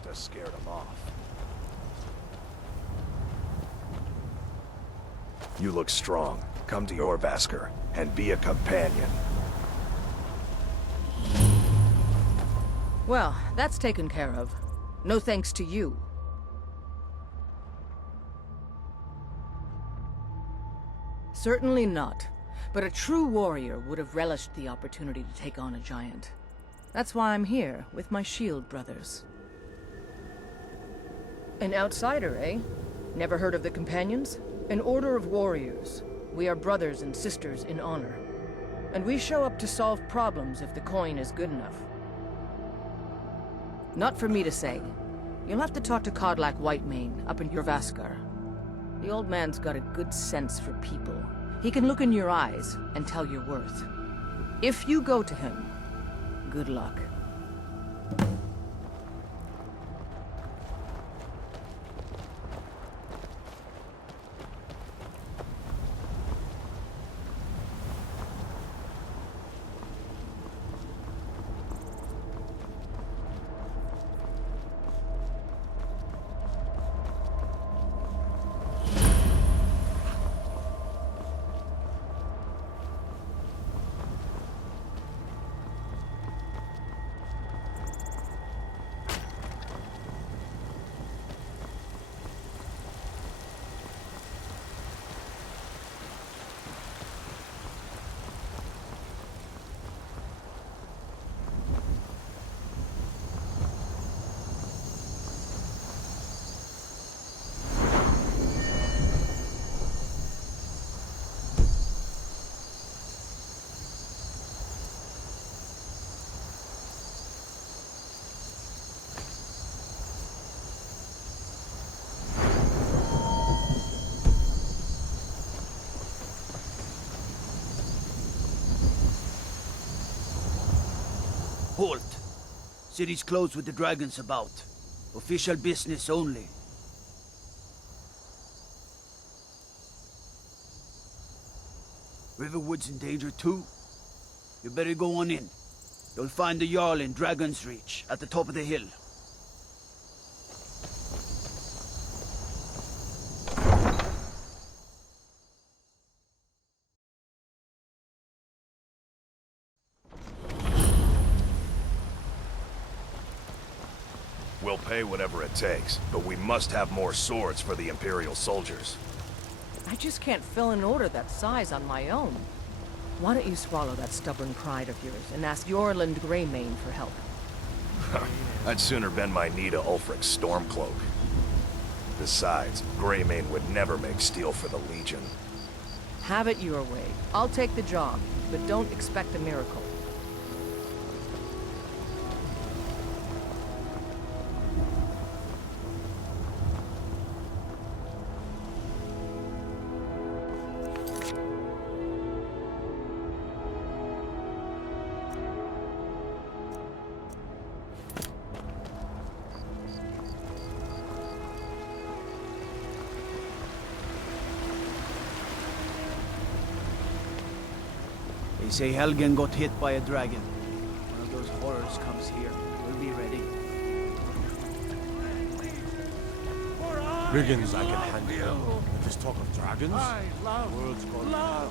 must have scared him off. You look strong. Come to your Vasker and be a companion. Well, that's taken care of. No thanks to you. Certainly not. But a true warrior would have relished the opportunity to take on a giant. That's why I'm here, with my shield brothers. An outsider, eh? Never heard of the Companions? An order of warriors. We are brothers and sisters in honor. And we show up to solve problems if the coin is good enough. Not for me to say. You'll have to talk to Kodlak Whitemane up in your Vaskar. The old man's got a good sense for people. He can look in your eyes and tell your worth. If you go to him, good luck. Halt! City's closed with the dragons about. Official business only. Riverwood's in danger too? You better go on in. You'll find the Jarl in Dragon's Reach, at the top of the hill. We'll pay whatever it takes, but we must have more swords for the Imperial soldiers. I just can't fill an order that size on my own. Why don't you swallow that stubborn pride of yours and ask Yorland Greymane for help? I'd sooner bend my knee to Ulfric's Stormcloak. Besides, Greymane would never make steel for the Legion. Have it your way. I'll take the job, but don't expect a miracle. They say Helgen got hit by a dragon. One of those horrors comes here. We'll be ready. Brigands I can handle. But this talk of dragons? The world's gone.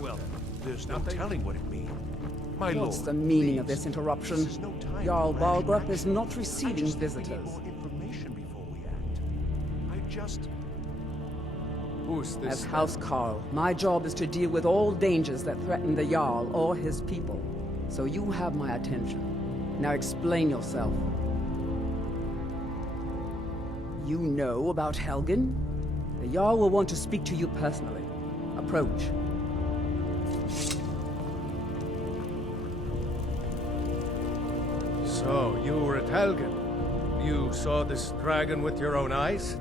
Well, there's no telling what it means. My lord, What's the meaning of please. this interruption? This is no time Jarl for rash Balgrup plans. is not I receiving just think we need visitors. more information before we act. I just... Who's this? As House Carl, my job is to deal with all dangers that threaten the Jarl or his people. So you have my attention. Now explain yourself. You know about Helgen? The Jarl will want to speak to you personally. Approach. So, you were at Helgen. You saw this dragon with your own eyes?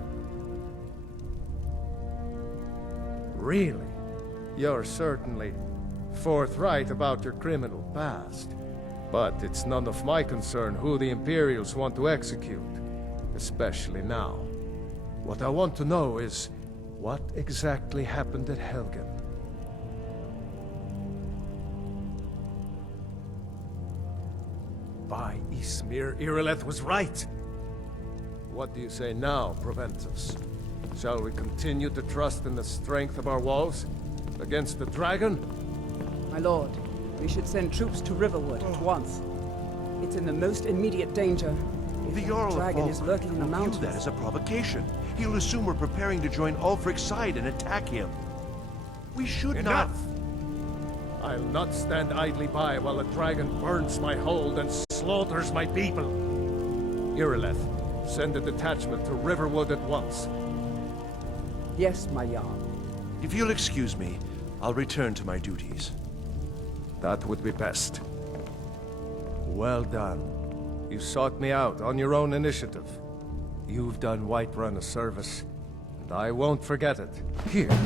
really? You're certainly forthright about your criminal past. But it's none of my concern who the Imperials want to execute, especially now. What I want to know is, what exactly happened at Helgen? By Ysmir, Irileth was right! What do you say now, Proventus? Shall we continue to trust in the strength of our walls? Against the dragon? My lord, we should send troops to Riverwood at once. It's in the most immediate danger. If The that Jarl of dragon is Falkirk lurking in the will view mountains. that as a provocation. He'll assume we're preparing to join Ulfric's side and attack him. We should not... Enough! I'll not stand idly by while a dragon burns my hold and slaughters my people. Irileth, send a detachment to Riverwood at once. Yes, my Jarl. If you'll excuse me, I'll return to my duties. That would be best. Well done. You sought me out on your own initiative. You've done Whiterun a service, and I won't forget it. Here,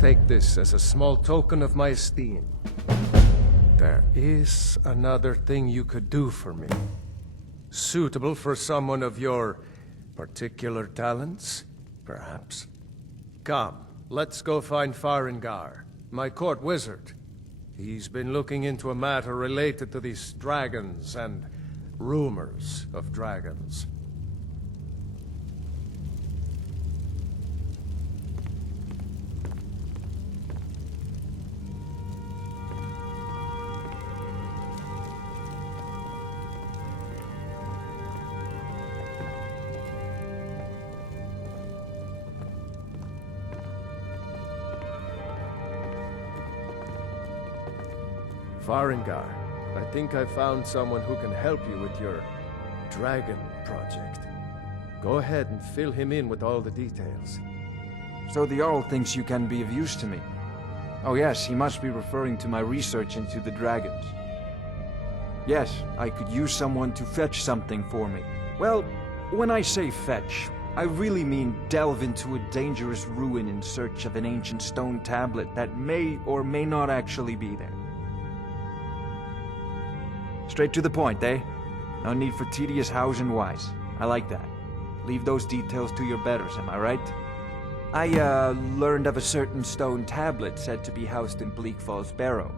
take this as a small token of my esteem. There is another thing you could do for me. Suitable for someone of your particular talents, perhaps. Come, let's go find Farengar, my court wizard. He's been looking into a matter related to these dragons and rumors of dragons. Farengar, I think I found someone who can help you with your dragon project. Go ahead and fill him in with all the details. So the Jarl thinks you can be of use to me. Oh yes, he must be referring to my research into the dragons. Yes, I could use someone to fetch something for me. Well, when I say fetch, I really mean delve into a dangerous ruin in search of an ancient stone tablet that may or may not actually be there. Straight to the point, eh? No need for tedious hows and whys. I like that. Leave those details to your betters, am I right? I, learned of a certain stone tablet said to be housed in Bleak Falls Barrow.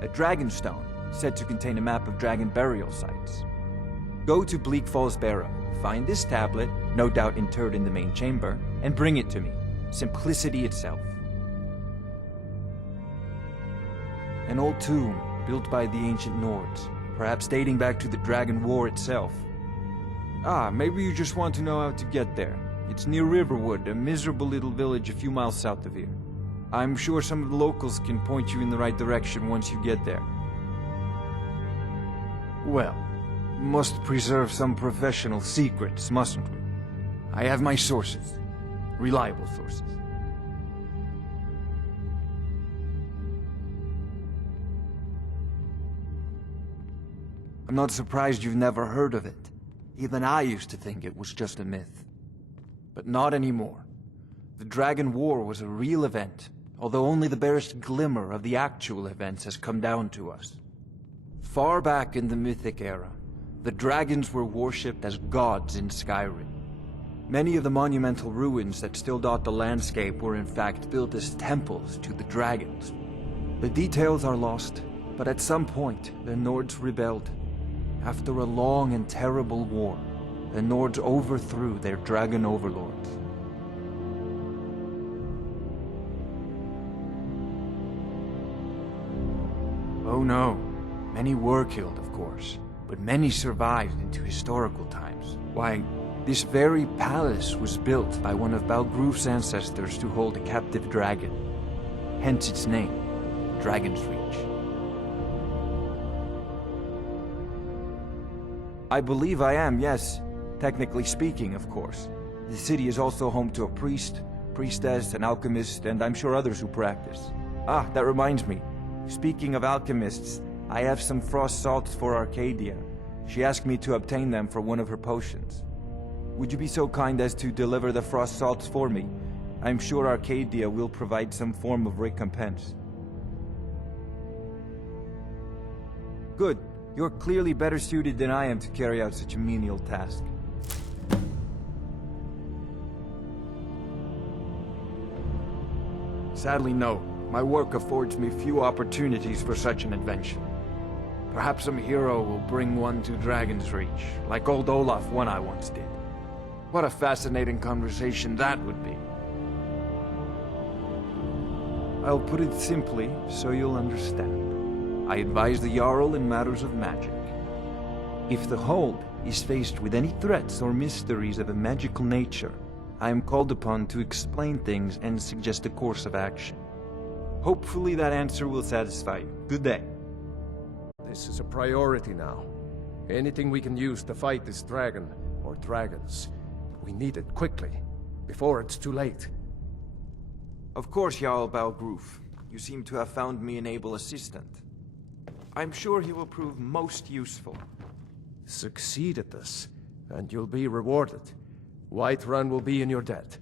A dragon stone, said to contain a map of dragon burial sites. Go to Bleak Falls Barrow, find this tablet, no doubt interred in the main chamber, and bring it to me. Simplicity itself. An old tomb, built by the ancient Nords, perhaps dating back to the Dragon War itself. Ah, maybe you just want to know how to get there. It's near Riverwood, a miserable little village a few miles south of here. I'm sure some of the locals can point you in the right direction once you get there. Well, must preserve some professional secrets, mustn't we? I have my sources. Reliable sources. I'm not surprised you've never heard of it. Even I used to think it was just a myth. But not anymore. The Dragon War was a real event, although only the barest glimmer of the actual events has come down to us. Far back in the Mythic era, the dragons were worshipped as gods in Skyrim. Many of the monumental ruins that still dot the landscape were in fact built as temples to the dragons. The details are lost, but at some point, the Nords rebelled. After a long and terrible war, the Nords overthrew their dragon overlords. Oh no, many were killed, of course, but many survived into historical times. Why, this very palace was built by one of Balgruf's ancestors to hold a captive dragon. Hence its name, Dragon's Reach. I believe I am, yes. Technically speaking, of course. The city is also home to a priest, priestess, an alchemist, and I'm sure others who practice. Ah, that reminds me. Speaking of alchemists, I have some frost salts for Arcadia. She asked me to obtain them for one of her potions. Would you be so kind as to deliver the frost salts for me? I'm sure Arcadia will provide some form of recompense. Good. You're clearly better suited than I am to carry out such a menial task. Sadly, no. My work affords me few opportunities for such an adventure. Perhaps some hero will bring one to Dragon's Reach, like old Olaf one I once did. What a fascinating conversation that would be. I'll put it simply, so you'll understand. I advise the Jarl in matters of magic. If the Hold is faced with any threats or mysteries of a magical nature, I am called upon to explain things and suggest a course of action. Hopefully that answer will satisfy you. Good day. This is a priority now. Anything we can use to fight this dragon, or dragons, we need it quickly, before it's too late. Of course, Jarl Balgroof. You seem to have found me an able assistant. I'm sure he will prove most useful. Succeed at this, and you'll be rewarded. Whiterun will be in your debt.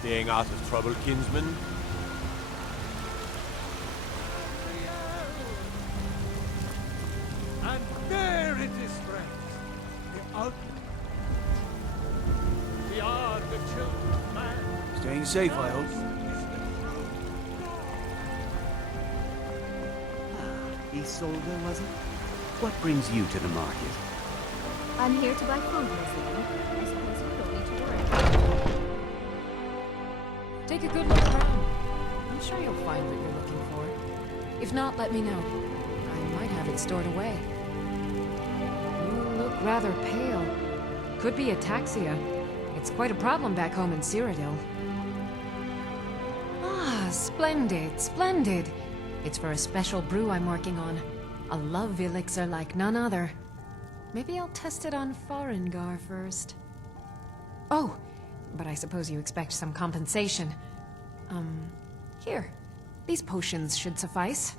Staying out of trouble, kinsman? And there it is, friends. The ultimate. We are the children of man. Staying safe, I hope. Isolde, was it? What brings you to the market? I'm here to buy food, Lizzie. I suppose you don't need to worry. Take a good look around. I'm sure you'll find what you're looking for. If not, let me know. I might have it stored away. You look rather pale. Could be ataxia. It's quite a problem back home in Cyrodiil. Ah, splendid, splendid. It's for a special brew I'm working on. A love elixir like none other. Maybe I'll test it on Farengar first. Oh, but I suppose you expect some compensation. Here. These potions should suffice.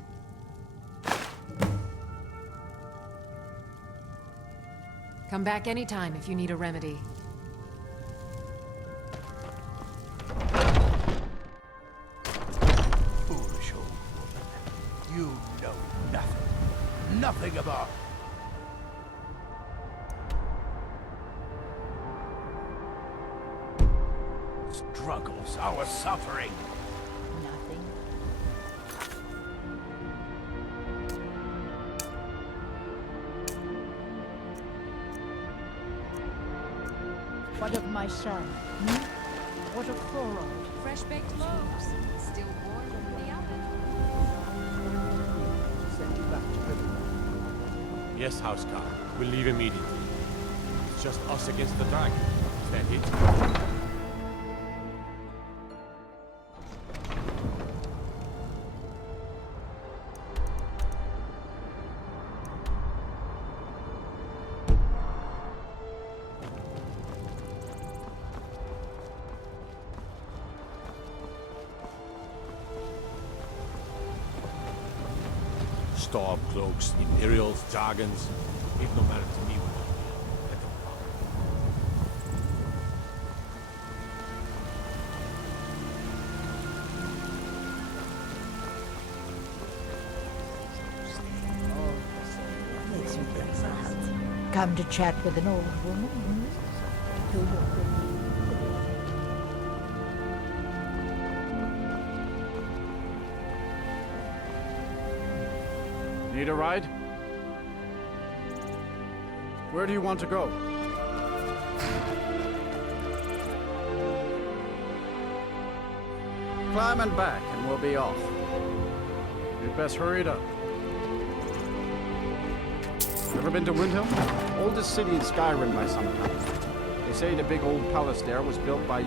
Come back anytime if you need a remedy. Foolish old woman. You know nothing. Nothing about struggles, our suffering. Nothing. What of my son? What of Thorold? Fresh-baked loaves. Still warm in the oven. Send you back to Riverrun. Yes, Housecar. We'll leave immediately. It's just us against the dragon. Is that it? Storm cloaks, Imperials, Jargons. It no matter to me what. Let them Makes you feel sad. Come to chat with an old woman. Do your thing. Need a ride? Where do you want to go? climbing back and we'll be off. You'd best hurry it up. Ever been to Windhelm? Oldest city in Skyrim by some count. They say the big old palace there was built by...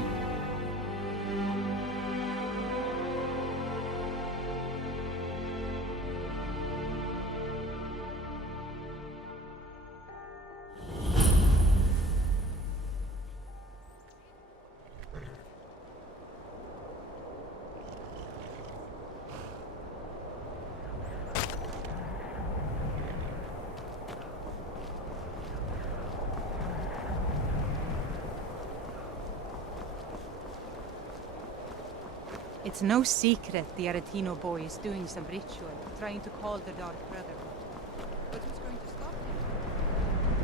It's no secret the Aretino boy is doing some ritual, trying to call the Dark Brother. But who's going to stop him?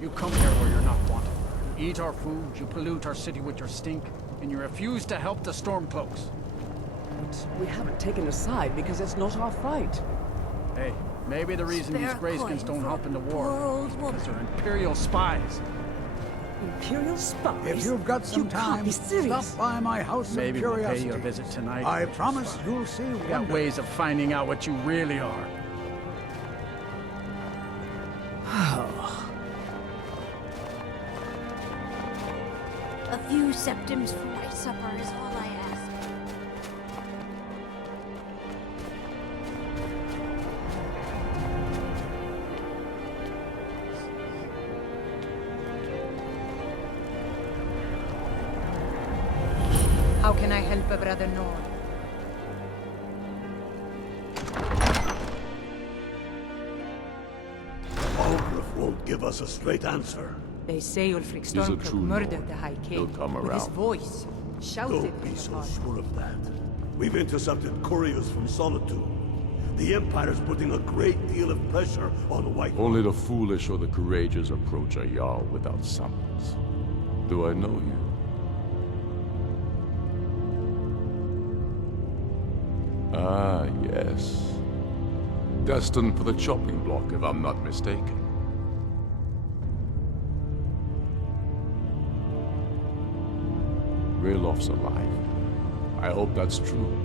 You come here where you're not wanted. You eat our food, you pollute our city with your stink, and you refuse to help the Stormcloaks. But we haven't taken a side because it's not our fight. Hey, maybe the reason these Greyskins don't help in the war is because they're Imperial spies. Imperial spies? If you've got some You time, can't be serious. stop by my house Maybe of we'll pay curiosity. you a visit tonight. I promise you'll see We got wonder. ways of finding out what you really are. A few septims for my supper is all I ask. How can I help a brother Nord? Ulfric won't give us a straight answer. They say Ulfric He's a Stormcloak true murdered Nord. the High He'll King come with his around. voice. Shouted Don't be in so the heart. sure of that. We've intercepted couriers from Solitude. The Empire's putting a great deal of pressure on White. Only the foolish or the courageous approach a Jarl without summons. Do I know you? Ah, yes. Destined for the chopping block, if I'm not mistaken. Railof's alive. I hope that's true.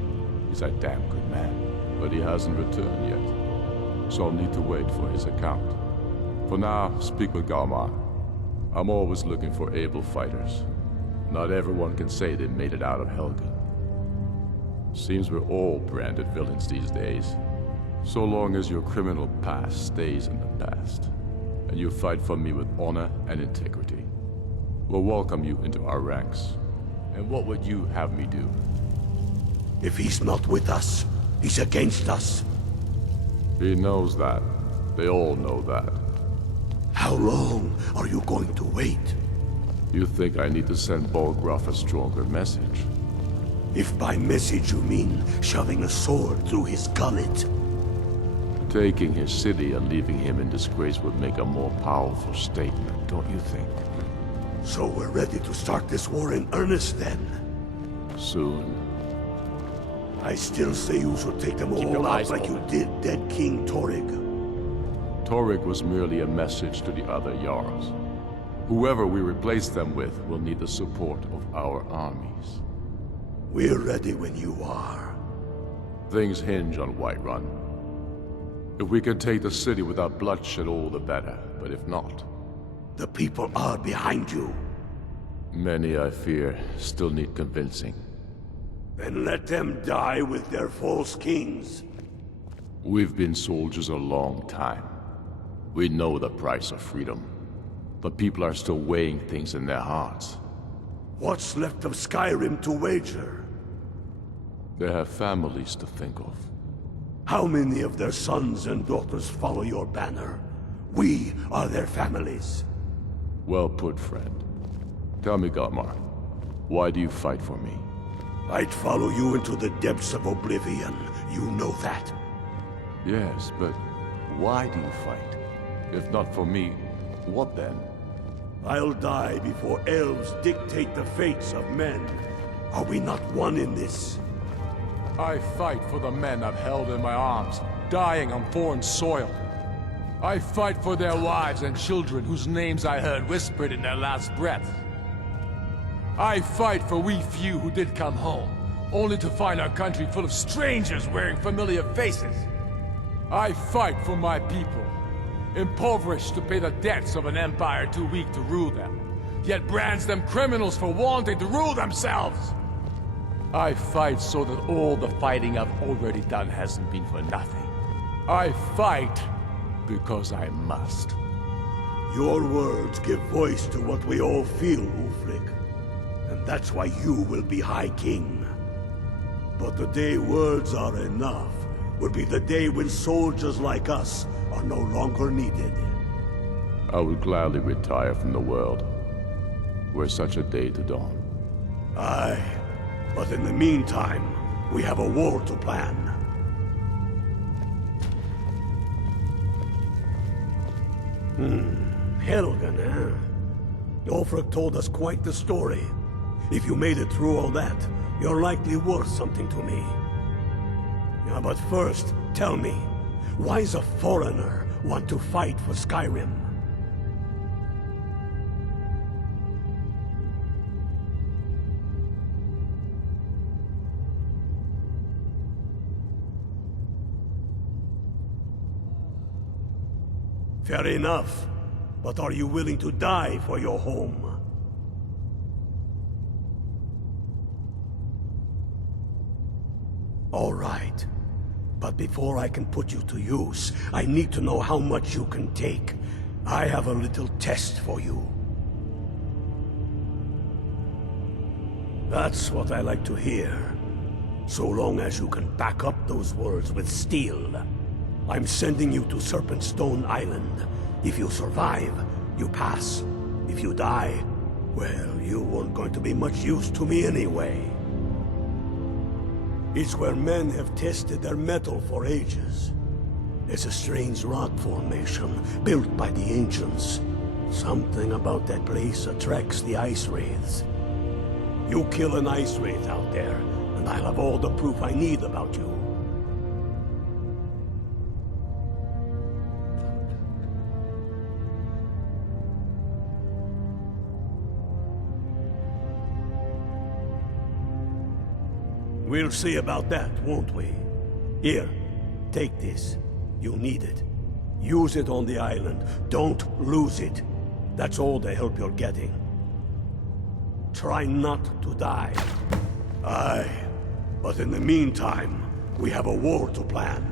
He's a damn good man, but he hasn't returned yet. So I'll need to wait for his account. For now, speak with Galmar. I'm always looking for able fighters. Not everyone can say they made it out of Helgen. Seems we're all branded villains these days. So long as your criminal past stays in the past, and you fight for me with honor and integrity, we'll welcome you into our ranks. And what would you have me do? If he's not with us, he's against us. He knows that. They all know that. How long are you going to wait? You think I need to send Bolgraf a stronger message? If by message you mean shoving a sword through his gullet. Taking his city and leaving him in disgrace would make a more powerful statement, don't you think? So we're ready to start this war in earnest then? Soon. I still say you should take them Keep all your out eyes like you open. did dead King Torrig. Torrig was merely a message to the other Jarls. Whoever we replace them with will need the support of our armies. We're ready when you are. Things hinge on Whiterun. If we can take the city without bloodshed, all the better. But if not... The people are behind you. Many, I fear, still need convincing. Then let them die with their false kings. We've been soldiers a long time. We know the price of freedom. But people are still weighing things in their hearts. What's left of Skyrim to wager? They have families to think of. How many of their sons and daughters follow your banner? We are their families. Well put, friend. Tell me, Galmar, why do you fight for me? I'd follow you into the depths of oblivion. You know that. Yes, but why do you fight? If not for me, what then? I'll die before elves dictate the fates of men. Are we not one in this? I fight for the men I've held in my arms, dying on foreign soil. I fight for their wives and children whose names I heard whispered in their last breath. I fight for we few who did come home, only to find our country full of strangers wearing familiar faces. I fight for my people, impoverished to pay the debts of an empire too weak to rule them, yet brands them criminals for wanting to rule themselves. I fight so that all the fighting I've already done hasn't been for nothing. I fight because I must. Your words give voice to what we all feel, Ulfric. And that's why you will be High King. But the day words are enough will be the day when soldiers like us are no longer needed. I would gladly retire from the world, were such a day to dawn. Aye, but in the meantime, we have a war to plan. Helgen, eh? Ulfric told us quite the story. If you made it through all that, you're likely worth something to me. Yeah, but first, tell me, why does a foreigner want to fight for Skyrim? Fair enough, but are you willing to die for your home? All right. But before I can put you to use, I need to know how much you can take. I have a little test for you. That's what I like to hear. So long as you can back up those words with steel. I'm sending you to Serpentstone Island. If you survive, you pass. If you die, well, you weren't going to be much use to me anyway. It's where men have tested their metal for ages. It's a strange rock formation built by the ancients. Something about that place attracts the ice wraiths. You kill an ice wraith out there, and I'll have all the proof I need about you. We'll see about that, won't we? Here, take this. You'll need it. Use it on the island. Don't lose it. That's all the help you're getting. Try not to die. Aye, but in the meantime, we have a war to plan.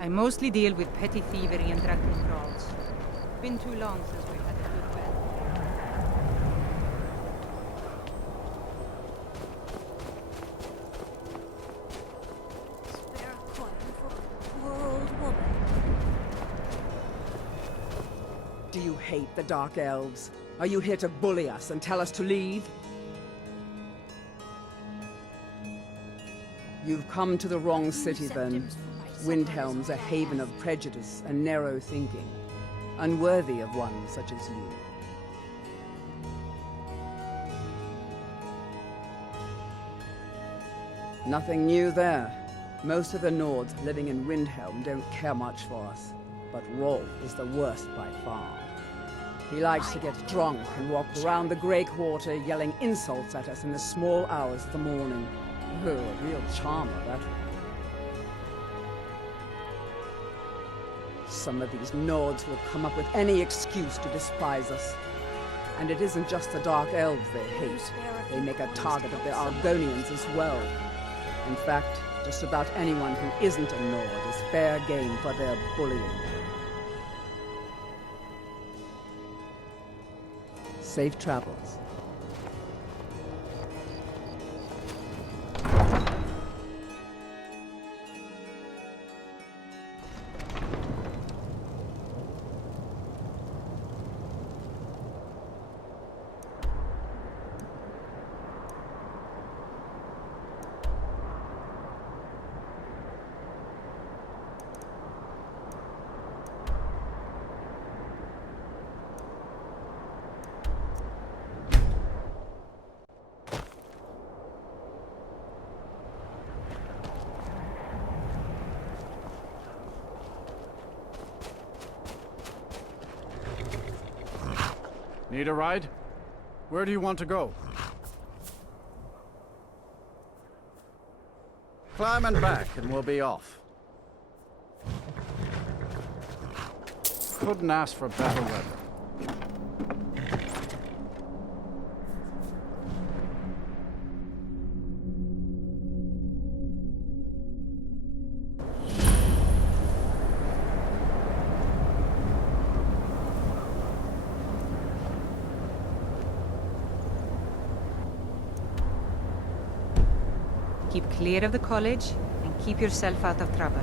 I mostly deal with petty thievery and drunken brawls. Been too long since we had a good battle. Spare coin for a poor old woman. Do you hate the Dark Elves? Are you here to bully us and tell us to leave? You've come to the wrong city, then. Windhelm's a haven of prejudice and narrow thinking, unworthy of one such as you. Nothing new there. Most of the Nords living in Windhelm don't care much for us, but Rolf is the worst by far. He likes to get drunk and walk around the Grey Quarter yelling insults at us in the small hours of the morning. Oh, a real charmer, that one. Some of these Nords will come up with any excuse to despise us. And it isn't just the Dark Elves they hate. They make a target of the Argonians as well. In fact, just about anyone who isn't a Nord is fair game for their bullying. Safe travels. Need a ride? Where do you want to go? Climb and back, and we'll be off. Couldn't ask for better weather. Keep clear of the college, and keep yourself out of trouble.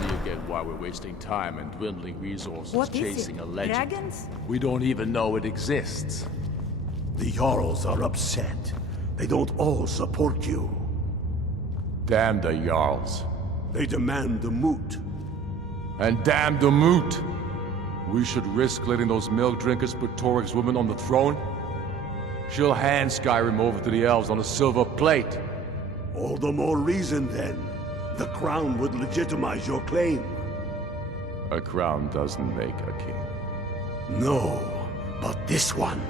me again why we're wasting time and dwindling resources What is chasing it? a legend. Dragons? We don't even know it exists. The Jarls are upset. They don't all support you. Damn the Jarls. They demand the moot. And damn the moot! We should risk letting those milk drinkers put Torik's woman on the throne? She'll hand Skyrim over to the elves on a silver plate. All the more reason, then. The crown would legitimize your claim. A crown doesn't make a king. No, but this one.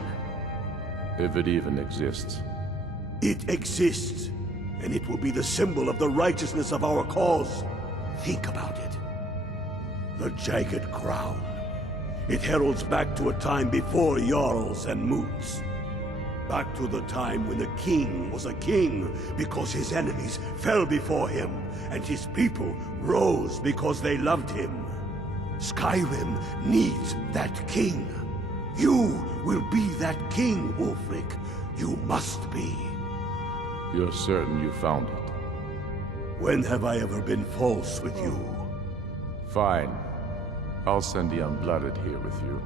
If it even exists. It exists, and it will be the symbol of the righteousness of our cause. Think about it. The Jagged Crown. It heralds back to a time before Jarls and Moots. Back to the time when the king was a king because his enemies fell before him, and his people rose because they loved him. Skyrim needs that king. You will be that king, Ulfric. You must be. You're certain you found it? When have I ever been false with you? Fine. I'll send the Unblooded here with you.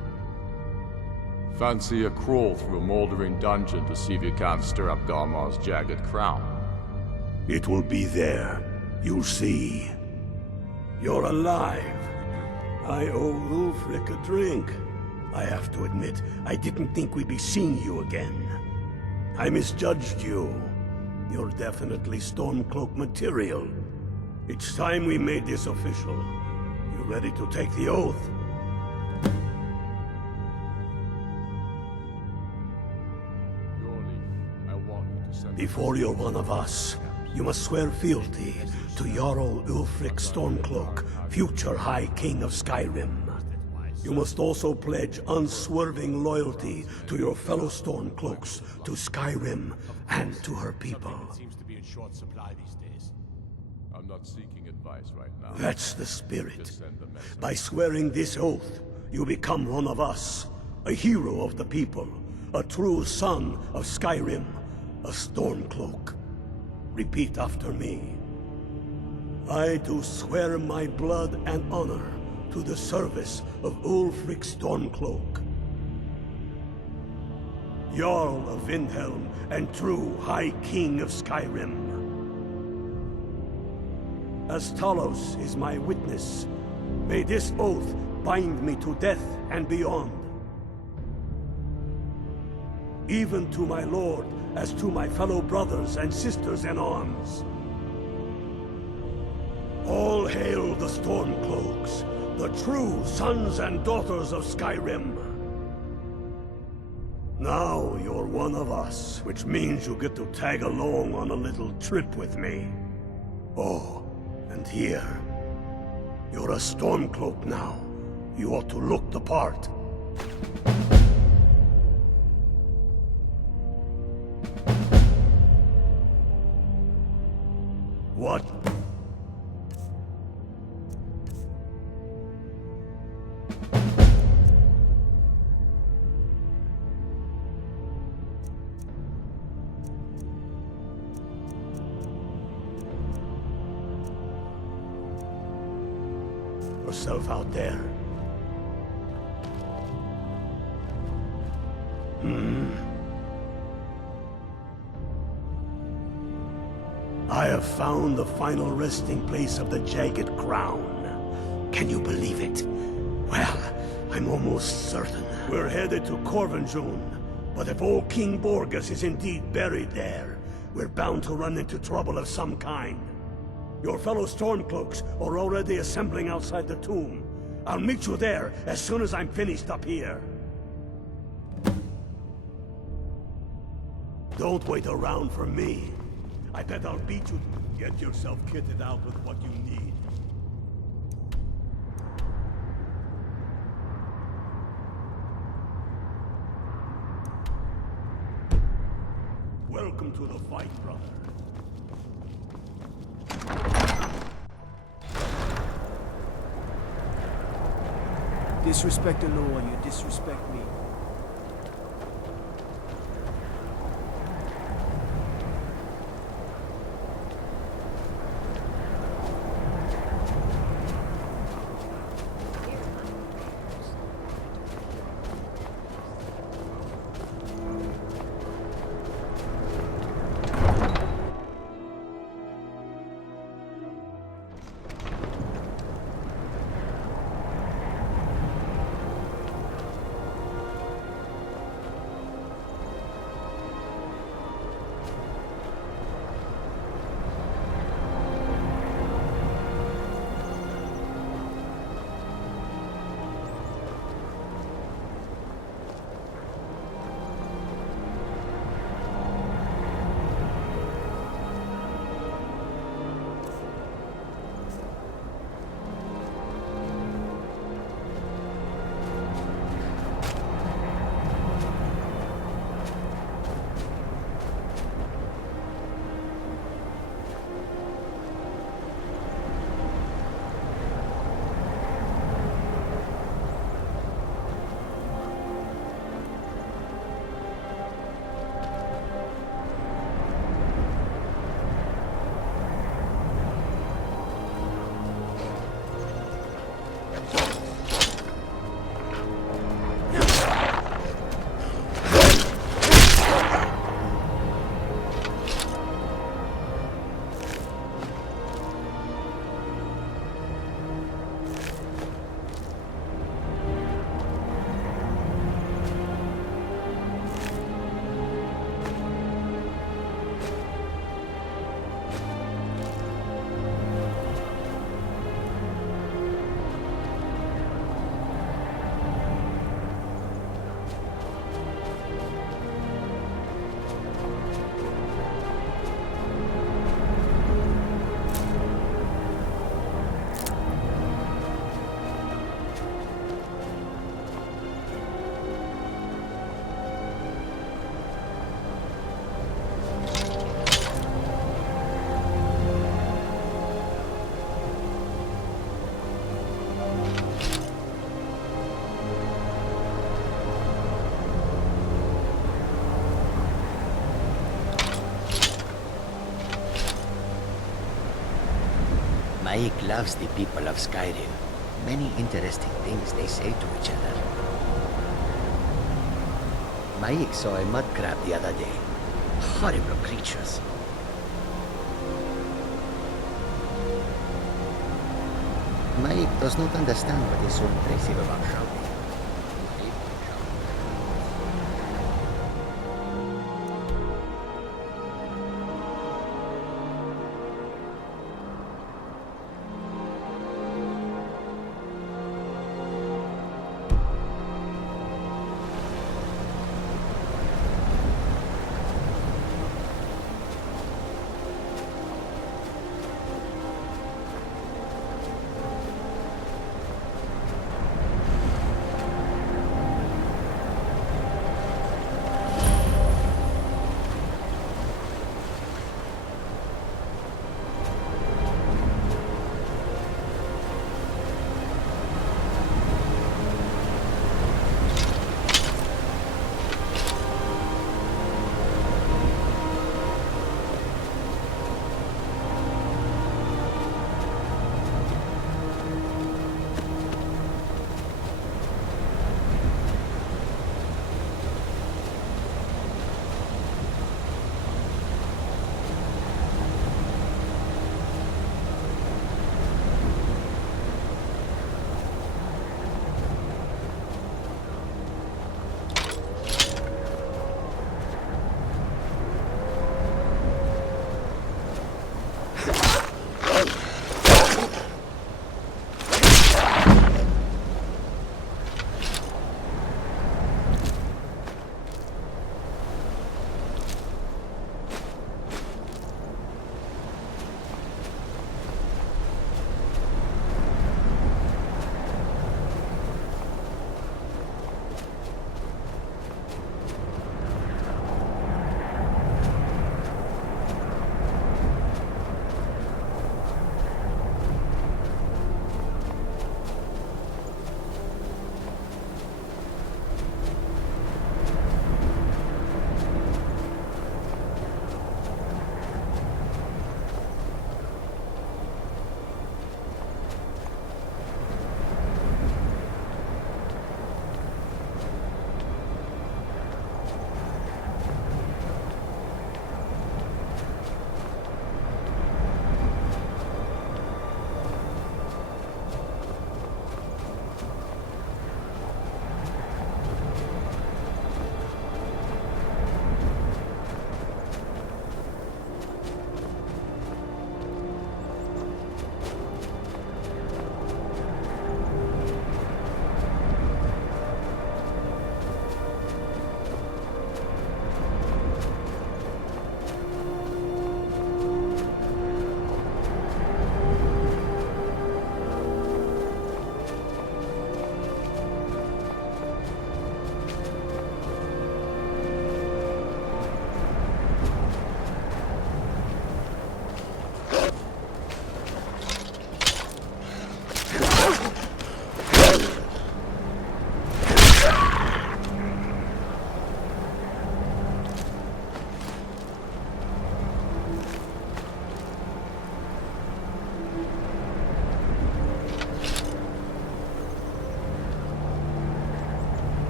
Fancy a crawl through a moldering dungeon to see if you can't stir up Garmar's jagged crown. It will be there. You'll see. You're alive. I owe Ulfric a drink. I have to admit, I didn't think we'd be seeing you again. I misjudged you. You're definitely Stormcloak material. It's time we made this official. You ready to take the oath? Before you're one of us, you must swear fealty to Jarl Ulfric Stormcloak, future High King of Skyrim. You must also pledge unswerving loyalty to your fellow Stormcloaks, to Skyrim, and to her people. Seems to be in short supply these days. I'm not seeking advice right now. That's the spirit. By swearing this oath, you become one of us, a hero of the people, a true son of Skyrim, a Stormcloak. Repeat after me. I do swear my blood and honor to the service of Ulfric Stormcloak, Jarl of Windhelm and true High King of Skyrim. As Talos is my witness, may this oath bind me to death and beyond. Even to my lord, as to my fellow brothers and sisters in arms. All hail the Stormcloaks, the true sons and daughters of Skyrim. Now you're one of us, which means you get to tag along on a little trip with me. Oh, and here. You're a Stormcloak now. You ought to look the part. What? Yourself out there. I have found the final resting place of the Jagged Crown. Can you believe it? Well, I'm almost certain. We're headed to Corvinjune, but if old King Borgus is indeed buried there, we're bound to run into trouble of some kind. Your fellow Stormcloaks are already assembling outside the tomb. I'll meet you there as soon as I'm finished up here. Don't wait around for me. I bet I'll beat you. Get yourself kitted out with what you need. Welcome to the fight, brother. Disrespect the law, you disrespect me. Mike loves the people of Skyrim. Many interesting things they say to each other. Mike saw a mud crab the other day. Horrible creatures. Mike does not understand what is so impressive about shouting.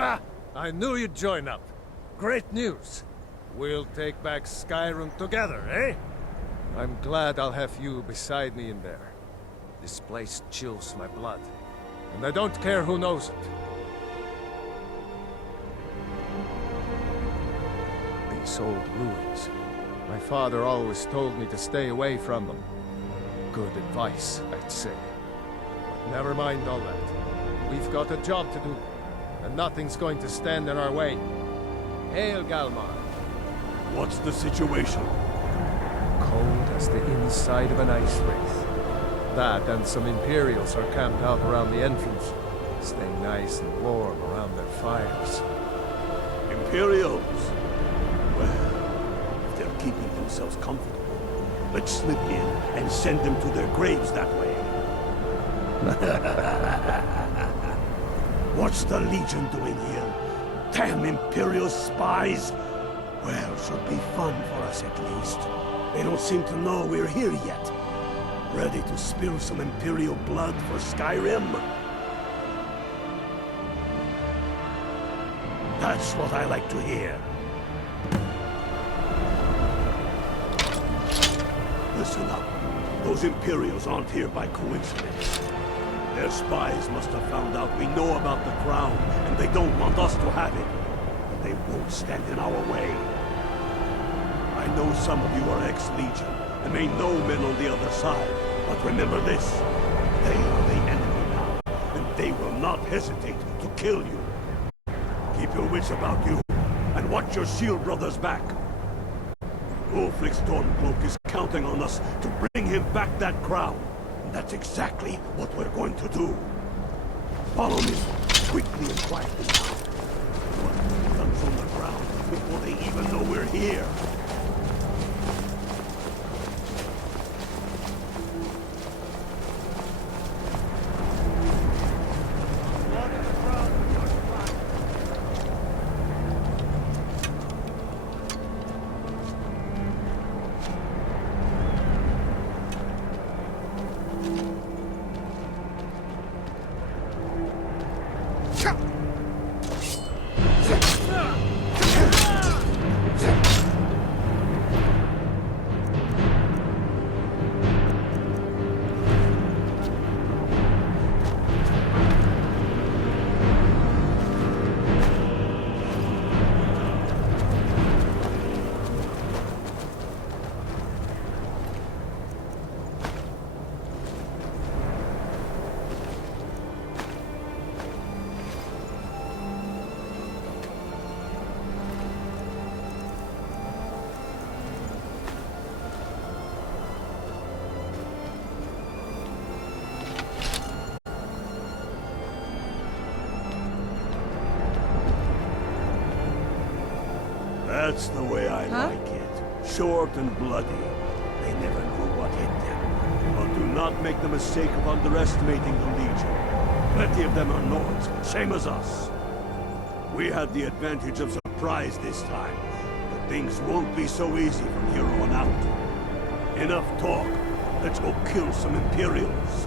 Ha! I knew you'd join up. Great news. We'll take back Skyrim together, eh? I'm glad I'll have you beside me in there. This place chills my blood, and I don't care who knows it. These old ruins. My father always told me to stay away from them. Good advice, I'd say. But never mind all that. We've got a job to do, and nothing's going to stand in our way. Hail, Galmar. What's the situation? Cold as the inside of an ice wraith. That and some Imperials are camped out around the entrance, staying nice and warm around their fires. Imperials? Well, if they're keeping themselves comfortable, let's slip in and send them to their graves that way. What's the Legion doing here? Damn Imperial spies! Well, should be fun for us at least. They don't seem to know we're here yet. Ready to spill some Imperial blood for Skyrim? That's what I like to hear. Listen up. Those Imperials aren't here by coincidence. Their spies must have found out we know about the crown, and they don't want us to have it. But they won't stand in our way. I know some of you are ex-Legion, and may know men on the other side. But remember this, they are the enemy now, and they will not hesitate to kill you. Keep your wits about you, and watch your shield brothers back. Ulfric Stormcloak is counting on us to bring him back that crown, and that's exactly what we're going to do. Follow me, quickly and quietly now. Put guns on the ground before they even know we're here. That's the way I like it. Short and bloody. They never know what hit them. But do not make the mistake of underestimating the Legion. Plenty of them are Nords, same as us. We had the advantage of surprise this time, but things won't be so easy from here on out. Enough talk. Let's go kill some Imperials.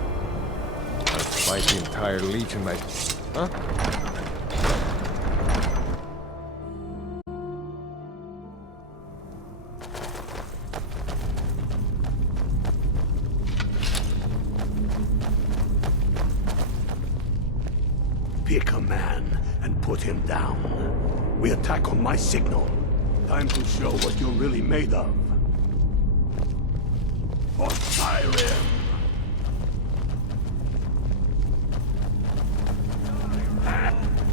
Let's fight the entire Legion, mate. Huh? Pick a man and put him down. We attack on my signal. Time to show what you're really made of. For Skyrim!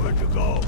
Where'd you go?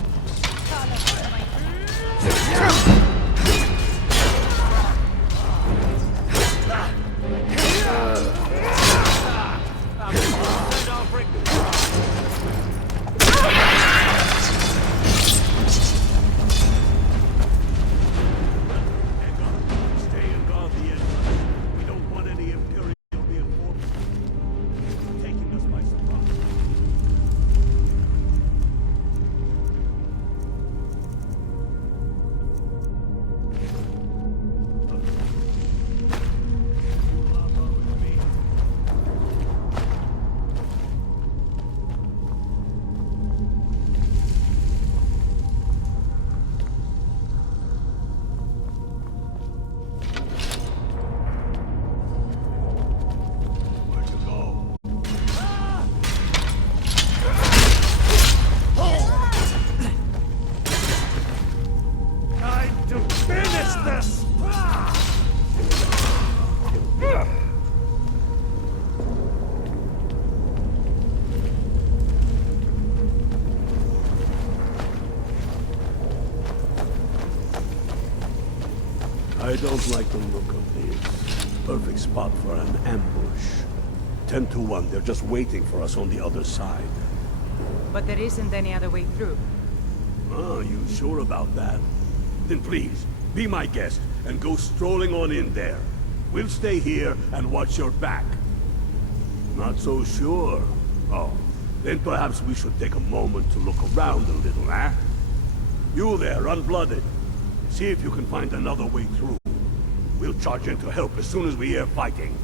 this! I don't like the look of this. Perfect spot for an ambush. 10 to 1, they're just waiting for us on the other side. But there isn't any other way through. Ah, you sure about that? Then please, be my guest and go strolling on in there. We'll stay here and watch your back. Not so sure? Oh, then perhaps we should take a moment to look around a little, eh? You there, unblooded. See if you can find another way through. We'll charge in to help as soon as we hear fighting.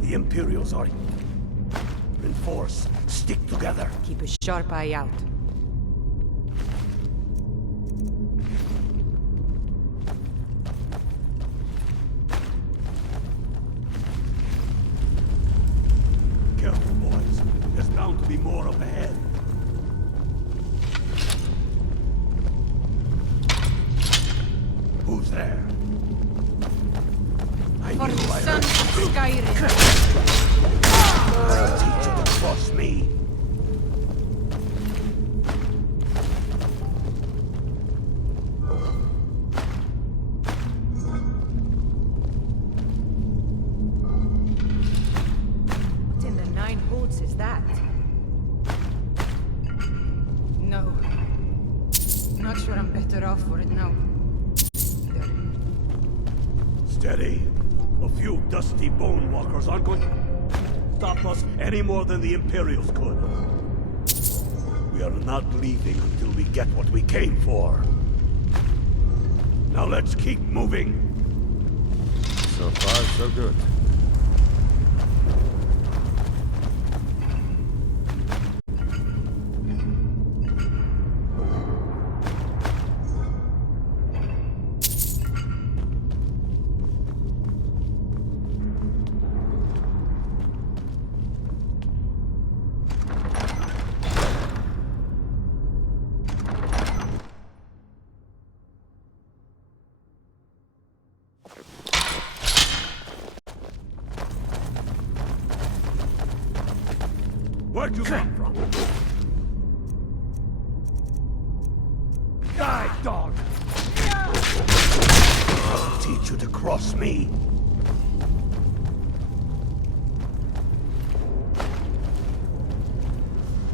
The Imperials are in force. Stick together. Keep a sharp eye out. Careful, boys. There's bound to be more up ahead. Who's there? For the sun Skyrim. I'll teach you to cross me. What in the nine holds is that? No. Not sure I'm better off for it now. Steady. A few dusty bone walkers aren't going to stop us any more than the Imperials could. We are not leaving until we get what we came for. Now let's keep moving. So far, so good. Where'd you come from? Die, dog! I'll teach you to cross me.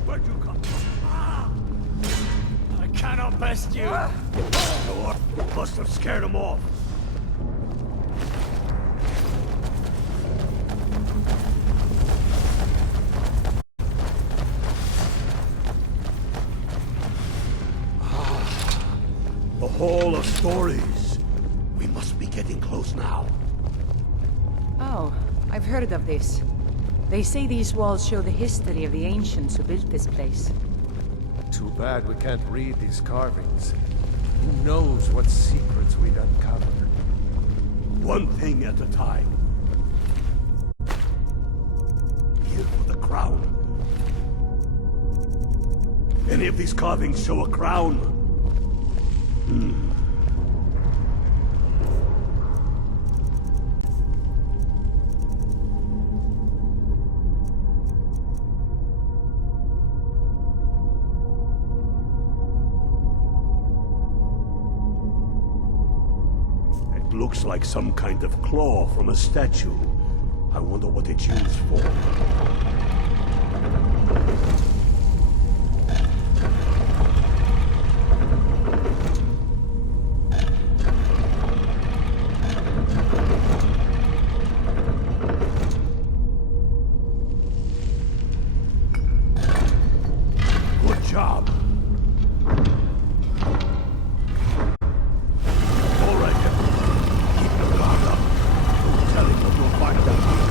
Where'd you come from? I cannot best you. Must have scared him off. The Hall of Stories. We must be getting close now. Oh, I've heard of this. They say these walls show the history of the ancients who built this place. Too bad we can't read these carvings. Who knows what secrets we'd uncover? One thing at a time. Here for the crown. Any of these carvings show a crown? looks like some kind of claw from a statue. I wonder what it's used for. Good job. All right, then. Keep your guard up. Don't tell him what you'll find out here.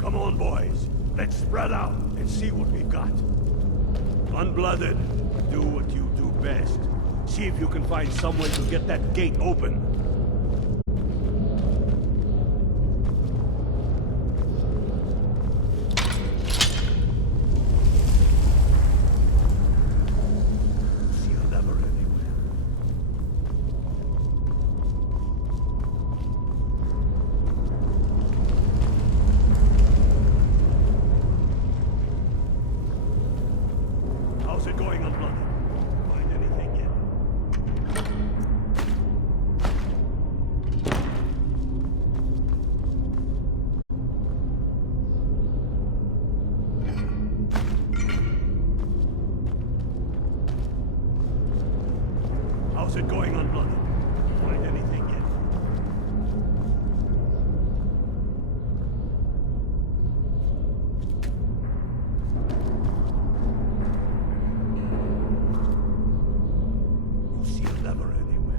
Come on, boys. Let's spread out and see what we've got. Unblooded, do what you do best. See if you can find some way to get that gate open. See a lever anywhere. How's it going, Unblooded? Find anything yet? How's it going, Unblooded? Find anything yet? You see a lever anywhere?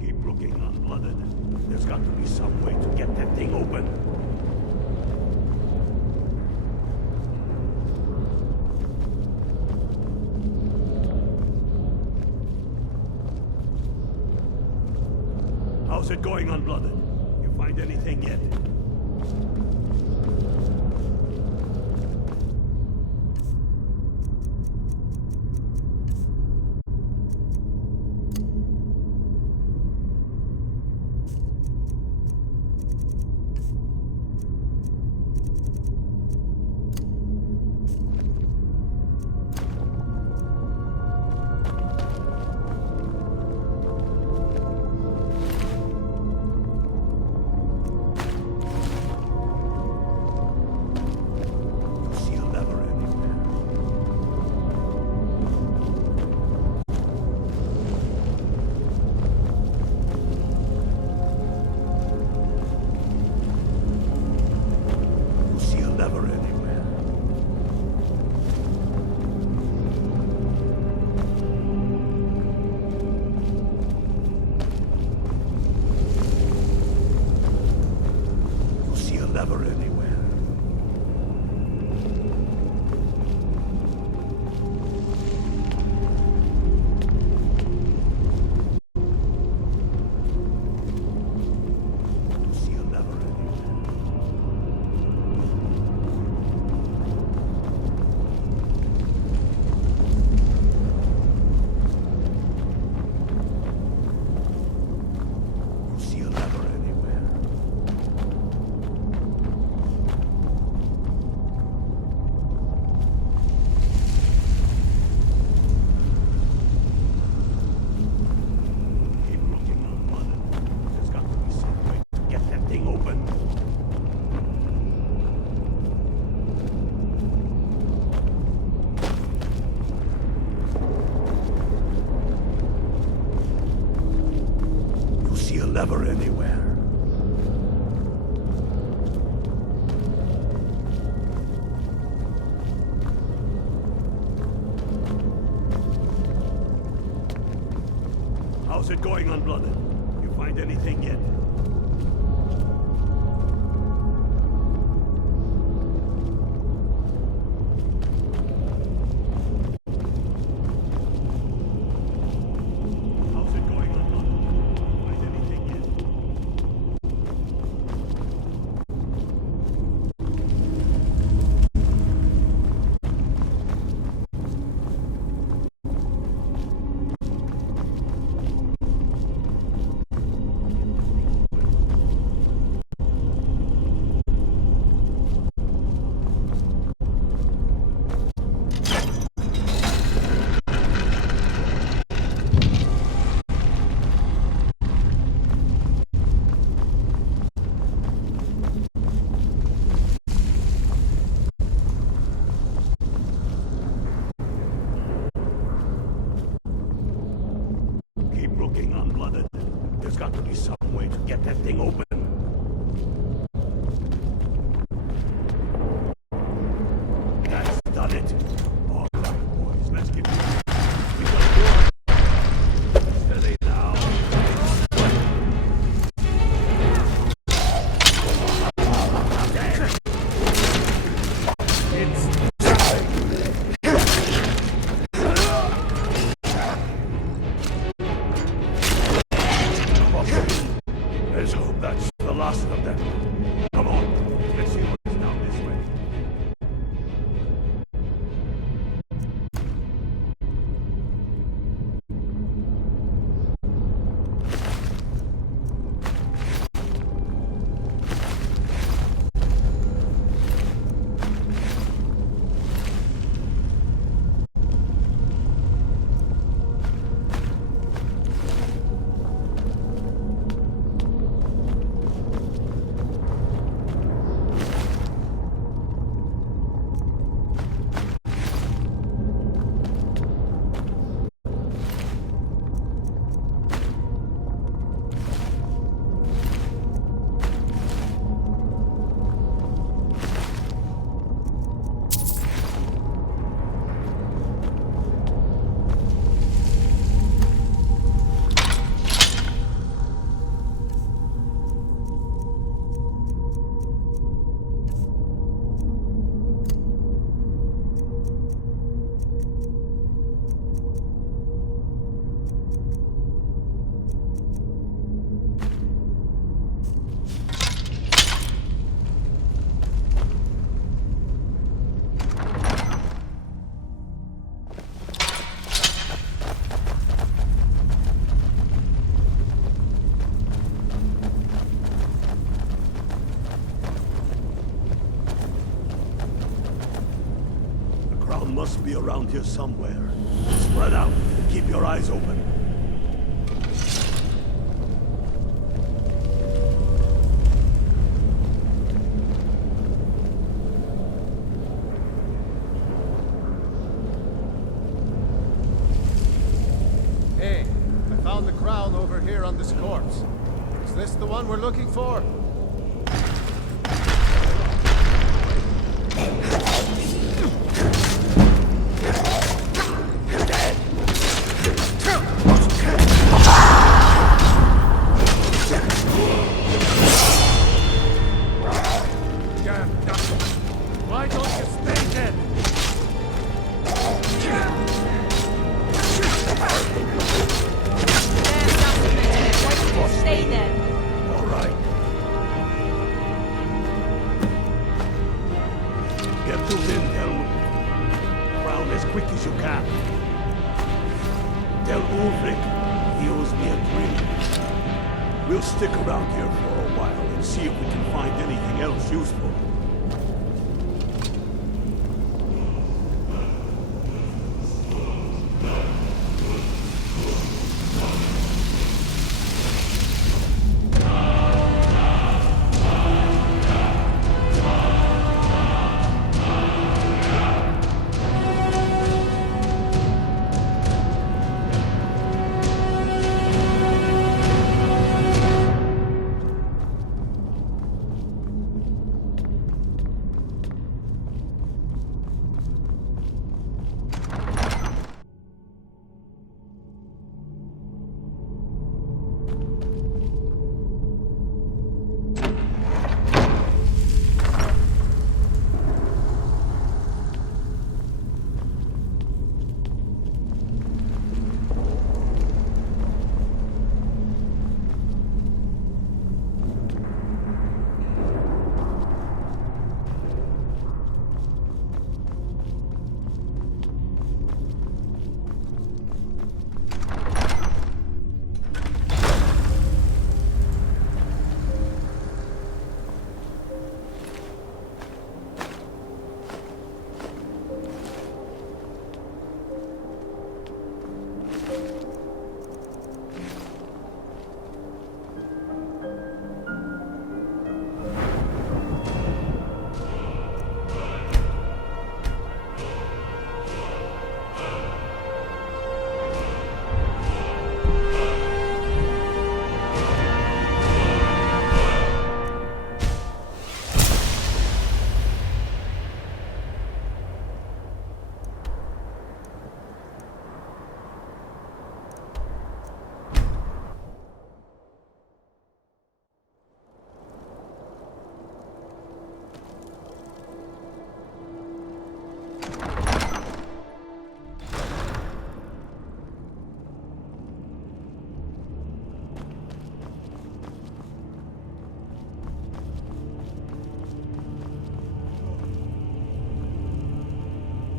Keep looking, Unblooded. There's got to be some way to get that thing open. How's it going, Unblooded? You find anything yet? You see a lever anywhere? You see a lever anywhere? You see a lever anywhere? You see a lever anywhere? How's it going, Unblooded? You find anything yet? How's it going, Unblooded? Find anything yet? Keep looking, Unblooded. There's got to be some way to get that thing open. That's done it. All right, boys, let's get moving. We got more. Steady now. Let's hope that's the last of them. Come on, let's see what's down this way. Must be around here somewhere. Spread out and keep your eyes open. Hey, I found the crown over here on this corpse. Is this the one we're looking for? Why don't you stay dead? Stay there. All right. Get to Lindhelm. Crown as quick as you can. Tell Ulrich he owes me a drink. We'll stick around here for a while and see if we can find anything else useful.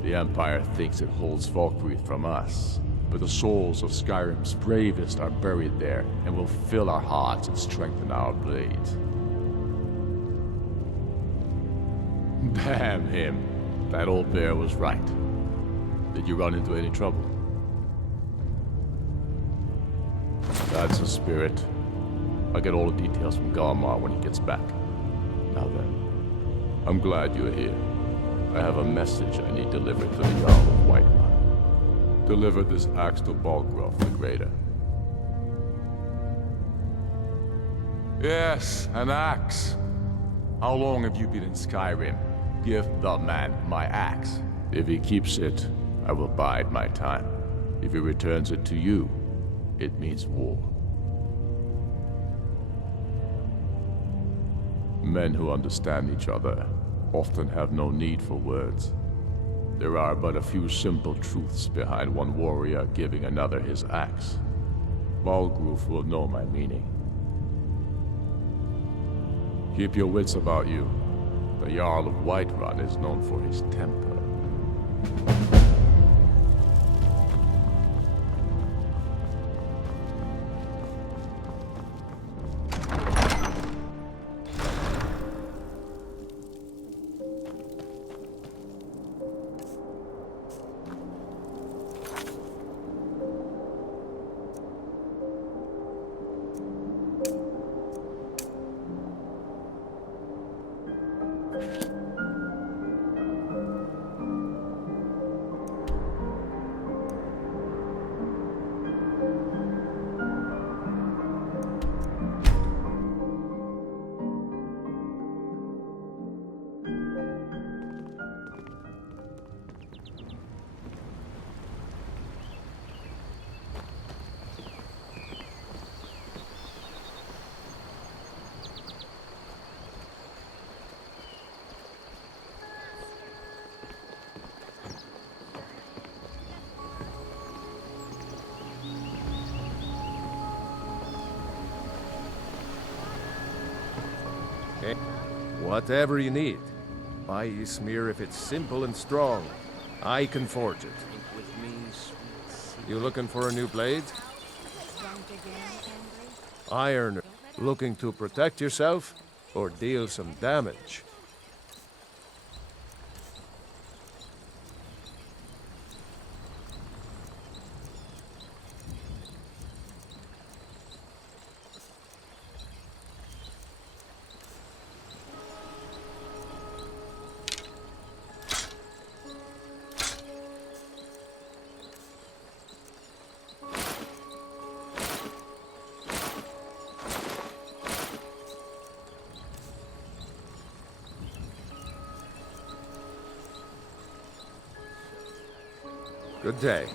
The Empire thinks it holds Valkyrie from us, but the souls of Skyrim's bravest are buried there and will fill our hearts and strengthen our blades. Damn him. That old bear was right. Did you run into any trouble? That's a spirit. I'll get all the details from Galmar when he gets back. Now then, I'm glad you're here. I have a message I need delivered to the Jarl of Whiterun. Deliver this axe to Balgruuf the Greater. Yes, an axe. How long have you been in Skyrim? Give the man my axe. If he keeps it, I will bide my time. If he returns it to you, it means war. Men who understand each other often have no need for words. There are but a few simple truths behind one warrior giving another his axe. Balgruuf will know my meaning. Keep your wits about you. The Jarl of Whiterun is known for his temper. Whatever you need. Buy Ysmir if it's simple and strong. I can forge it. You looking for a new blade? Iron. Looking to protect yourself or deal some damage? Good day.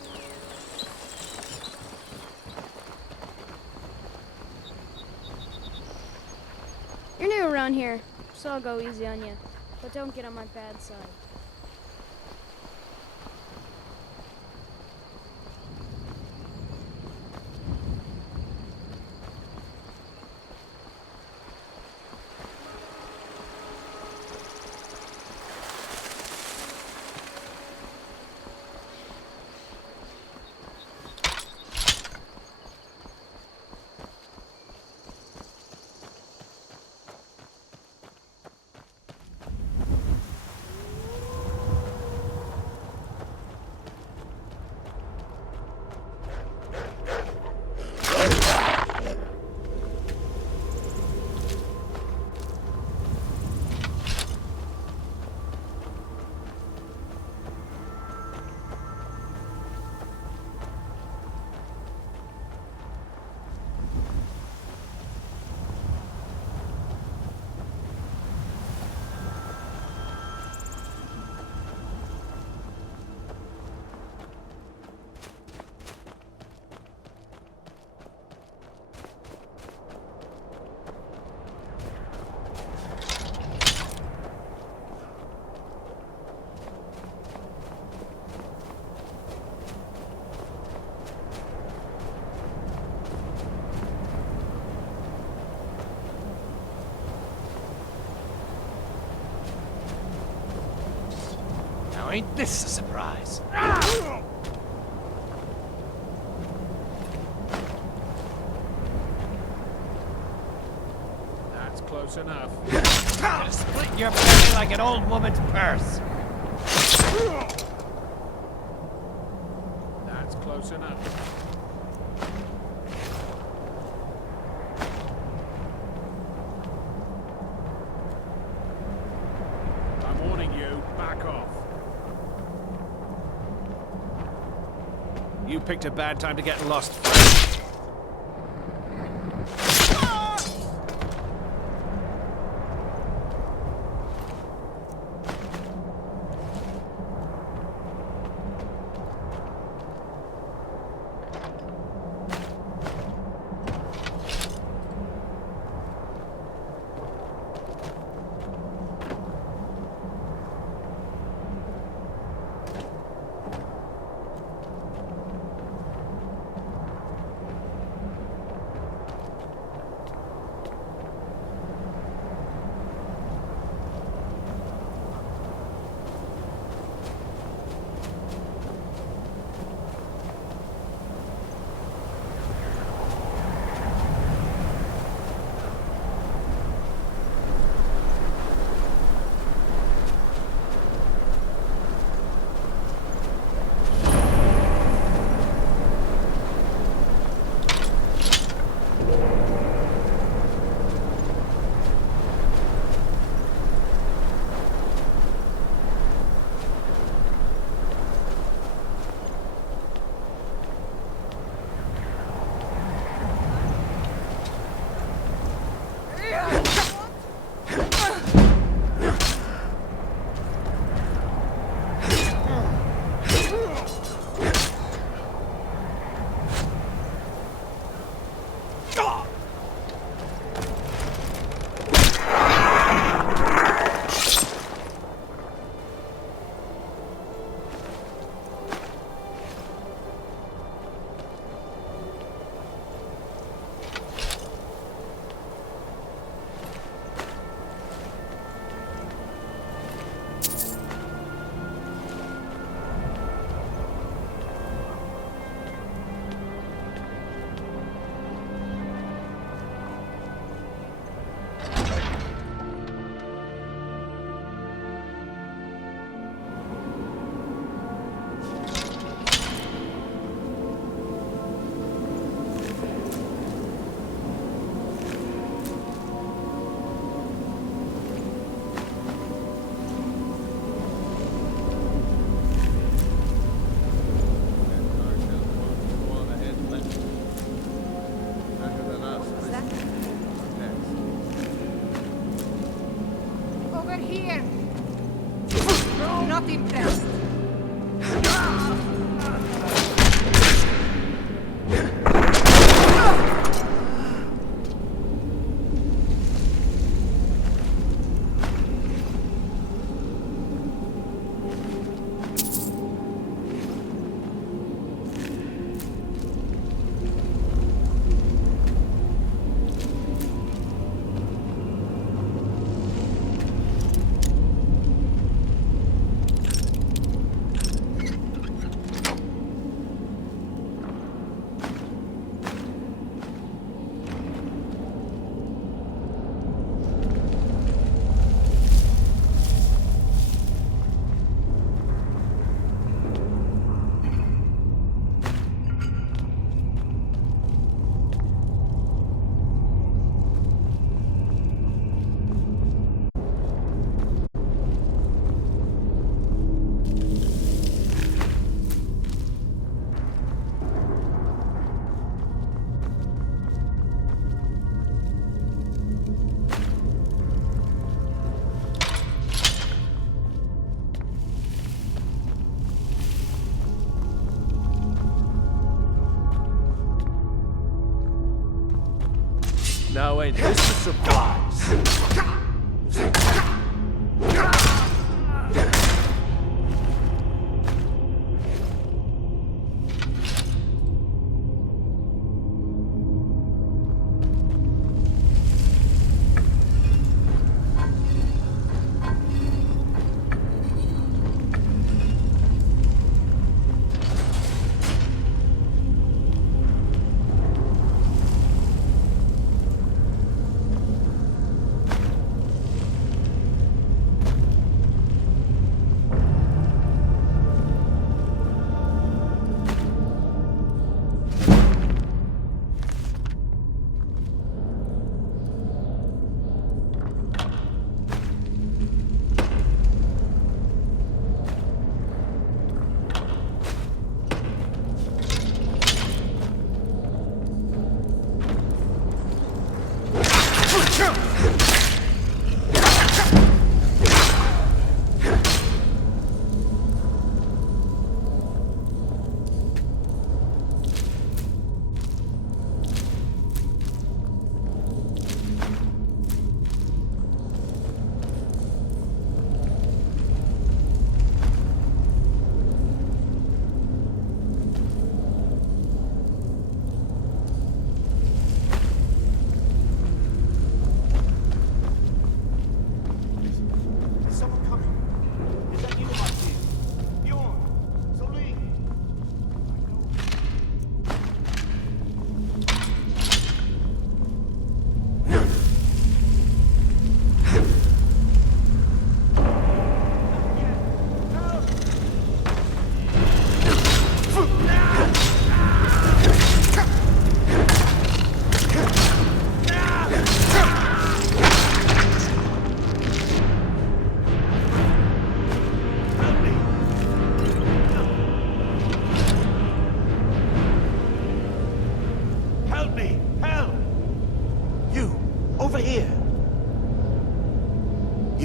You're new around here, so I'll go easy on you. But don't get on my bad side. ain't this a surprise? That's close enough. Gonna split your belly like an old woman's purse. That's close enough. I'm warning you, back off. You picked a bad time to get lost, friend. Over here. Not impressed. Now ain't this a surprise?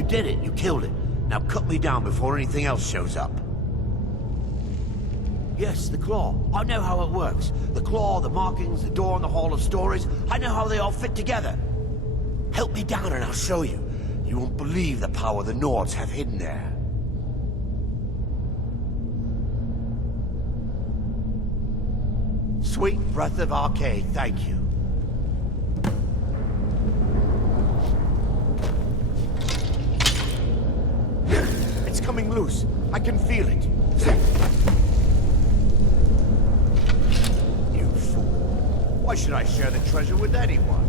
did it. You killed it. Now cut me down before anything else shows up. Yes, the claw. I know how it works. The claw, the markings, the door in the Hall of Stories. I know how they all fit together. Help me down and I'll show you. You won't believe the power the Nords have hidden there. Sweet breath of Arcade, thank you. It's coming loose. I can feel it. You fool. Why should I share the treasure with anyone?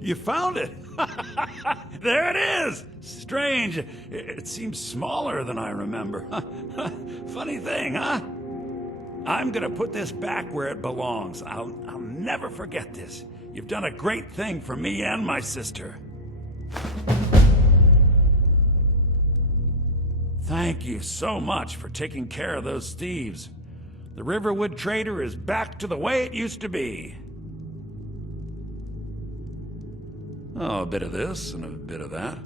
You found it! There it is! Strange. It seems smaller than I remember. Funny thing, huh? I'm gonna put this back where it belongs. I'll never forget this. You've done a great thing for me and my sister. Thank you so much for taking care of those thieves. The Riverwood Trader is back to the way it used to be. Oh, a bit of this and a bit of that.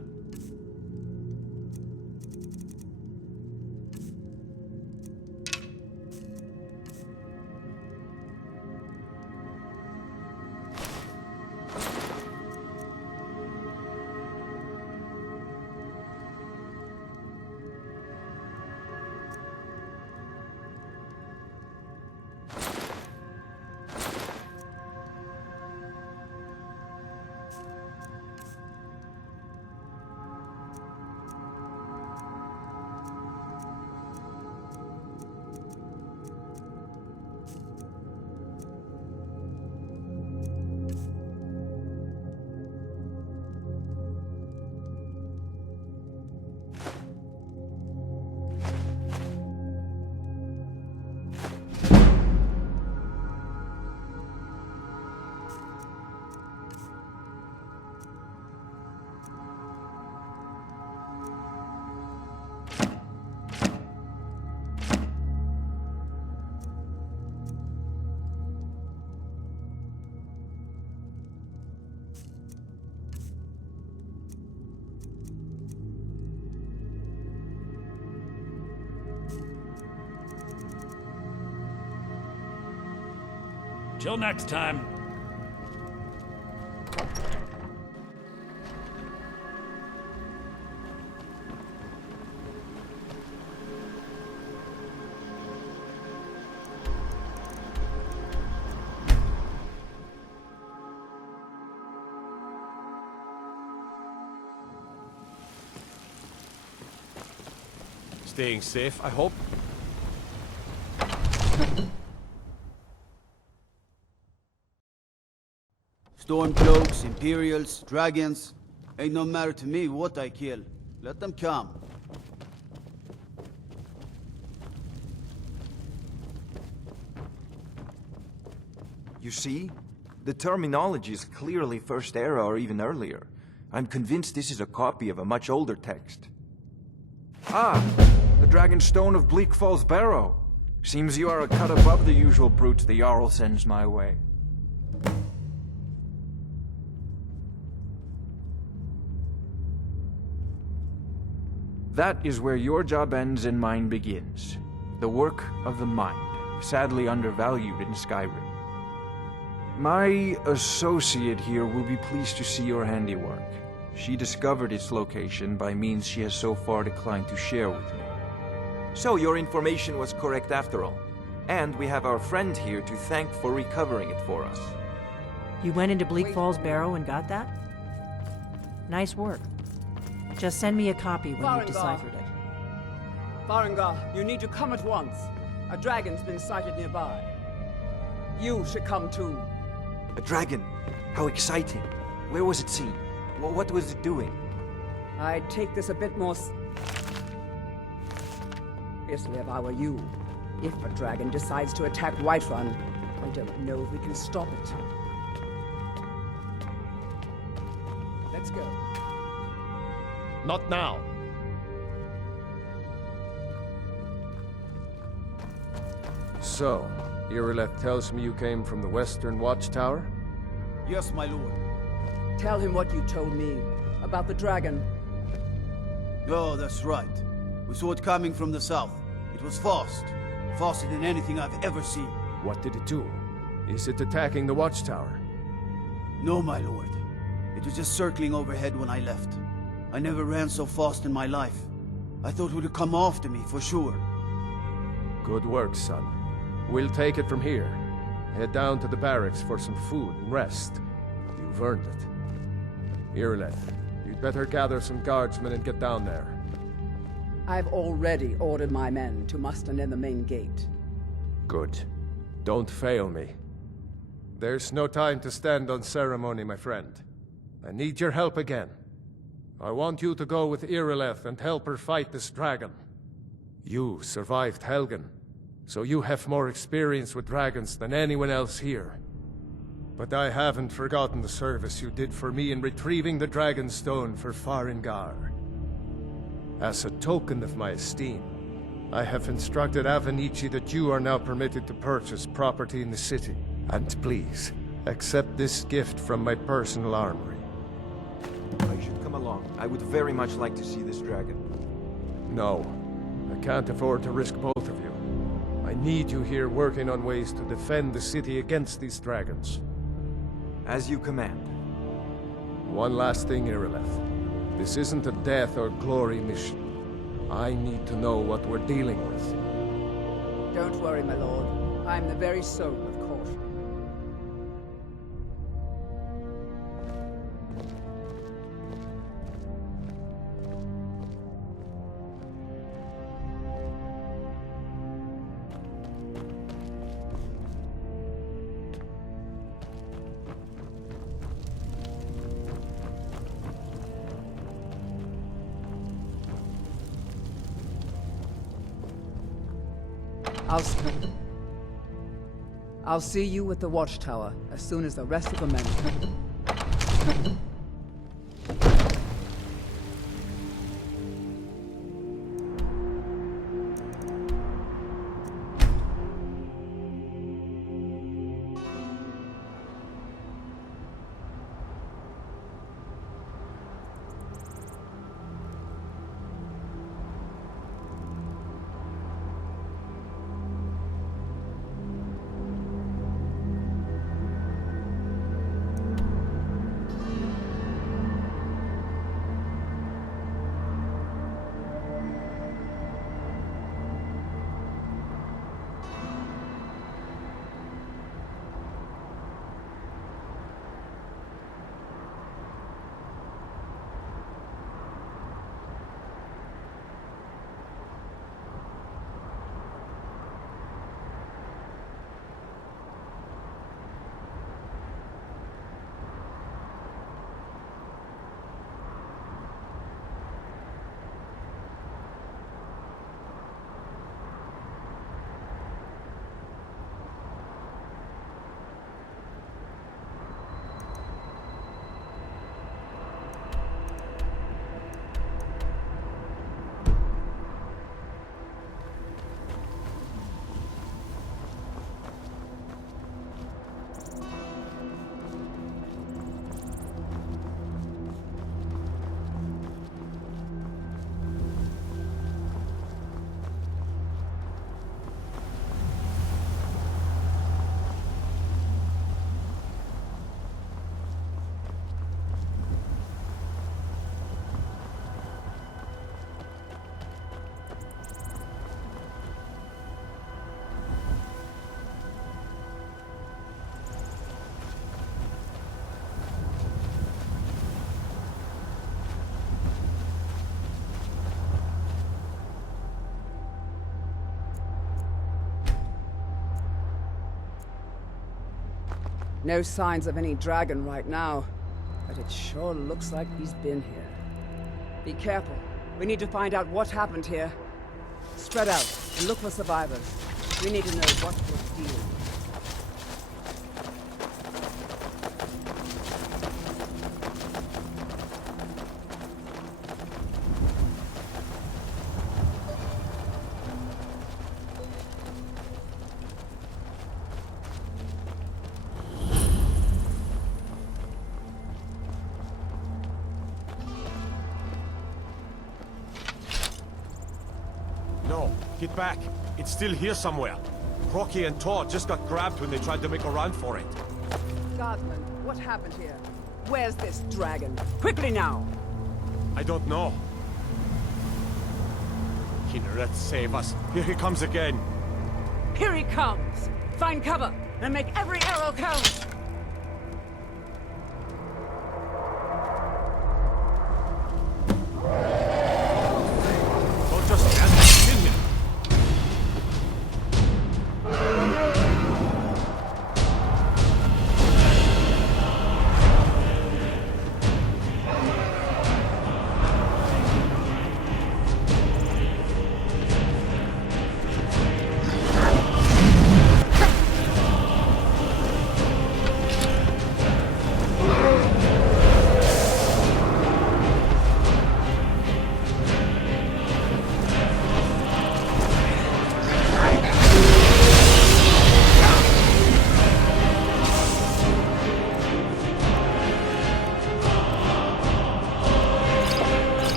Till next time. Staying safe, I hope. Stormcloaks, Imperials, Dragons. Ain't no matter to me what I kill. Let them come. You see? The terminology is clearly First Era or even earlier. I'm convinced this is a copy of a much older text. Ah! The Dragonstone of Bleak Falls Barrow. Seems you are a cut above the usual brutes the Jarl sends my way. That is where your job ends and mine begins. The work of the mind, sadly undervalued in Skyrim. My associate here will be pleased to see your handiwork. She discovered its location by means she has so far declined to share with me. So your information was correct after all. And we have our friend here to thank for recovering it for us. You went into Bleak Falls Barrow and got that? Nice work. Just send me a copy when you've deciphered it. Farengar, you need to come at once. A dragon's been sighted nearby. You should come too. A dragon? How exciting. Where was it seen? What was it doing? I'd take this a bit more seriously if I were you. If a dragon decides to attack Whiterun, I don't know if we can stop it. Let's go. Not now. So, Irileth tells me you came from the Western Watchtower? Yes, my lord. Tell him what you told me about the dragon. Oh, that's right. We saw it coming from the south. It was fast. Faster than anything I've ever seen. What did it do? Is it attacking the Watchtower? No, my lord. It was just circling overhead when I left. I never ran so fast in my life. I thought it would come after me, for sure. Good work, son. We'll take it from here. Head down to the barracks for some food and rest. You've earned it. Irileth, you'd better gather some guardsmen and get down there. I've already ordered my men to muster near the main gate. Good. Don't fail me. There's no time to stand on ceremony, my friend. I need your help again. I want you to go with Irileth and help her fight this dragon. You survived Helgen, so you have more experience with dragons than anyone else here. But I haven't forgotten the service you did for me in retrieving the Dragon Stone for Farengar. As a token of my esteem, I have instructed Avenici that you are now permitted to purchase property in the city. And please, accept this gift from my personal armory. I should come along. I would very much like to see this dragon. No. I can't afford to risk both of you. I need you here working on ways to defend the city against these dragons. As you command. One last thing, Irileth. This isn't a death or glory mission. I need to know what we're dealing with. Don't worry, my lord. I am the very soul of caution. I'll see you at the watchtower as soon as the rest of the men come. No signs of any dragon right now, but it sure looks like he's been here. Be careful. We need to find out what happened here. Spread out and look for survivors. We need to know what we're dealing with. Get back. It's still here somewhere. Rocky and Todd just got grabbed when they tried to make a run for it. Guardsman, what happened here? Where's this dragon? Quickly now! I don't know. Kinneret, save us. Here he comes again. Here he comes! Find cover and make every arrow count!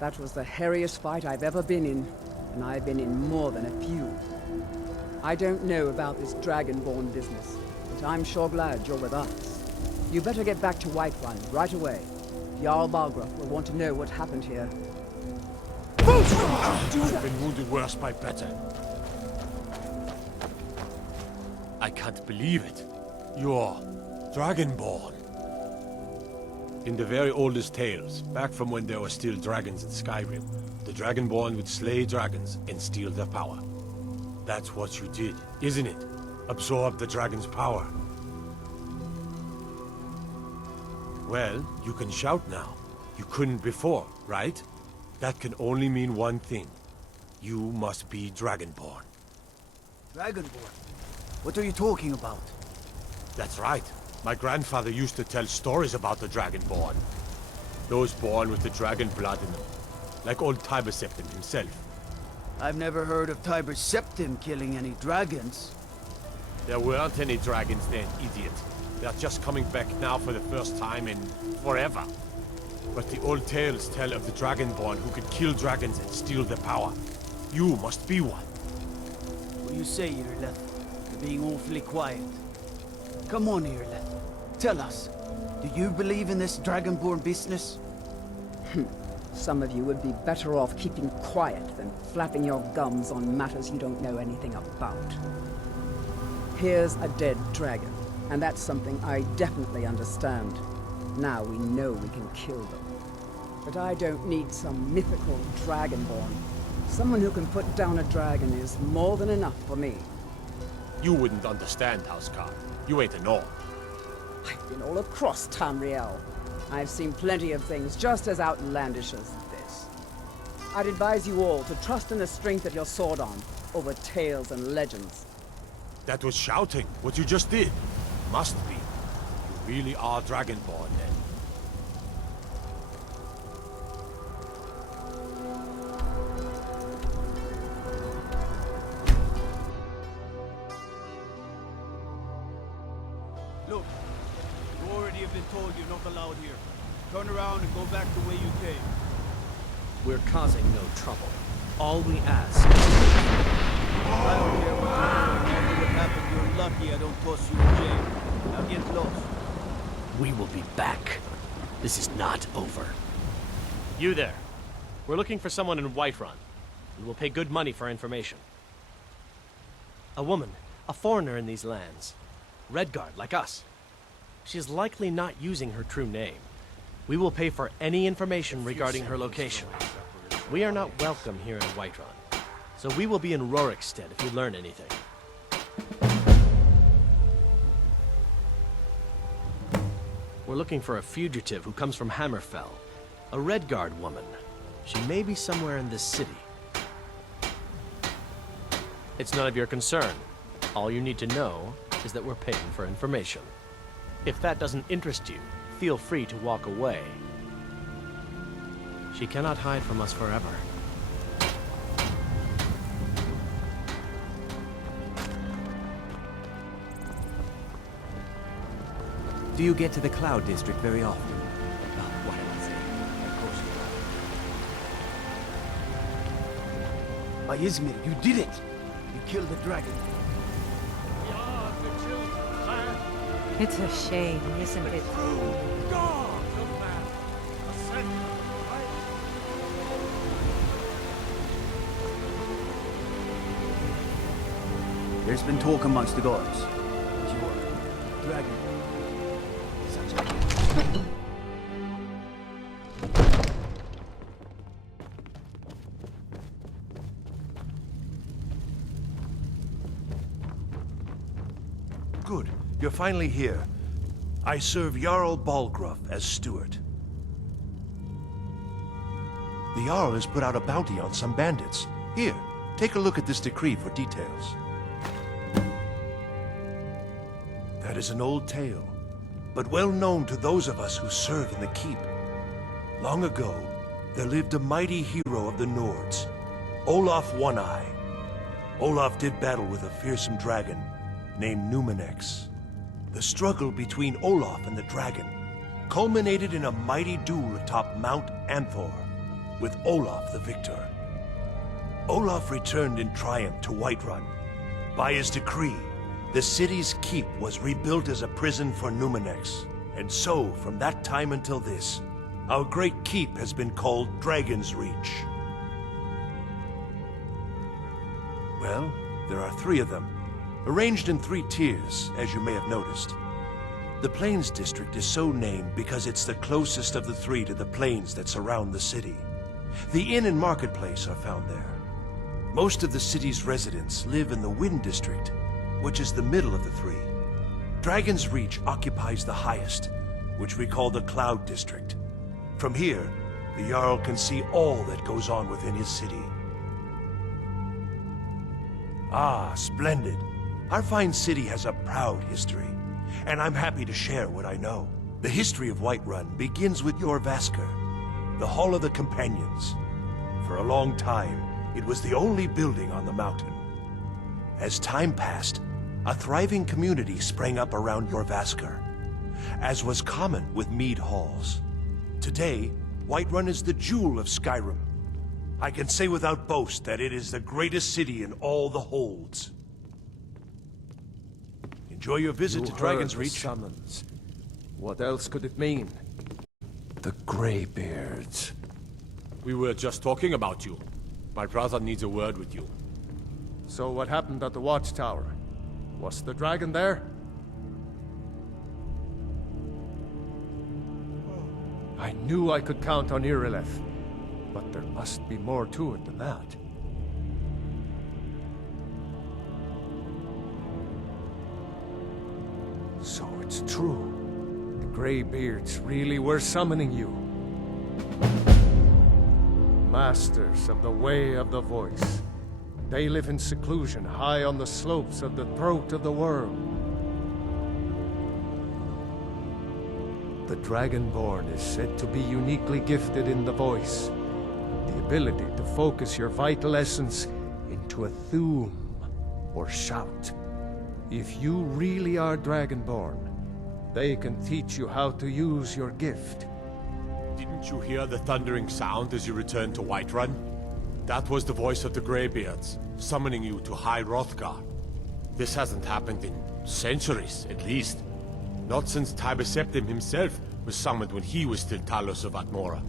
That was the hairiest fight I've ever been in, and I've been in more than a few. I don't know about this Dragonborn business, but I'm sure glad you're with us. You better get back to Whiterun right away. Jarl Balgruuf will want to know what happened here. I've been wounded worse by better. I can't believe it. You're Dragonborn. In the very oldest tales, back from when there were still dragons in Skyrim, the Dragonborn would slay dragons and steal their power. That's what you did, isn't it? Absorb the dragon's power. Well, you can shout now. You couldn't before, right? That can only mean one thing. You must be Dragonborn. Dragonborn? What are you talking about? That's right. My grandfather used to tell stories about the Dragonborn. Those born with the dragon blood in them. Like old Tiber Septim himself. I've never heard of Tiber Septim killing any dragons. There weren't any dragons then, idiot. They're just coming back now for the first time in forever. But the old tales tell of the Dragonborn who could kill dragons and steal their power. You must be one. What do you say, Irleth? You're being awfully quiet. Come on, Irleth. Tell us. Do you believe in this Dragonborn business? Some of you would be better off keeping quiet than flapping your gums on matters you don't know anything about. Here's a dead dragon, and that's something I definitely understand. Now we know we can kill them. But I don't need some mythical Dragonborn. Someone who can put down a dragon is more than enough for me. You wouldn't understand, Housecarl. You ain't a Nord. I've been all across Tamriel. I've seen plenty of things just as outlandish as this. I'd advise you all to trust in the strength of your sword arm over tales and legends. That was shouting, what you just did. Must be. You really are Dragonborn, then. Look, you already have been told you're not allowed here. Turn around and go back the way you came. We're causing no trouble. All we ask I don't care what you're doing. After what happened, you're lucky I don't toss you in jail. Now get lost. we will be back. This is not over. You there. We're looking for someone in Whiterun. We will pay good money for information. A woman, a foreigner in these lands. Redguard, like us. She is likely not using her true name. We will pay for any information regarding her location. We are not welcome here in Whiterun, so we will be in Rorikstead if you learn anything. We're looking for a fugitive who comes from Hammerfell. A Redguard woman. She may be somewhere in this city. It's none of your concern. All you need to know is that we're paying for information. If that doesn't interest you, feel free to walk away. She cannot hide from us forever. Do you get to the Cloud District very often? What am I saying? Of course you are. Ysmir, you did it! You killed the dragon. It's a shame, isn't it? There's been talk amongst the guards. Your dragon. Good. You're finally here. I serve Jarl Balgruuf as steward. The Jarl has put out a bounty on some bandits. Here, take a look at this decree for details. That is an old tale, but well known to those of us who serve in the keep. Long ago, there lived a mighty hero of the Nords, Olaf One-Eye. Olaf did battle with a fearsome dragon named Numenex. The struggle between Olaf and the dragon culminated in a mighty duel atop Mount Anthor. with Olaf the victor. Olaf returned in triumph to Whiterun. By his decree, the city's keep was rebuilt as a prison for Numenex. And so, from that time until this, our great keep has been called Dragon's Reach. Well, there are 3 of them, arranged in 3 tiers, as you may have noticed. The Plains District is so named because it's the closest of the 3 to the plains that surround the city. The inn and marketplace are found there. Most of the city's residents live in the Wind District, which is the middle of the 3. Dragon's Reach occupies the highest, which we call the Cloud District. From here, the Jarl can see all that goes on within his city. Ah, splendid. Our fine city has a proud history, and I'm happy to share what I know. The history of Whiterun begins with Jorvaskr, the Hall of the Companions. For a long time, it was the only building on the mountain. As time passed, a thriving community sprang up around Jorvaskr, as was common with mead halls. Today, Whiterun is the jewel of Skyrim. I can say without boast that it is the greatest city in all the holds. Enjoy your visit to Dragon's Reach. Summons. What else could it mean? The Greybeards. We were just talking about you. My brother needs a word with you. So what happened at the Watchtower? Was the dragon there? I knew I could count on Irileth, but there must be more to it than that. So it's true. The Greybeards really were summoning you. Masters of the Way of the Voice. They live in seclusion high on the slopes of the throat of the world. The Dragonborn is said to be uniquely gifted in the voice, the ability to focus your vital essence into a thum, or shout. If you really are Dragonborn, they can teach you how to use your gift. Didn't you hear the thundering sound as you returned to Whiterun? That was the voice of the Greybeards, summoning you to High Hrothgar. This hasn't happened in centuries, at least. Not since Tiber Septim himself was summoned when he was still Talos of Atmora.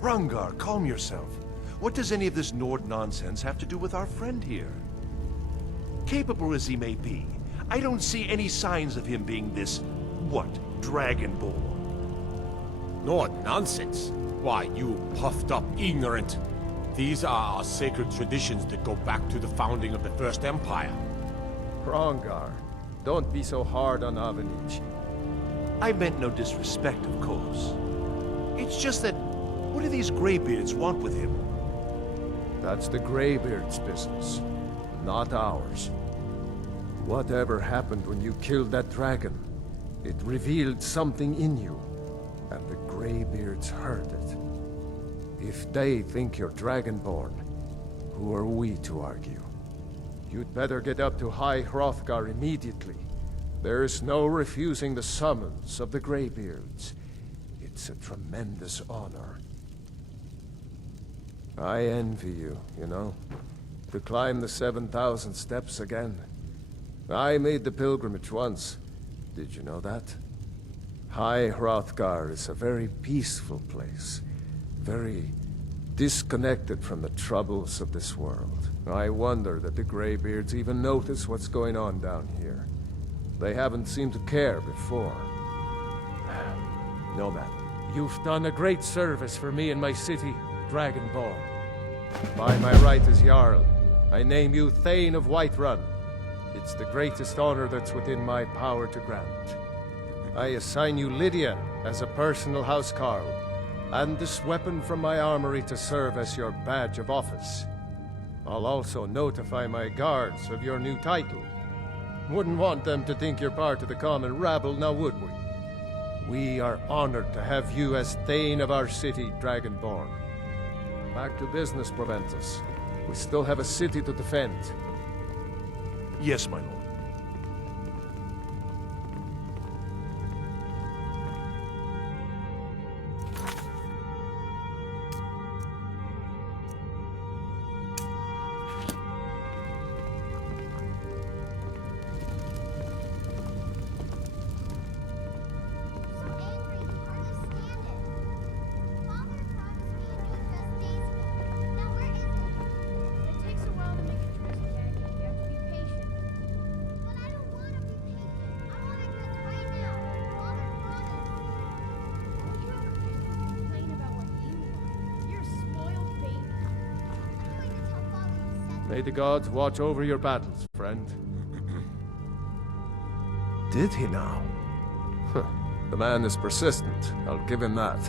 Hrongar, calm yourself. What does any of this Nord nonsense have to do with our friend here? Capable as he may be, I don't see any signs of him being this, what, Dragonborn? Nord nonsense? Why, you puffed up ignorant. These are our sacred traditions that go back to the founding of the First Empire. Hrongar, don't be so hard on Avenich. I meant no disrespect, of course. It's just that, what do these Greybeards want with him? That's the Greybeards' business, not ours. Whatever happened when you killed that dragon, it revealed something in you, and the Greybeards heard it. If they think you're Dragonborn, who are we to argue? You'd better get up to High Hrothgar immediately. There's no refusing the summons of the Greybeards. It's a tremendous honor. I envy you, you know, to climb the 7,000 steps again. I made the pilgrimage once. Did you know that? High Hrothgar is a very peaceful place. Very disconnected from the troubles of this world. I wonder that the Greybeards even notice what's going on down here. They haven't seemed to care before. No, man. You've done a great service for me and my city, Dragonborn. By my right as Jarl, I name you Thane of Whiterun. It's the greatest honor that's within my power to grant. I assign you Lydia as a personal housecarl, and this weapon from my armory to serve as your badge of office. I'll also notify my guards of your new title. Wouldn't want them to think you're part of the common rabble, now would we? We are honored to have you as Thane of our city, Dragonborn. Back to business, Proventus. We still have a city to defend. Yes, my lord. May the gods watch over your battles, friend. Did he now? The man is persistent, I'll give him that.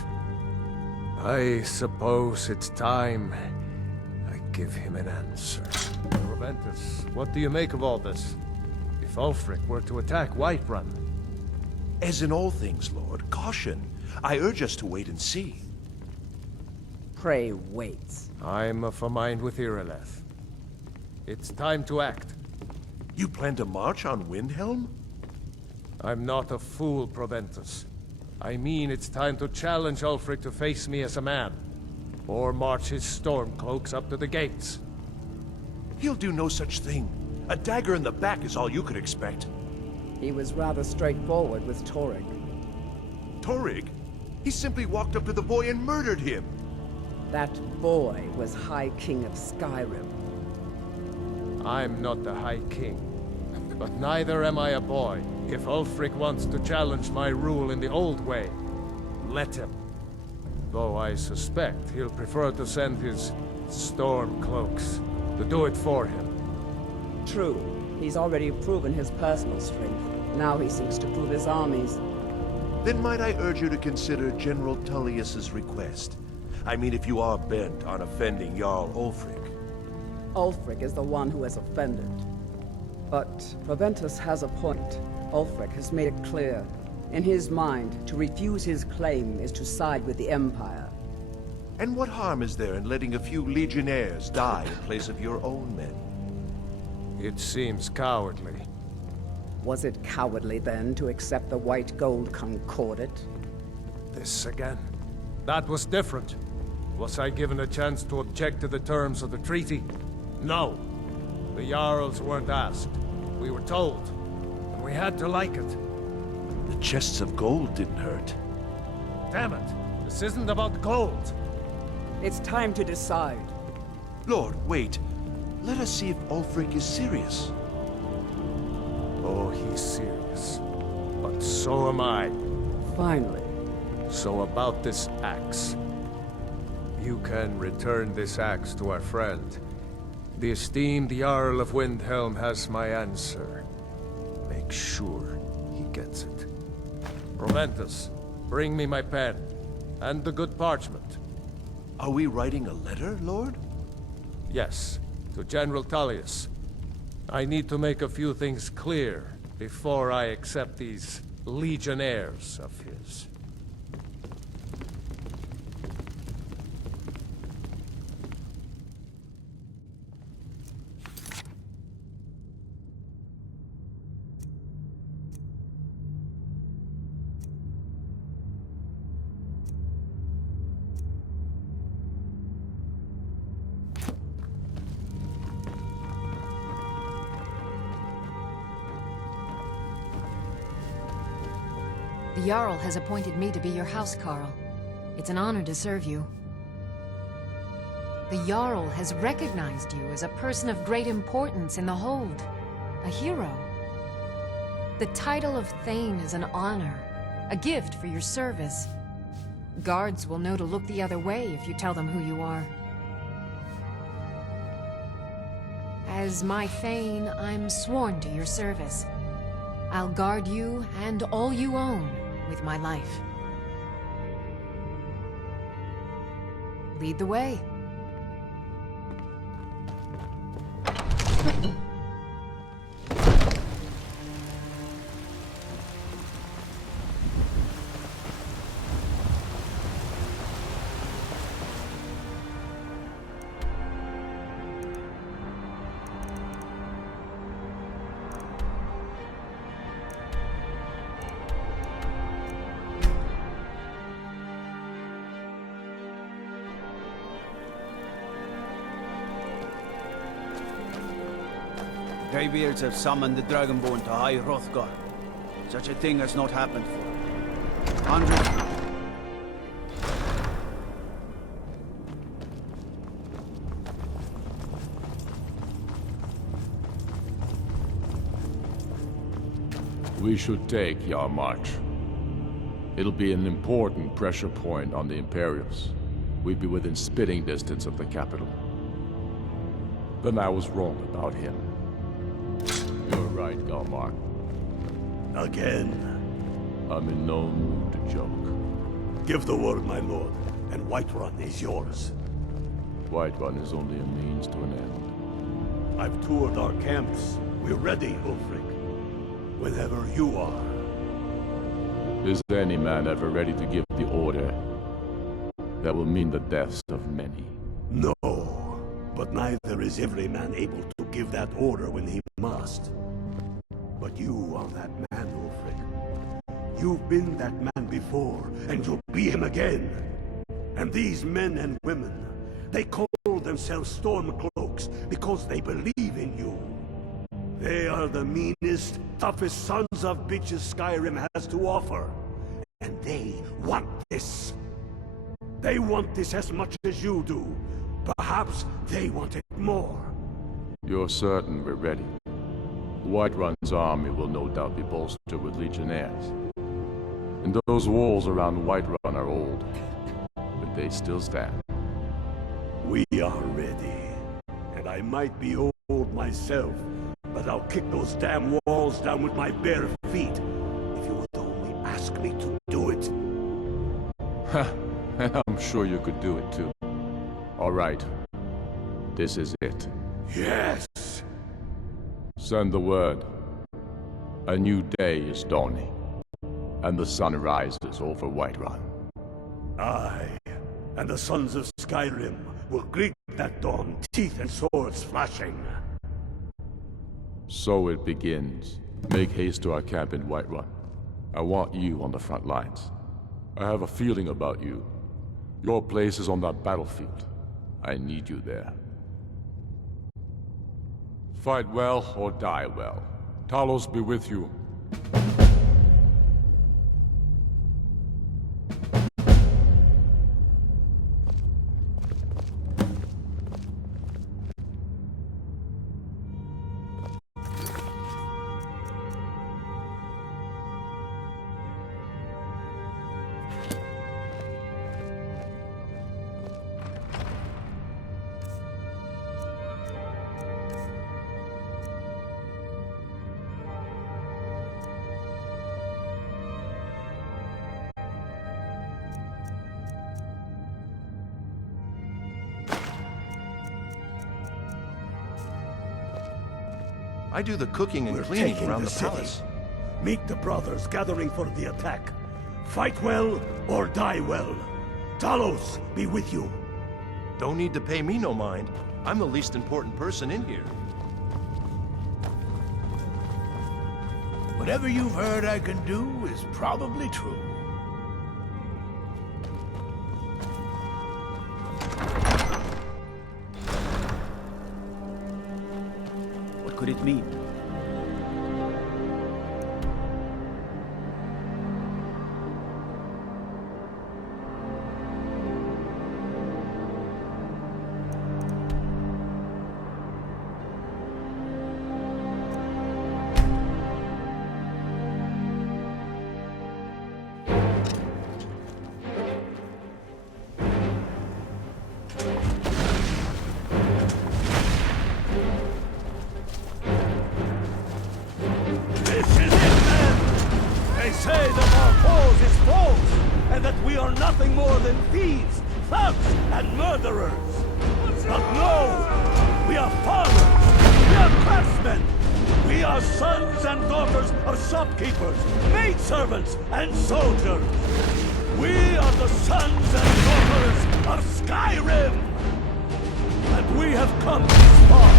I suppose it's time I give him an answer. Proventus, what do you make of all this? If Ulfric were to attack Whiterun? As in all things, Lord, caution. I urge us to wait and see. Pray wait. I'm of a mind with Irileth. It's time to act. You plan to march on Windhelm? I'm not a fool, Proventus. I mean it's time to challenge Ulfric to face me as a man. Or march his stormcloaks up to the gates. He'll do no such thing. A dagger in the back is all you could expect. He was rather straightforward with Torrig. Torrig? He simply walked up to the boy and murdered him. That boy was High King of Skyrim. I'm not the High King. But neither am I a boy. If Ulfric wants to challenge my rule in the old way, let him. Though I suspect he'll prefer to send his stormcloaks to do it for him. True. He's already proven his personal strength. Now he seeks to prove his armies. Then might I urge you to consider General Tullius's request? I mean, if you are bent on offending Jarl Ulfric. Ulfric is the one who has offended. But Proventus has a point. Ulfric has made it clear. In his mind, to refuse his claim is to side with the Empire. And what harm is there in letting a few legionnaires die in place of your own men? It seems cowardly. Was it cowardly, then, to accept the White Gold Concordat? This again. That was different. Was I given a chance to object to the terms of the treaty? No. The Jarls weren't asked. We were told. And we had to like it. The chests of gold didn't hurt. Damn it! This isn't about gold! It's time to decide. Lord, wait. Let us see if Ulfric is serious. Oh, he's serious. But so am I. Finally. So about this axe. You can return this axe to our friend. The esteemed Jarl of Windhelm has my answer. Make sure he gets it. Proventus, bring me my pen. And the good parchment. Are we writing a letter, Lord? Yes, to General Tullius. I need to make a few things clear before I accept these legionnaires of his. The Jarl has appointed me to be your housecarl. It's an honor to serve you. The Jarl has recognized you as a person of great importance in the Hold. A hero. The title of Thane is an honor. A gift for your service. Guards will know to look the other way if you tell them who you are. As my Thane, I'm sworn to your service. I'll guard you and all you own with my life. Lead the way. Greybeards have summoned the Dragonborn to High Hrothgar. Such a thing has not happened for hundreds. We should take Yarmarch. It'll be an important pressure point on the Imperials. We'd be within spitting distance of the capital. Then I was wrong about him. You're right, Galmar. Again? I'm in no mood to joke. Give the word, my lord, and Whiterun is yours. Whiterun is only a means to an end. I've toured our camps. We're ready, Ulfric. Whenever you are. Is any man ever ready to give the order that will mean the deaths of many? No, but neither is every man able to give that order when he must. But you are that man, Ulfric. You've been that man before, and you'll be him again. And these men and women, they call themselves Stormcloaks because they believe in you. They are the meanest, toughest sons of bitches Skyrim has to offer. And they want this. They want this as much as you do. Perhaps they want it more. You're certain we're ready? Whiterun's army will no doubt be bolstered with legionnaires. And those walls around Whiterun are old, but they still stand. We are ready. And I might be old myself, but I'll kick those damn walls down with my bare feet, if you would only ask me to do it. I'm sure you could do it too. All right. This is it. Yes! Send the word. A new day is dawning, and the sun rises over Whiterun. Aye, and the sons of Skyrim will greet that dawn, teeth and swords flashing. So it begins. Make haste to our camp in Whiterun. I want you on the front lines. I have a feeling about you. Your place is on that battlefield. I need you there. Fight well or die well. Talos be with you. I do the cooking and cleaning around the palace. Meet the brothers gathering for the attack. Fight well or die well. Talos be with you. Don't need to pay me no mind. I'm the least important person in here. Whatever you've heard I can do is probably true. What could it mean? Say that our foes is foes, and that we are nothing more than thieves, thugs, and murderers. But no, we are farmers, we are craftsmen, we are sons and daughters of shopkeepers, maidservants, and soldiers. We are the sons and daughters of Skyrim. And we have come this far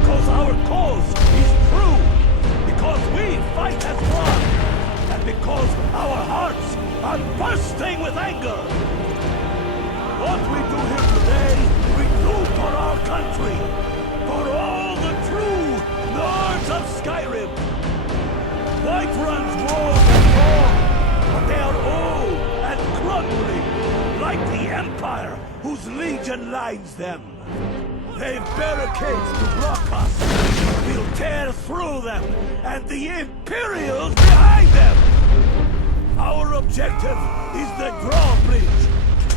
because our cause is true, because we fight as one. And because our hearts are bursting with anger. What we do here today, we do for our country, for all the true Nords of Skyrim. Whiterun's walls are strong, but they are old and crumbling, like the Empire whose legion lines them. They've barricades to block us. We'll tear through them, and the Imperials behind them! Our objective is the drawbridge.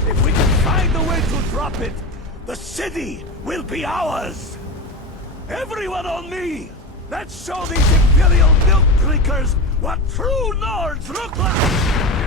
If we can find a way to drop it, the city will be ours! Everyone on me! Let's show these Imperial milk drinkers what true Nords look like!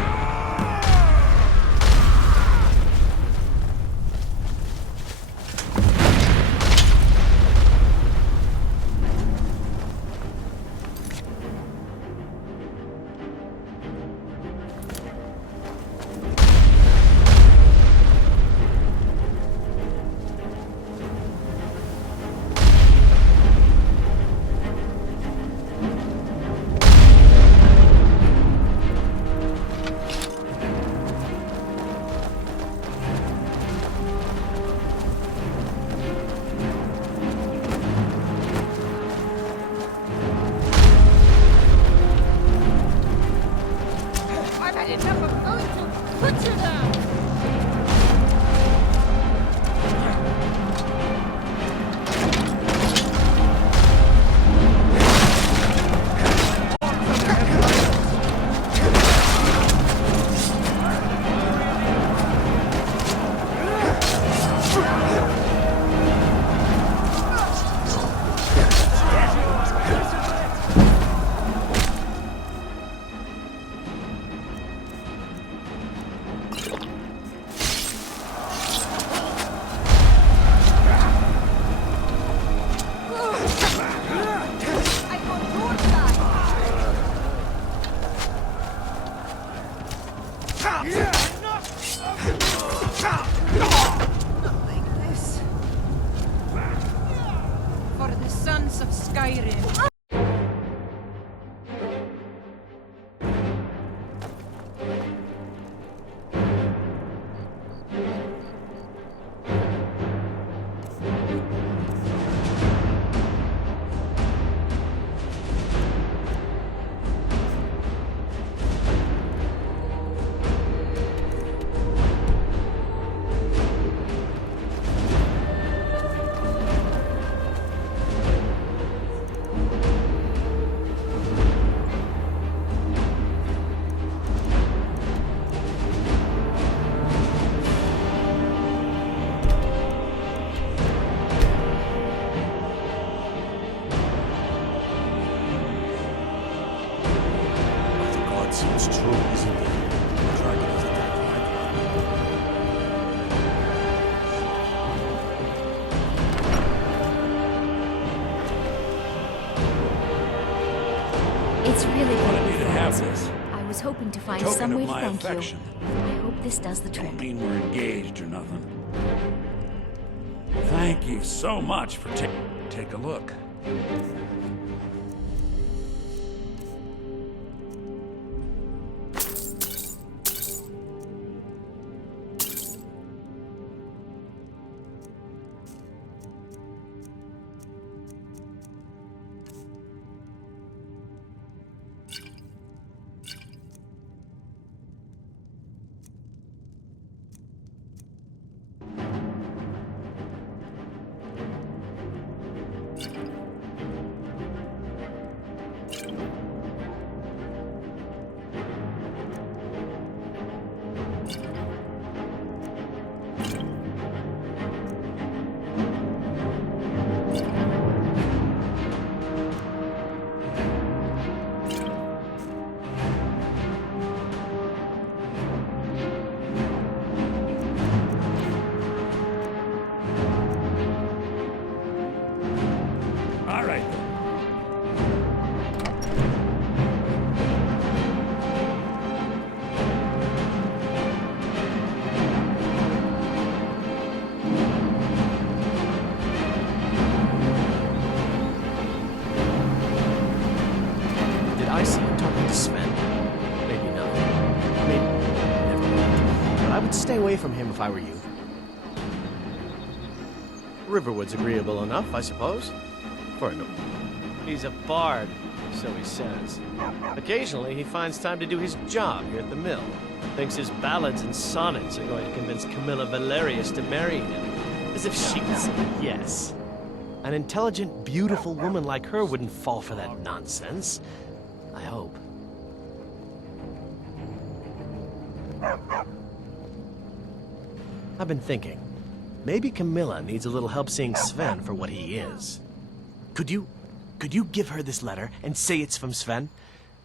It's really Wanted me to have this. I was hoping to find Token some of way to my thank affection. you. I hope this does the trick. Don't mean we're engaged or nothing. Thank you so much for take a look. All right. Did I see him talking to Sven? Maybe not. Maybe. Never mind. But I would stay away from him if I were you. Riverwood's agreeable enough, I suppose. For a no. He's a bard, so he says. Occasionally, he finds time to do his job here at the mill. Thinks his ballads and sonnets are going to convince Camilla Valerius to marry him. As if she'd say yes. An intelligent, beautiful woman like her wouldn't fall for that nonsense. I hope. I've been thinking. Maybe Camilla needs a little help seeing Sven for what he is. Could you give her this letter and say it's from Sven?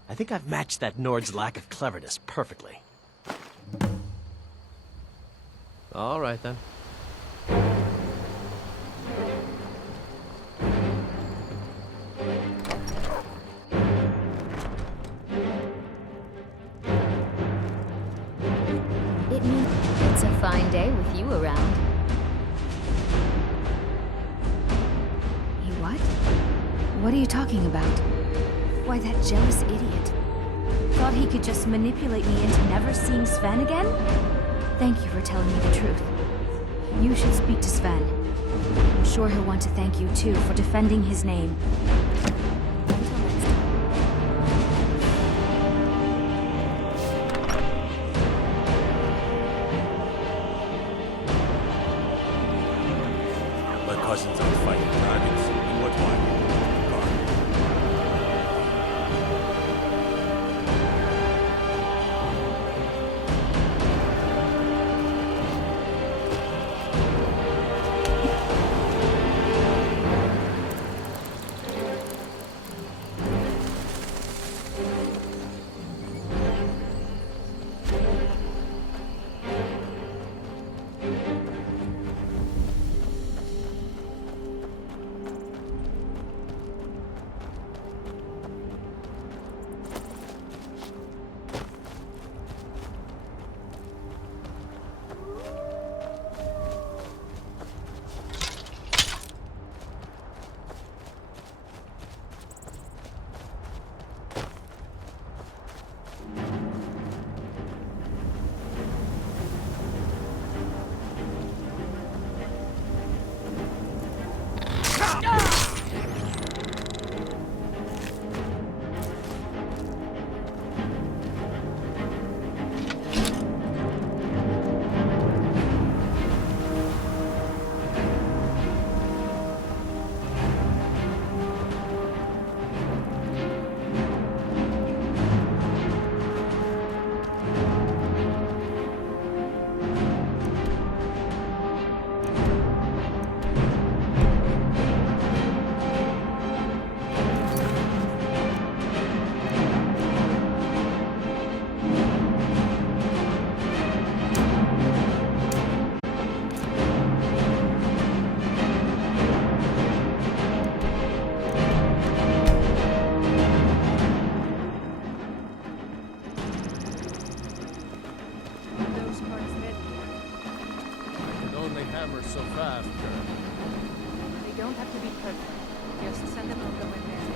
I think I've matched that Nord's lack of cleverness perfectly. All right, then. It means it's a fine day with you around. You what? What are you talking about? Why, that jealous idiot. Thought he could just manipulate me into never seeing Sven again? Thank you for telling me the truth. You should speak to Sven. I'm sure he'll want to thank you, too, for defending his name. My cousins are fighting dragons. In what way? So fast, girl. They don't have to be perfect. Just send them over when they're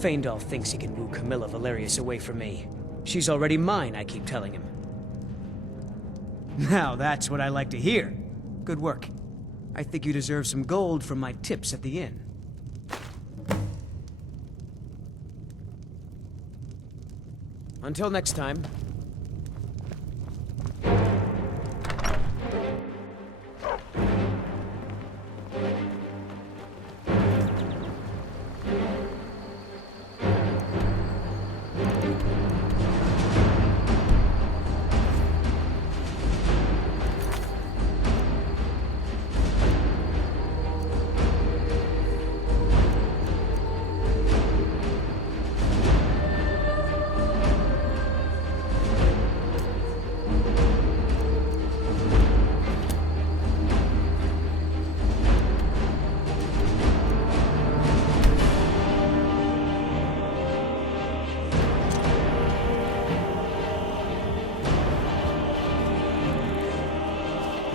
Feindal thinks he can woo Camilla Valerius away from me. She's already mine, I keep telling him. Now that's what I like to hear. Good work. I think you deserve some gold from my tips at the inn. Until next time.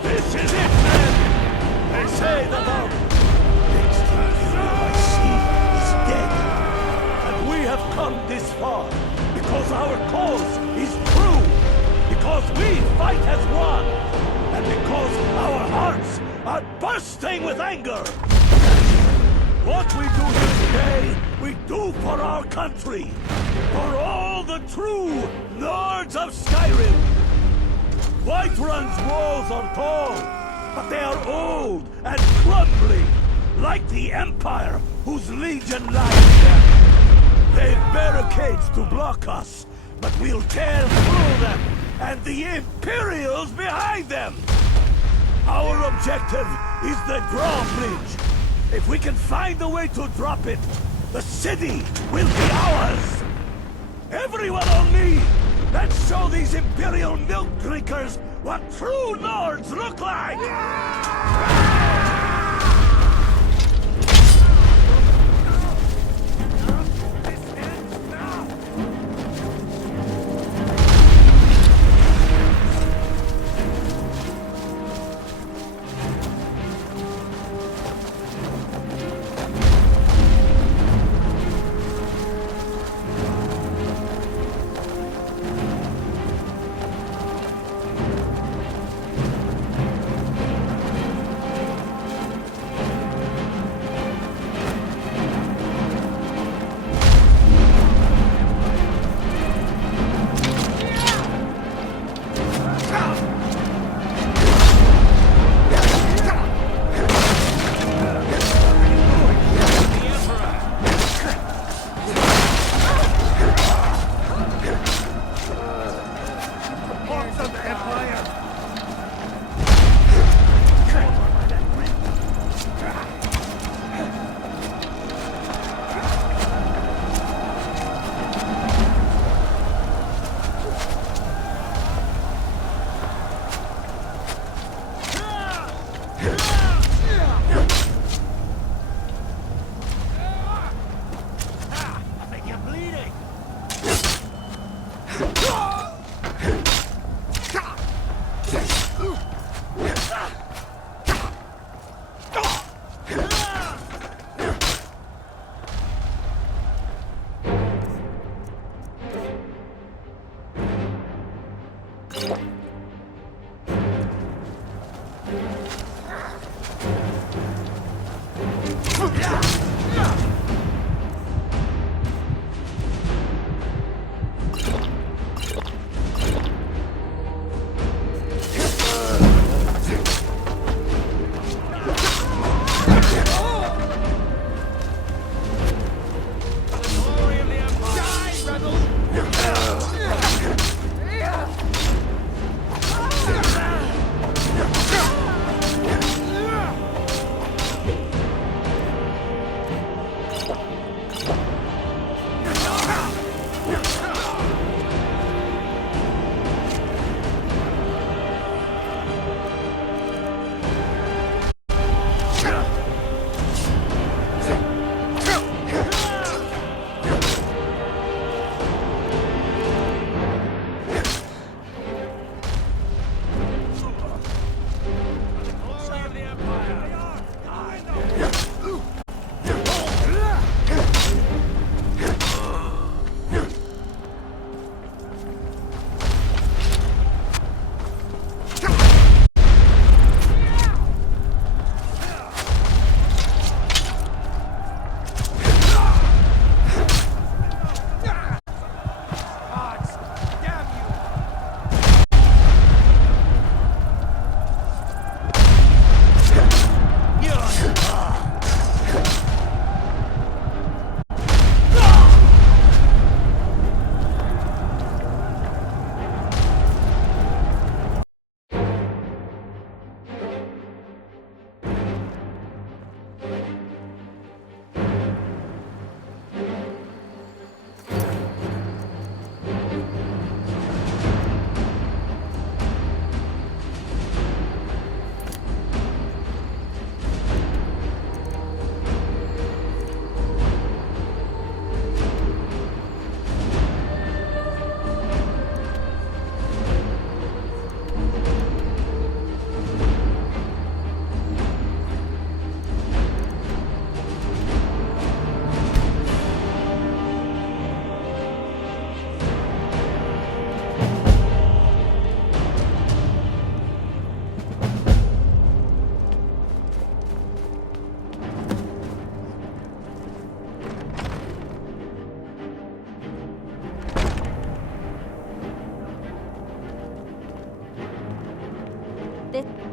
This is it, man! They say that our extraordinary by sea is dead. And we have come this far because our cause is true. Because we fight as one. And because our hearts are bursting with anger. What we do here today, we do for our country. For all the true Lords of Skyrim. Whiterun's walls are tall, but they are old and crumbling, like the Empire whose legion lies there. They've barricades to block us, but we'll tear through them, and the Imperials behind them! Our objective is the drawbridge. If we can find a way to drop it, the city will be ours! Everyone on me! Let's show these Imperial milk drinkers what true lords look like!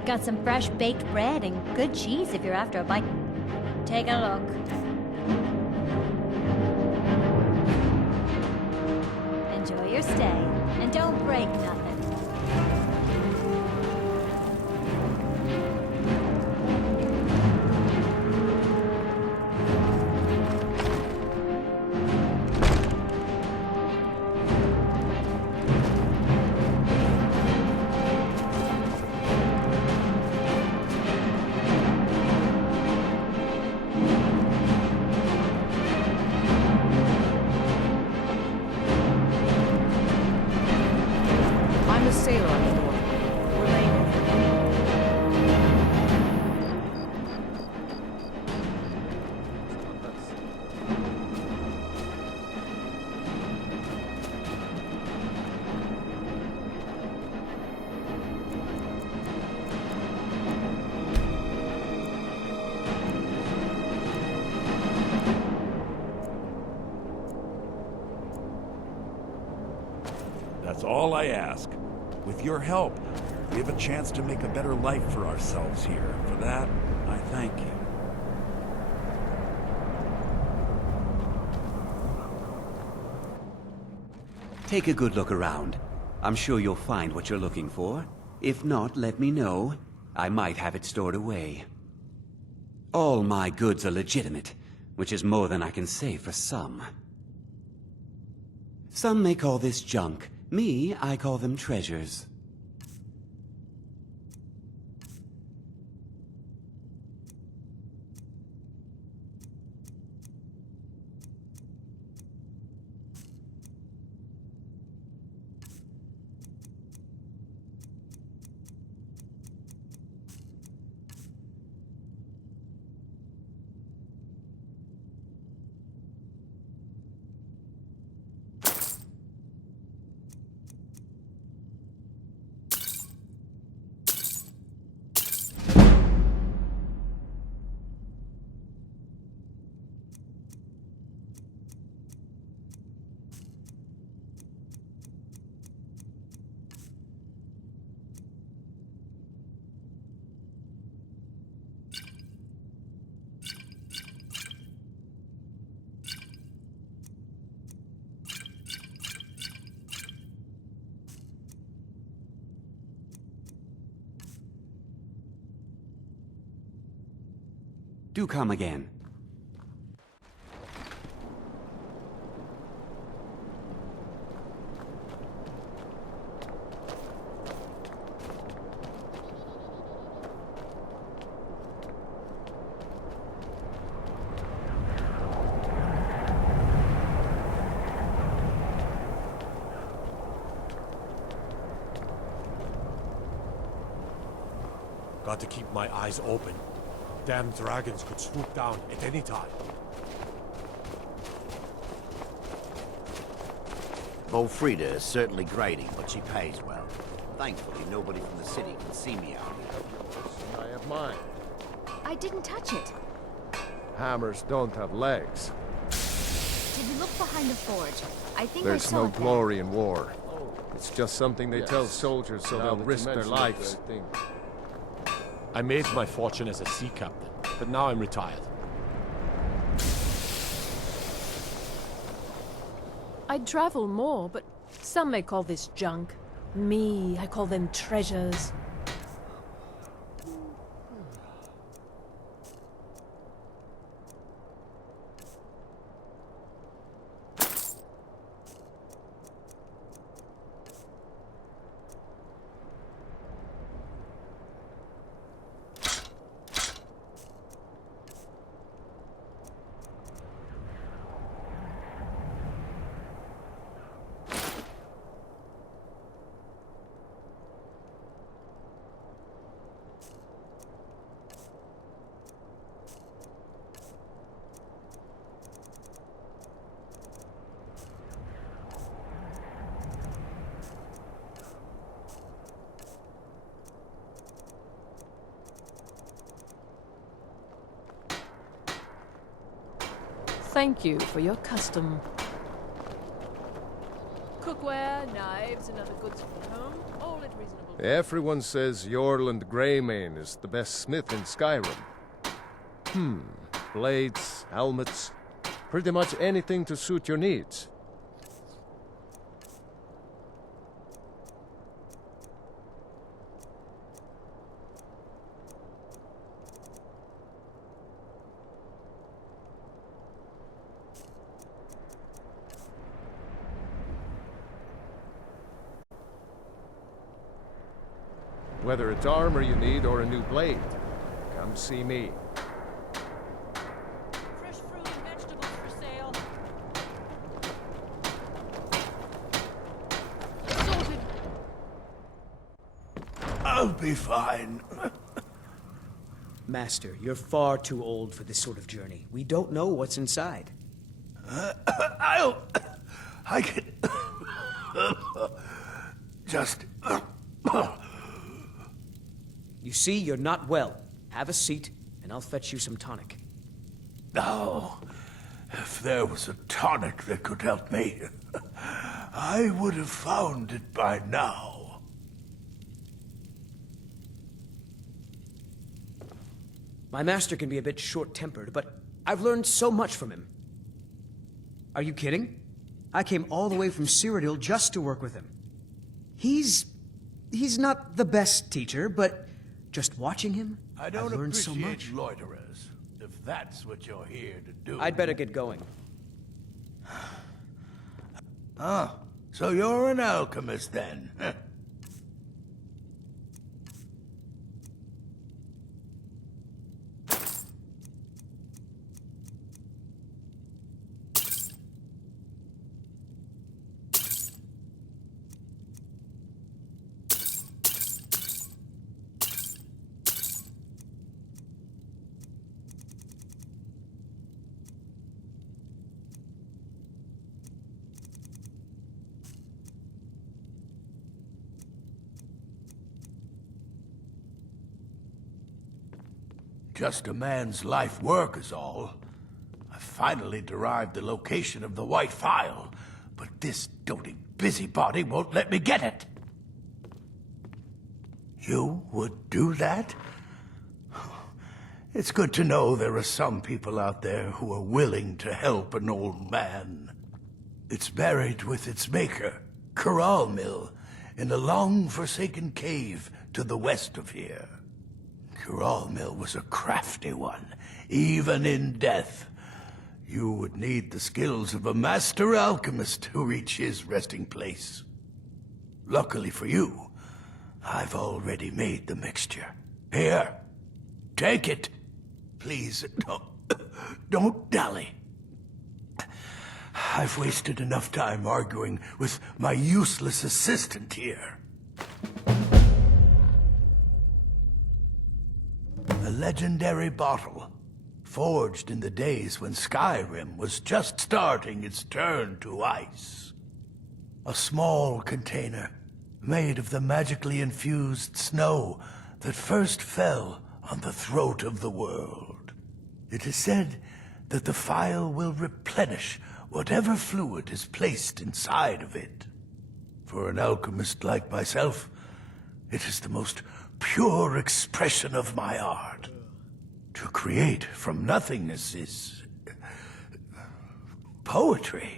Got some fresh baked bread and good cheese if you're after a bite. Take a look. your stay. And don't break nothing. I'm a sailor on the North. We're laying That's all I ask. With your help, we have a chance to make a better life for ourselves here. For that, I thank you. Take a good look around. I'm sure you'll find what you're looking for. If not, let me know. I might have it stored away. All my goods are legitimate, which is more than I can say for some. Some may call this junk. Me, I call them treasures. Do come again. Got to keep my eyes open. Damn dragons could swoop down at any time. Frida is certainly grading, but she pays well. Thankfully, nobody from the city can see me out here. I have mine. I didn't touch it. Hammers don't have legs. Did you look behind the forge? I think There's I saw no it there. glory in war. It's just something they Yes. tell soldiers so Now they'll that you risk their mention it, lives. I think- I made my fortune as a sea captain, but now I'm retired. I'd travel more, but some may call this junk. Me, I call them treasures. Thank you for your custom. Cookware, knives, and other goods for the home, all at reasonable. Everyone says Yorland Greymane is the best smith in Skyrim. Blades, helmets, pretty much anything to suit your needs. Whether it's armor you need or a new blade, come see me. Fresh fruit and vegetables for sale. Sorted. I'll be fine. Master, you're far too old for this sort of journey. We don't know what's inside. I can... just... You see, you're not well. Have a seat, and I'll fetch you some tonic. Oh, if there was a tonic that could help me, I would have found it by now. My master can be a bit short-tempered, but I've learned so much from him. Are you kidding? I came all the way from Cyrodiil just to work with him. He's not the best teacher, but just watching him, I don't I've learned so much. appreciate loiterers, if that's what you're here to do. I'd better get going. Ah, so you're an alchemist then? Just a man's life work is all. I finally derived the location of the white phial, but this doting busybody won't let me get it. You would do that? It's good to know there are some people out there who are willing to help an old man. It's buried with its maker, Corral Mill, in a long-forsaken cave to the west of here. Corral Mill was a crafty one, even in death. You would need the skills of a master alchemist to reach his resting place. Luckily for you, I've already made the mixture. Here, take it. Please, don't dally. I've wasted enough time arguing with my useless assistant here. A legendary bottle, forged in the days when Skyrim was just starting its turn to ice. A small container, made of the magically infused snow that first fell on the throat of the world. It is said that the phial will replenish whatever fluid is placed inside of it. For an alchemist like myself, it is the most pure expression of my art. To create from nothingness is poetry.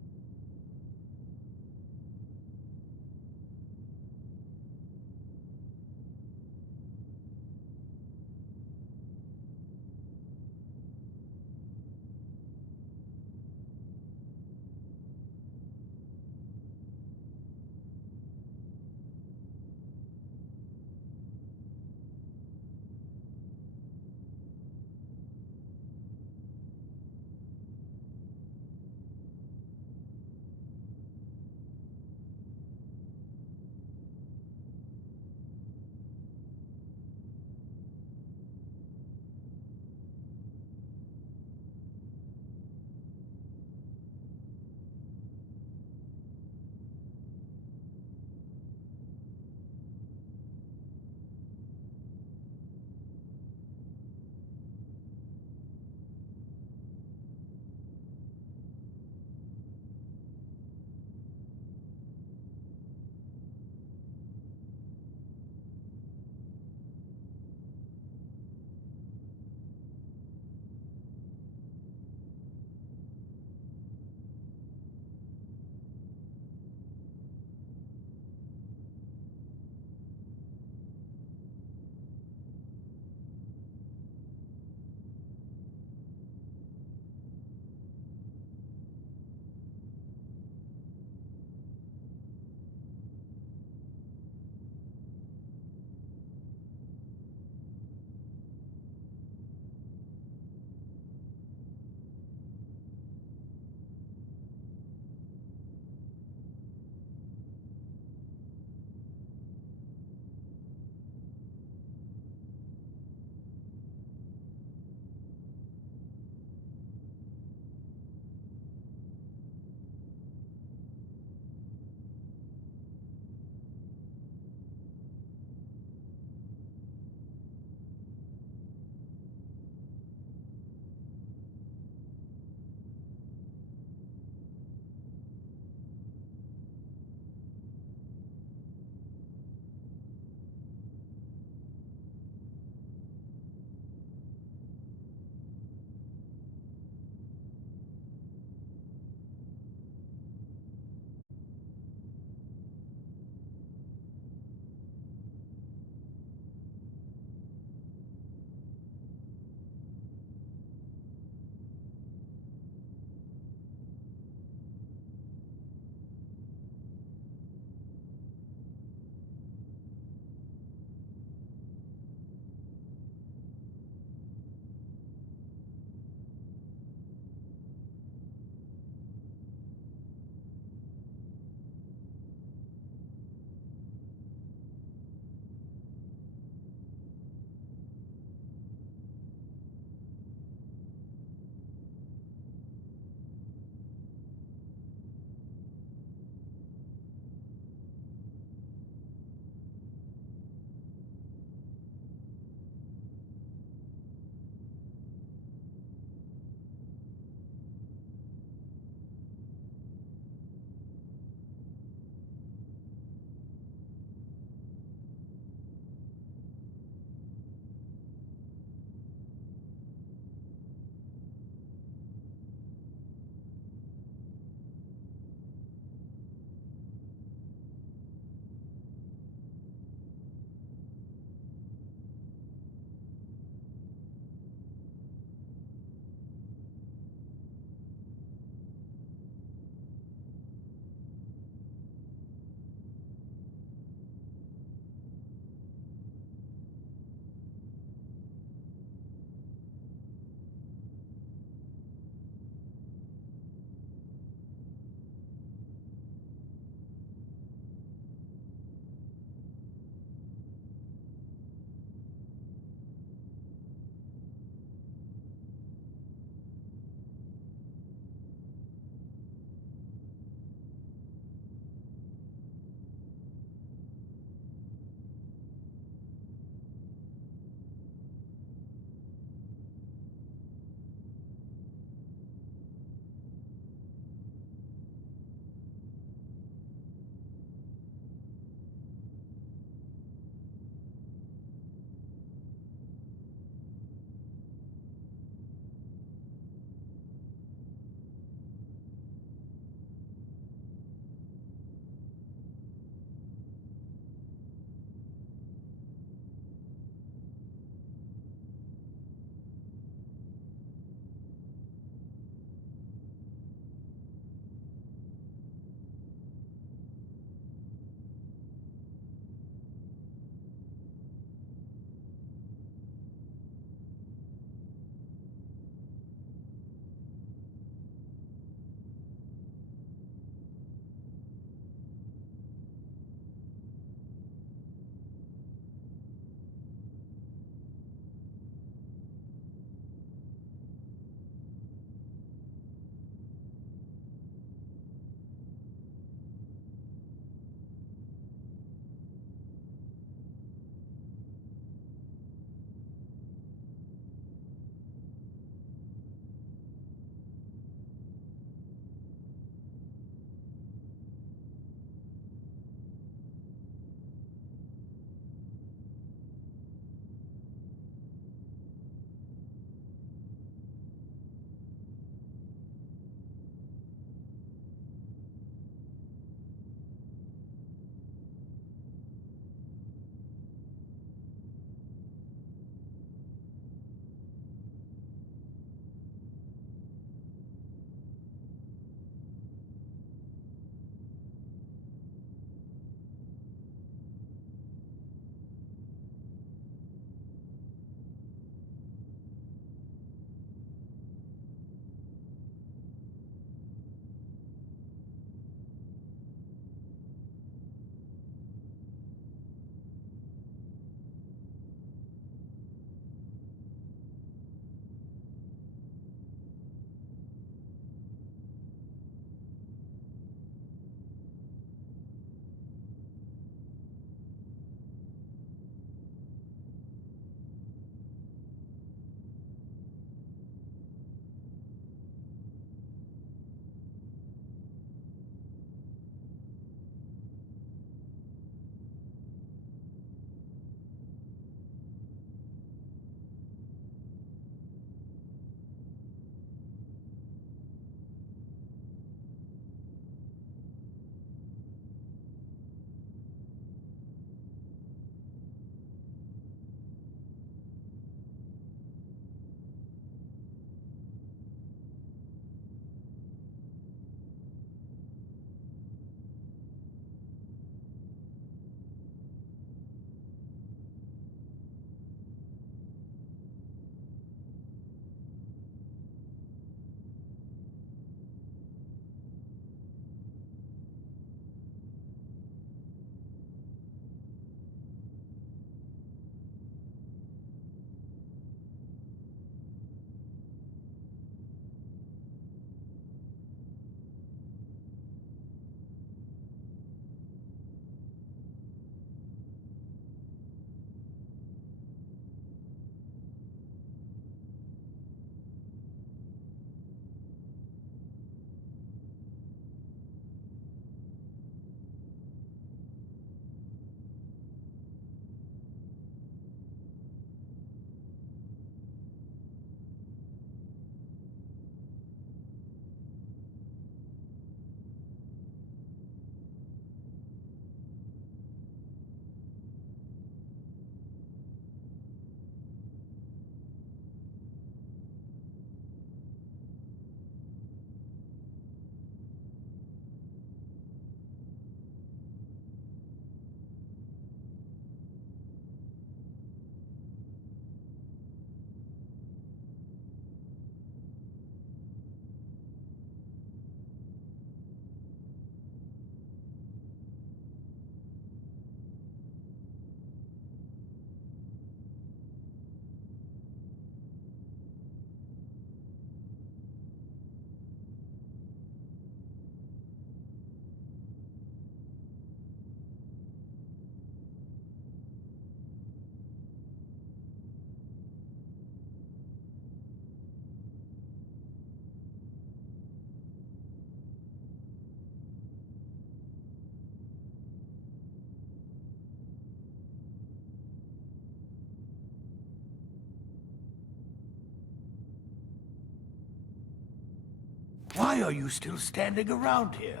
Why are you still standing around here?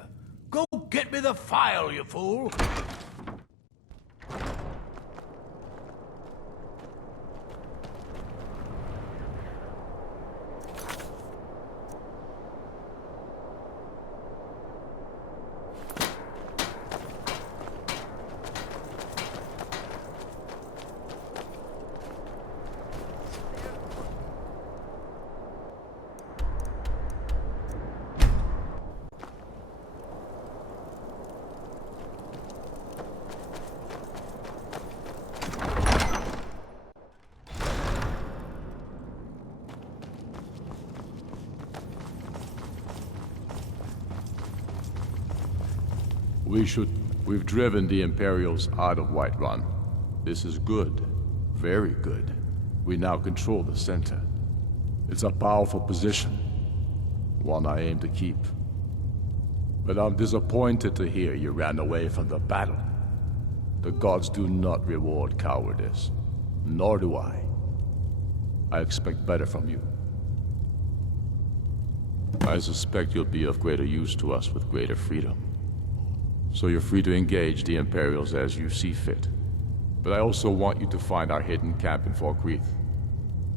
Go get me the file, you fool! We've driven the Imperials out of Whiterun. This is good. Very good. We now control the center. It's a powerful position. One I aim to keep. But I'm disappointed to hear you ran away from the battle. The gods do not reward cowardice. Nor do I. I expect better from you. I suspect you'll be of greater use to us with greater freedom. So you're free to engage the Imperials as you see fit. But I also want you to find our hidden camp in Falkreath.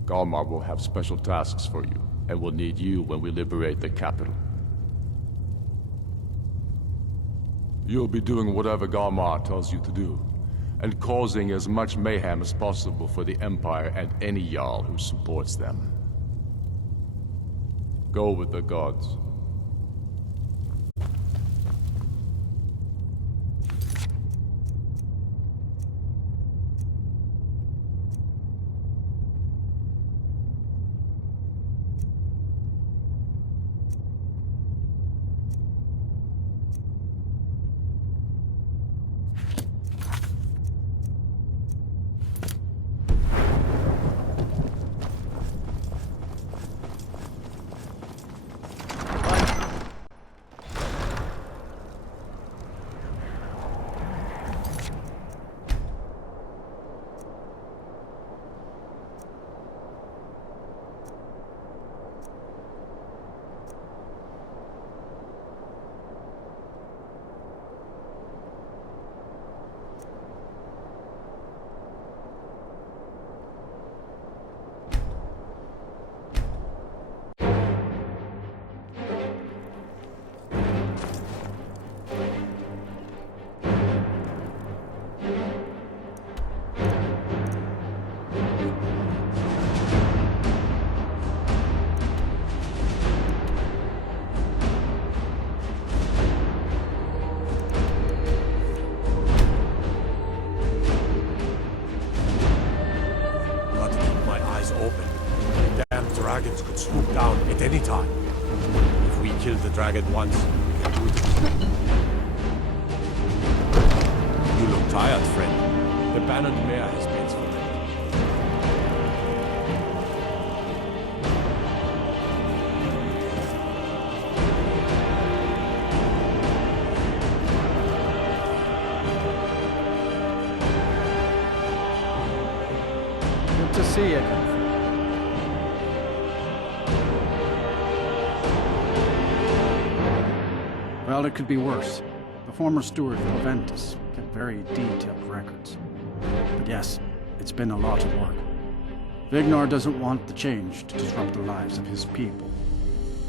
Galmar will have special tasks for you, and will need you when we liberate the capital. You'll be doing whatever Galmar tells you to do, and causing as much mayhem as possible for the Empire and any Jarl who supports them. Go with the gods. Dragons could swoop down at any time. If we kill the dragon once, we can do it again. You look tired, friend. The bannered mare has been for them. Good to see you. Well, it could be worse. The former steward of Ventus kept very detailed records. But yes, it's been a lot of work. Vignar doesn't want the change to disrupt the lives of his people.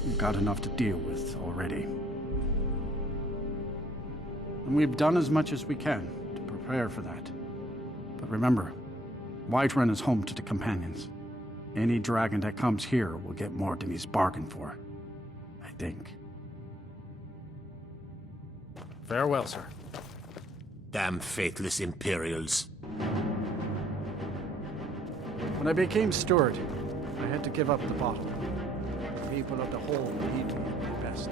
We've got enough to deal with already. And we've done as much as we can to prepare for that. But remember, Whiterun is home to the Companions. Any dragon that comes here will get more than he's bargained for. I think. Farewell, sir. Damn faithless Imperials. When I became steward, I had to give up the bottle. The people of the whole need me at my best.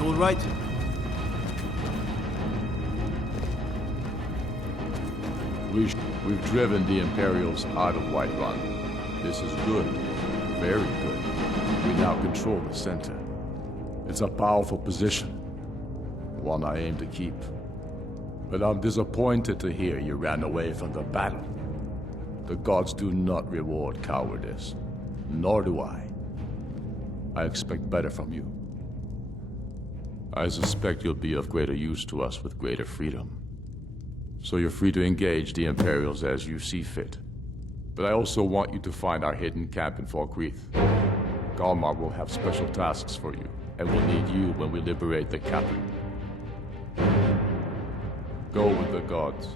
was all right. We've driven the Imperials out of Whiterun. This is good. Very good. We now control the center. It's a powerful position. One I aim to keep. But I'm disappointed to hear you ran away from the battle. The gods do not reward cowardice. Nor do I. I expect better from you. I suspect you'll be of greater use to us with greater freedom. So you're free to engage the Imperials as you see fit. But I also want you to find our hidden camp in Falkreath. Galmar will have special tasks for you, and will need you when we liberate the capital. Go with the gods.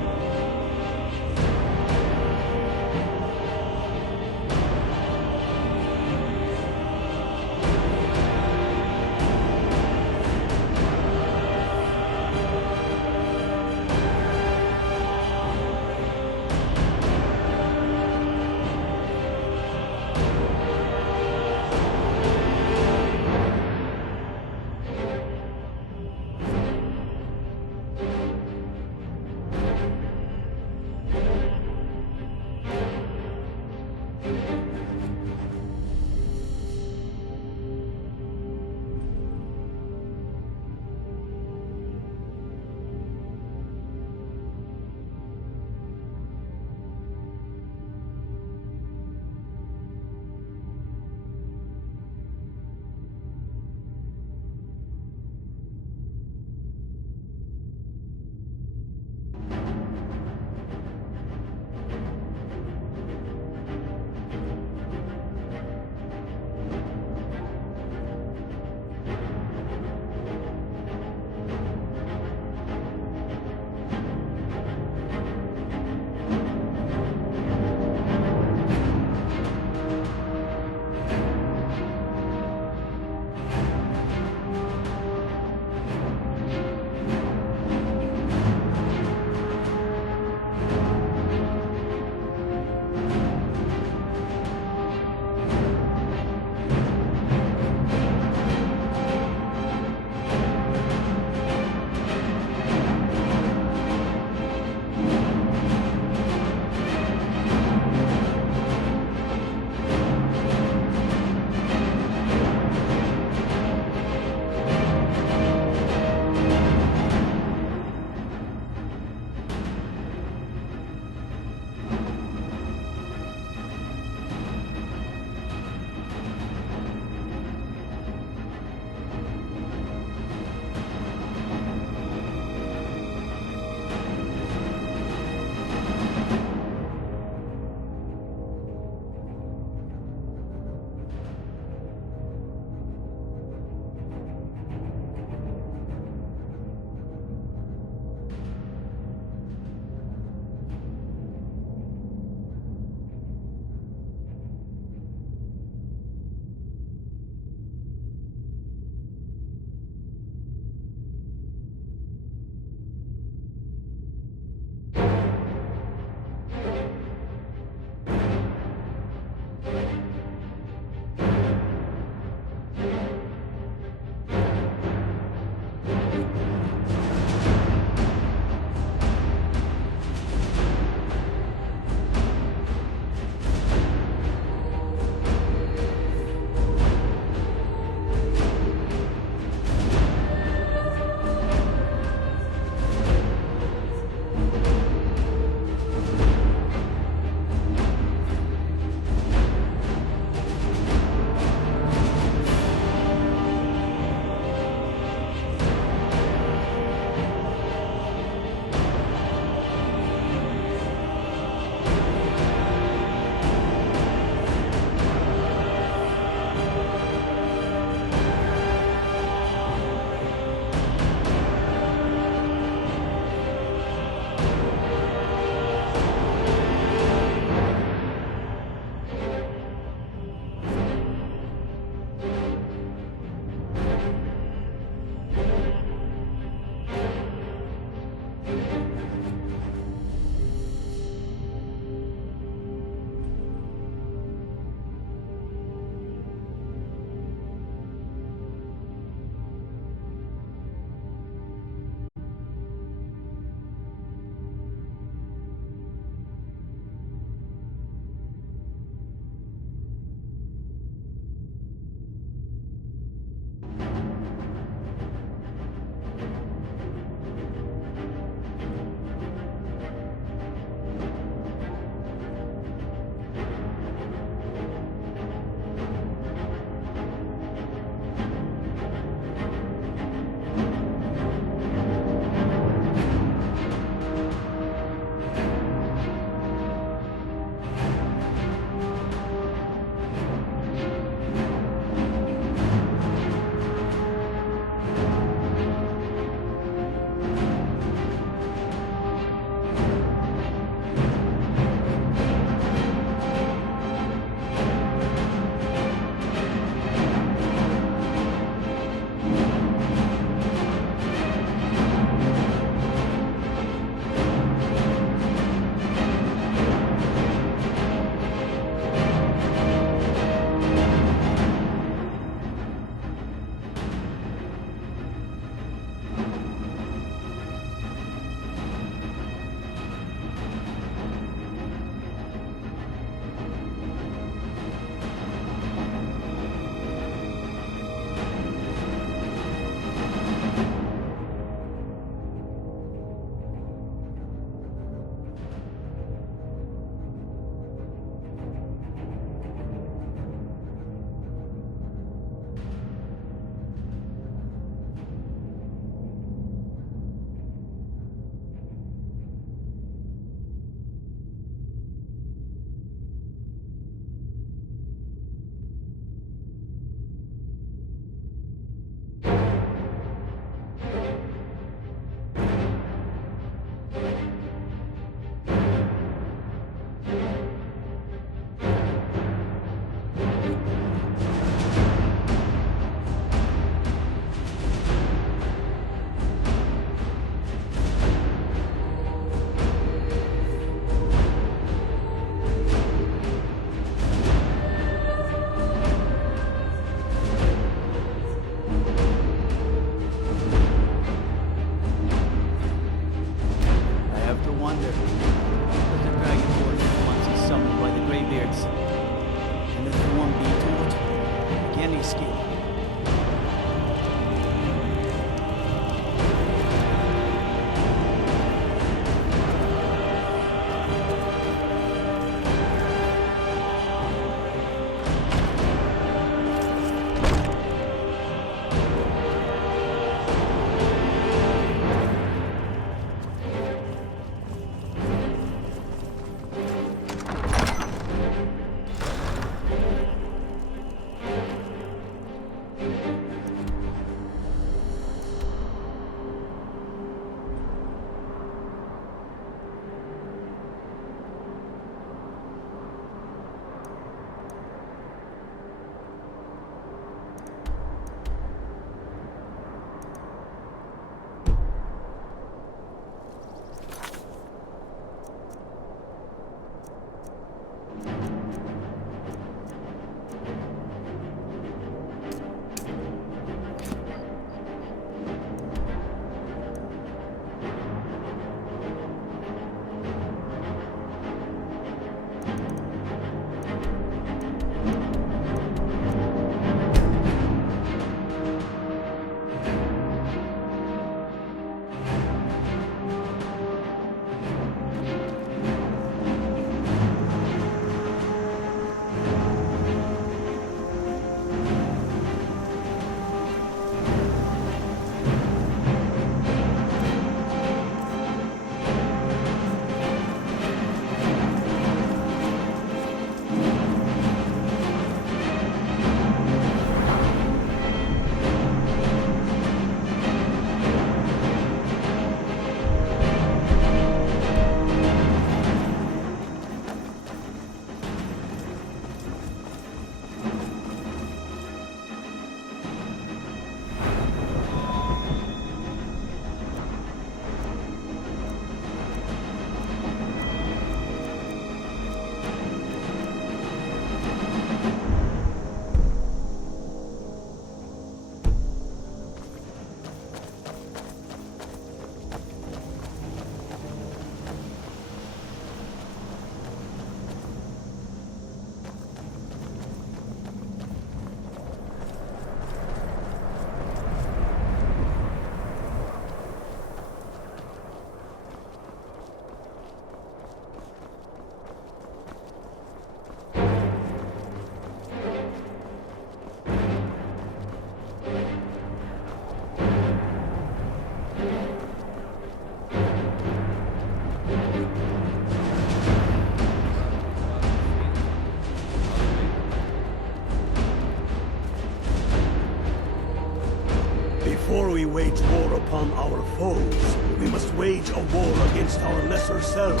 Before we wage war upon our foes, we must wage a war against our lesser selves.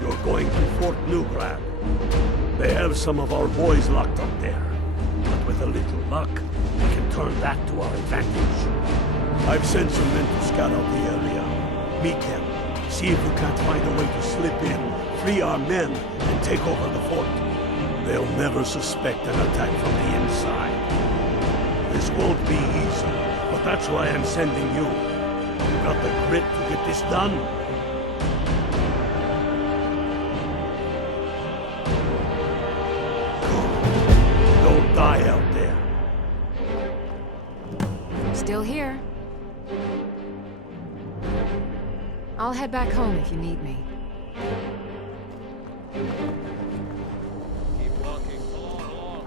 You're going to Fort Newgrad. They have some of our boys locked up there. But with a little luck, we can turn that to our advantage. I've sent some men to scout out the area. Meet them. See if you can't find a way to slip in, free our men, and take over the fort. They'll never suspect an attack from the inside. This won't be easy, but that's why I'm sending you. You got the grit to get this done? Don't die out there. Still here. I'll head back home if you need me. Keep walking. Along.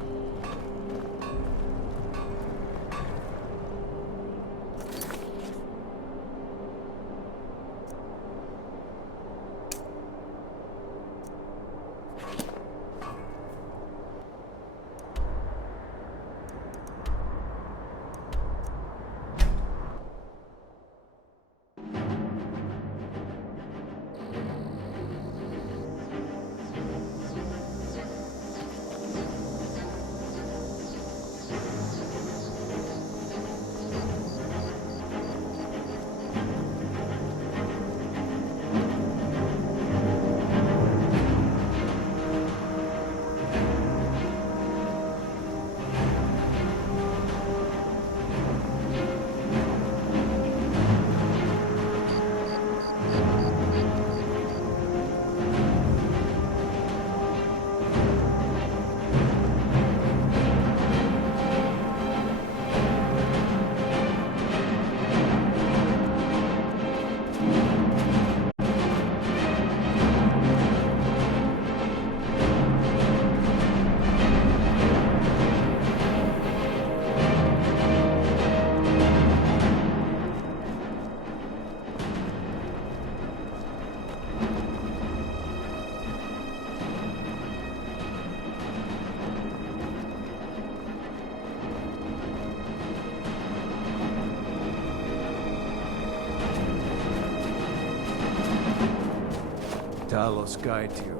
Talos guide you.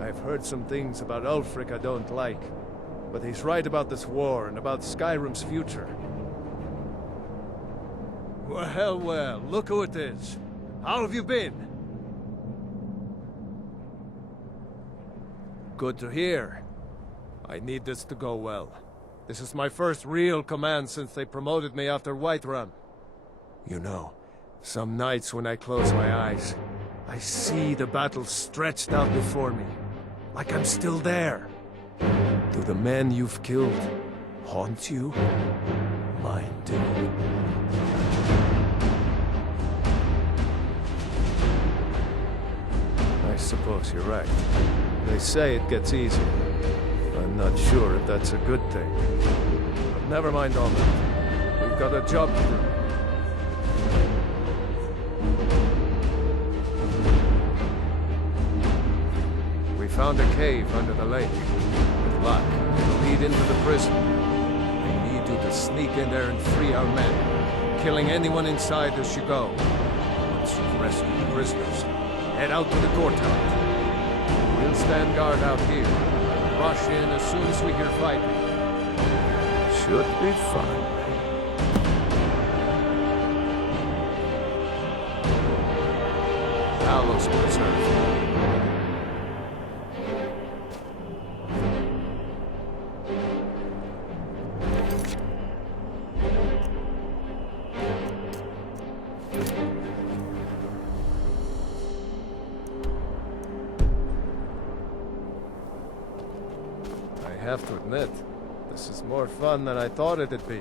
I've heard some things about Ulfric I don't like, but he's right about this war and about Skyrim's future. Well, well, look who it is. How have you been? Good to hear. I need this to go well. This is my first real command since they promoted me after Whiterun. You know, some nights when I close my eyes, I see the battle stretched out before me, like I'm still there. Do the men you've killed haunt you? Mine do. I suppose you're right. They say it gets easier. I'm not sure if that's a good thing. But never mind all that. We've got a job to do. We found a cave under the lake. With luck, it'll lead into the prison. I need you to sneak in there and free our men, killing anyone inside as you go. Once you've rescued the prisoners, head out to the courtyard. We'll stand guard out here, and rush in as soon as we hear fighting. Should be fun. Talos preserved. I have to admit, this is more fun than I thought it'd be.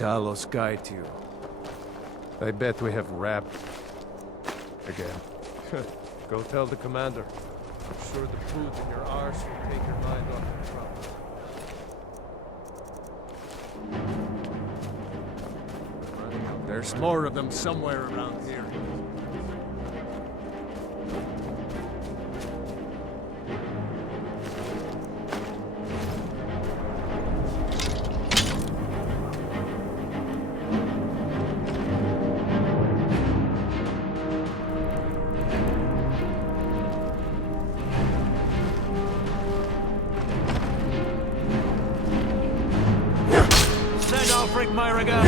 Talos guide you. I bet we have Rab again. Go tell the commander. I'm sure the food in your arse will take your mind off the trouble. There's more of them somewhere around here. Send off Rick Myriga!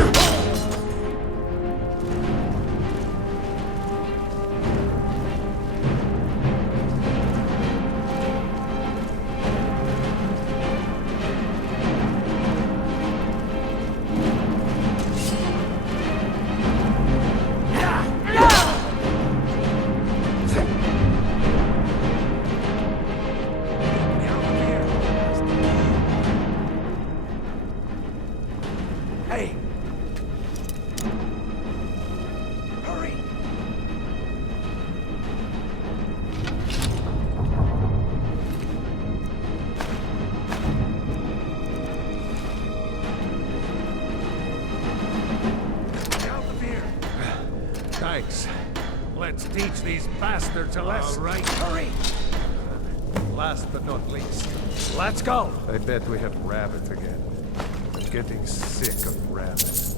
Hey! Hurry! Out of here! Thanks. Let's teach these bastards a lesson. All right, hurry! Last but not least, let's go! I bet we have rabbits again. I'm getting sick of rabbits.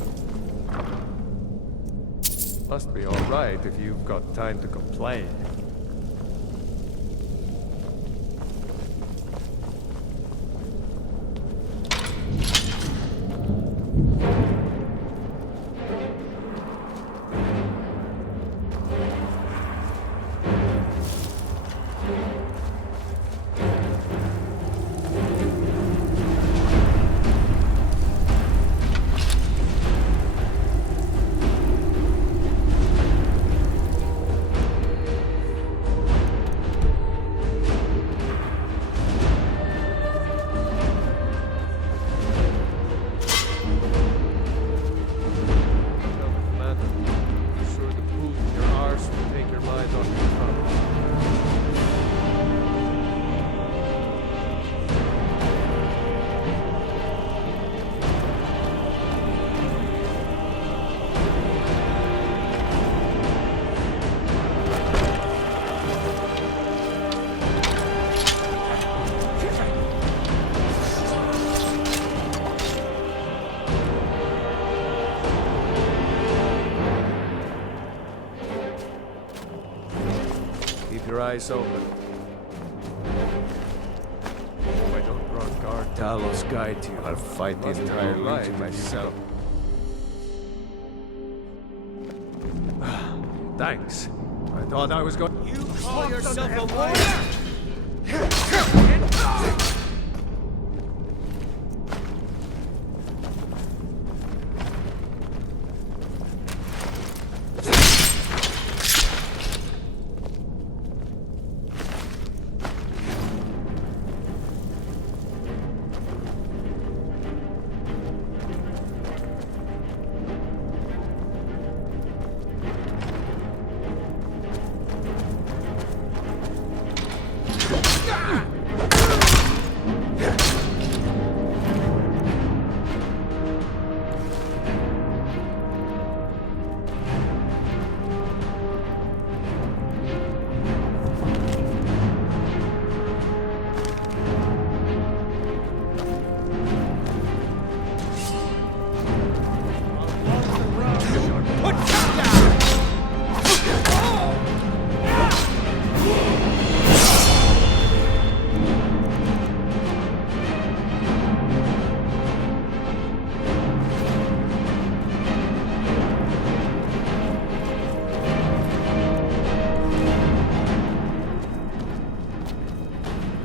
Must be alright if you've got time to complain. Keep your eyes open. If I don't draw guard, Talos guide you. I'll fight the entire life myself. Thanks. I thought I was going. You call yourself a warrior?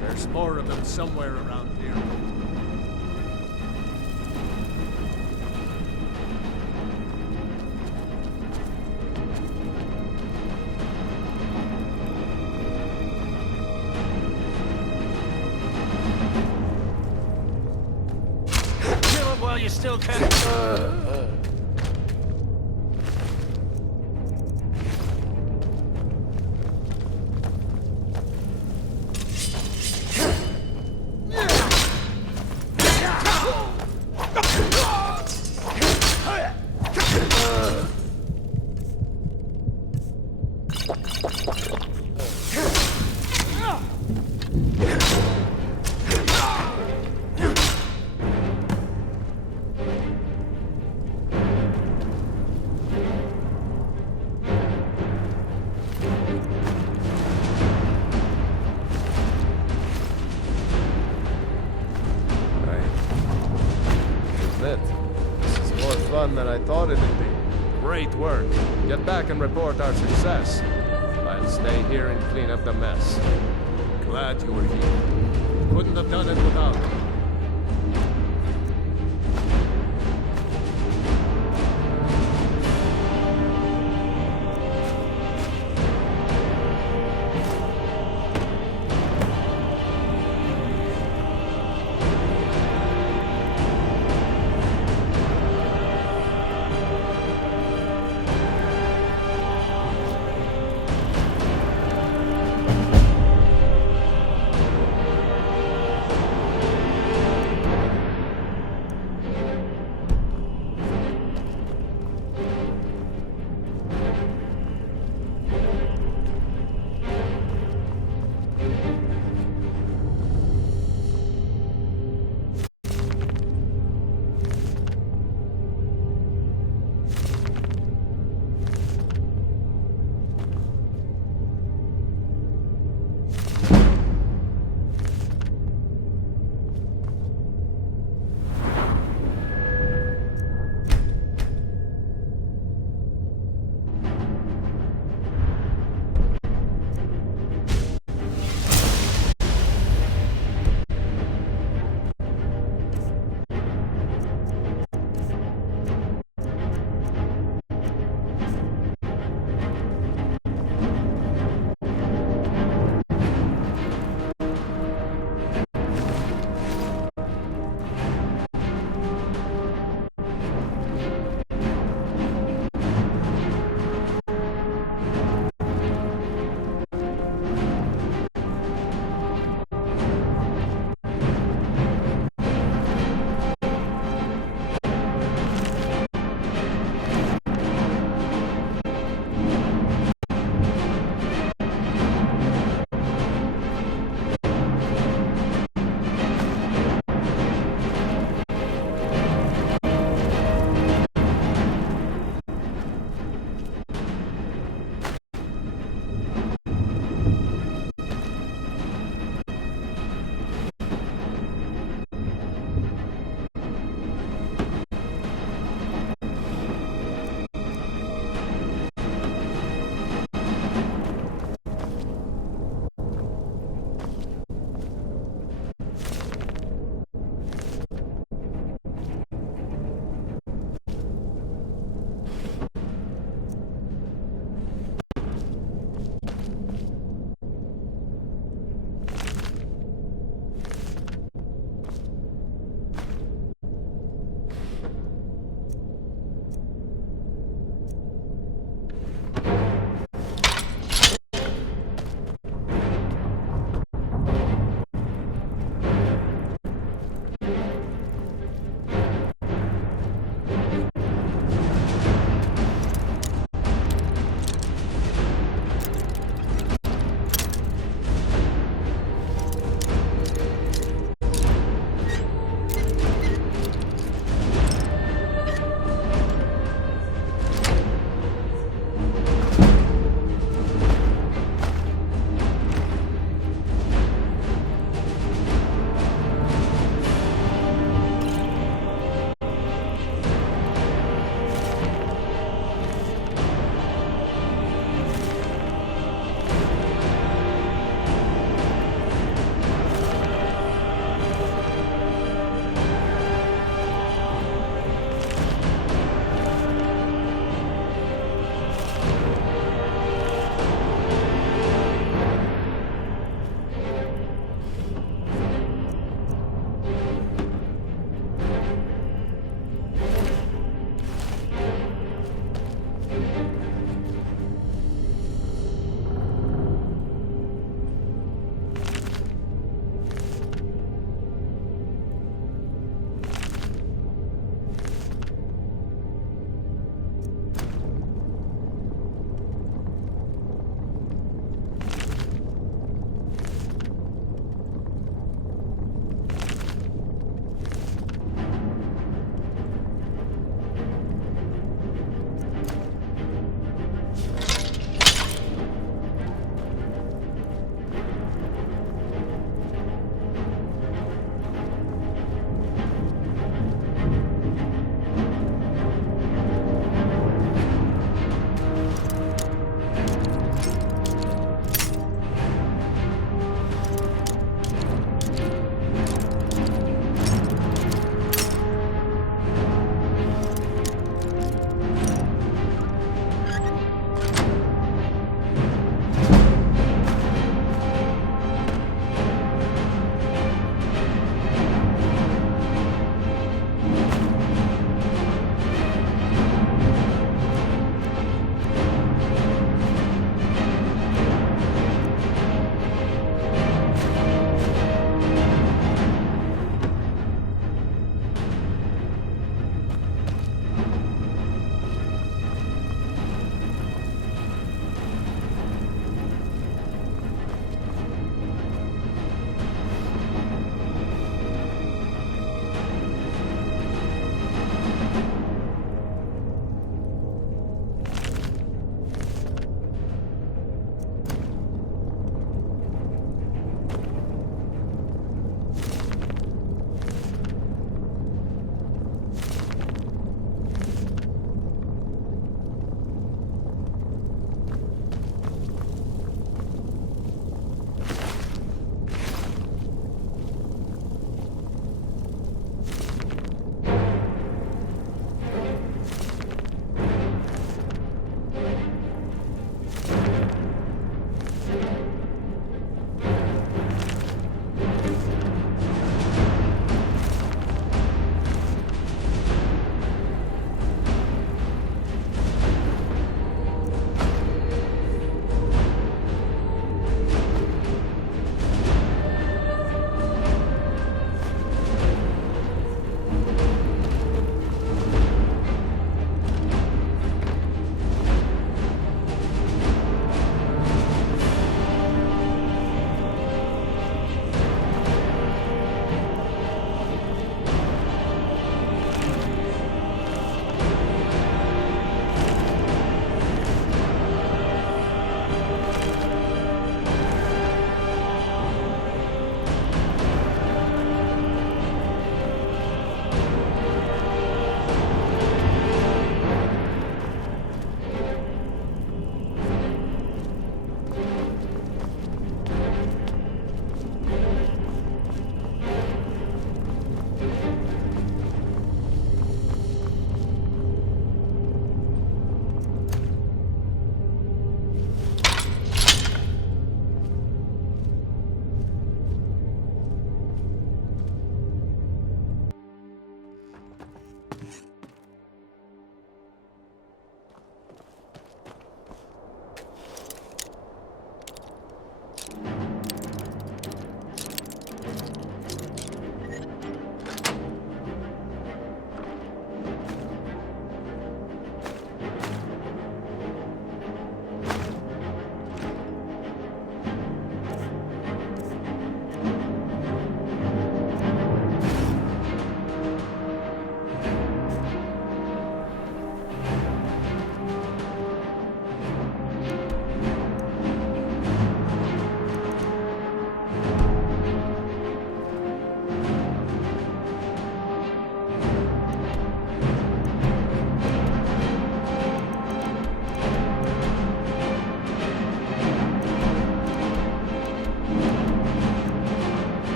There's more of them somewhere around here. Kill him while you still can't... Than I thought it'd be. Great work. Get back and report our success. I'll stay here and clean up the mess. Glad you were here. Couldn't have done it without you.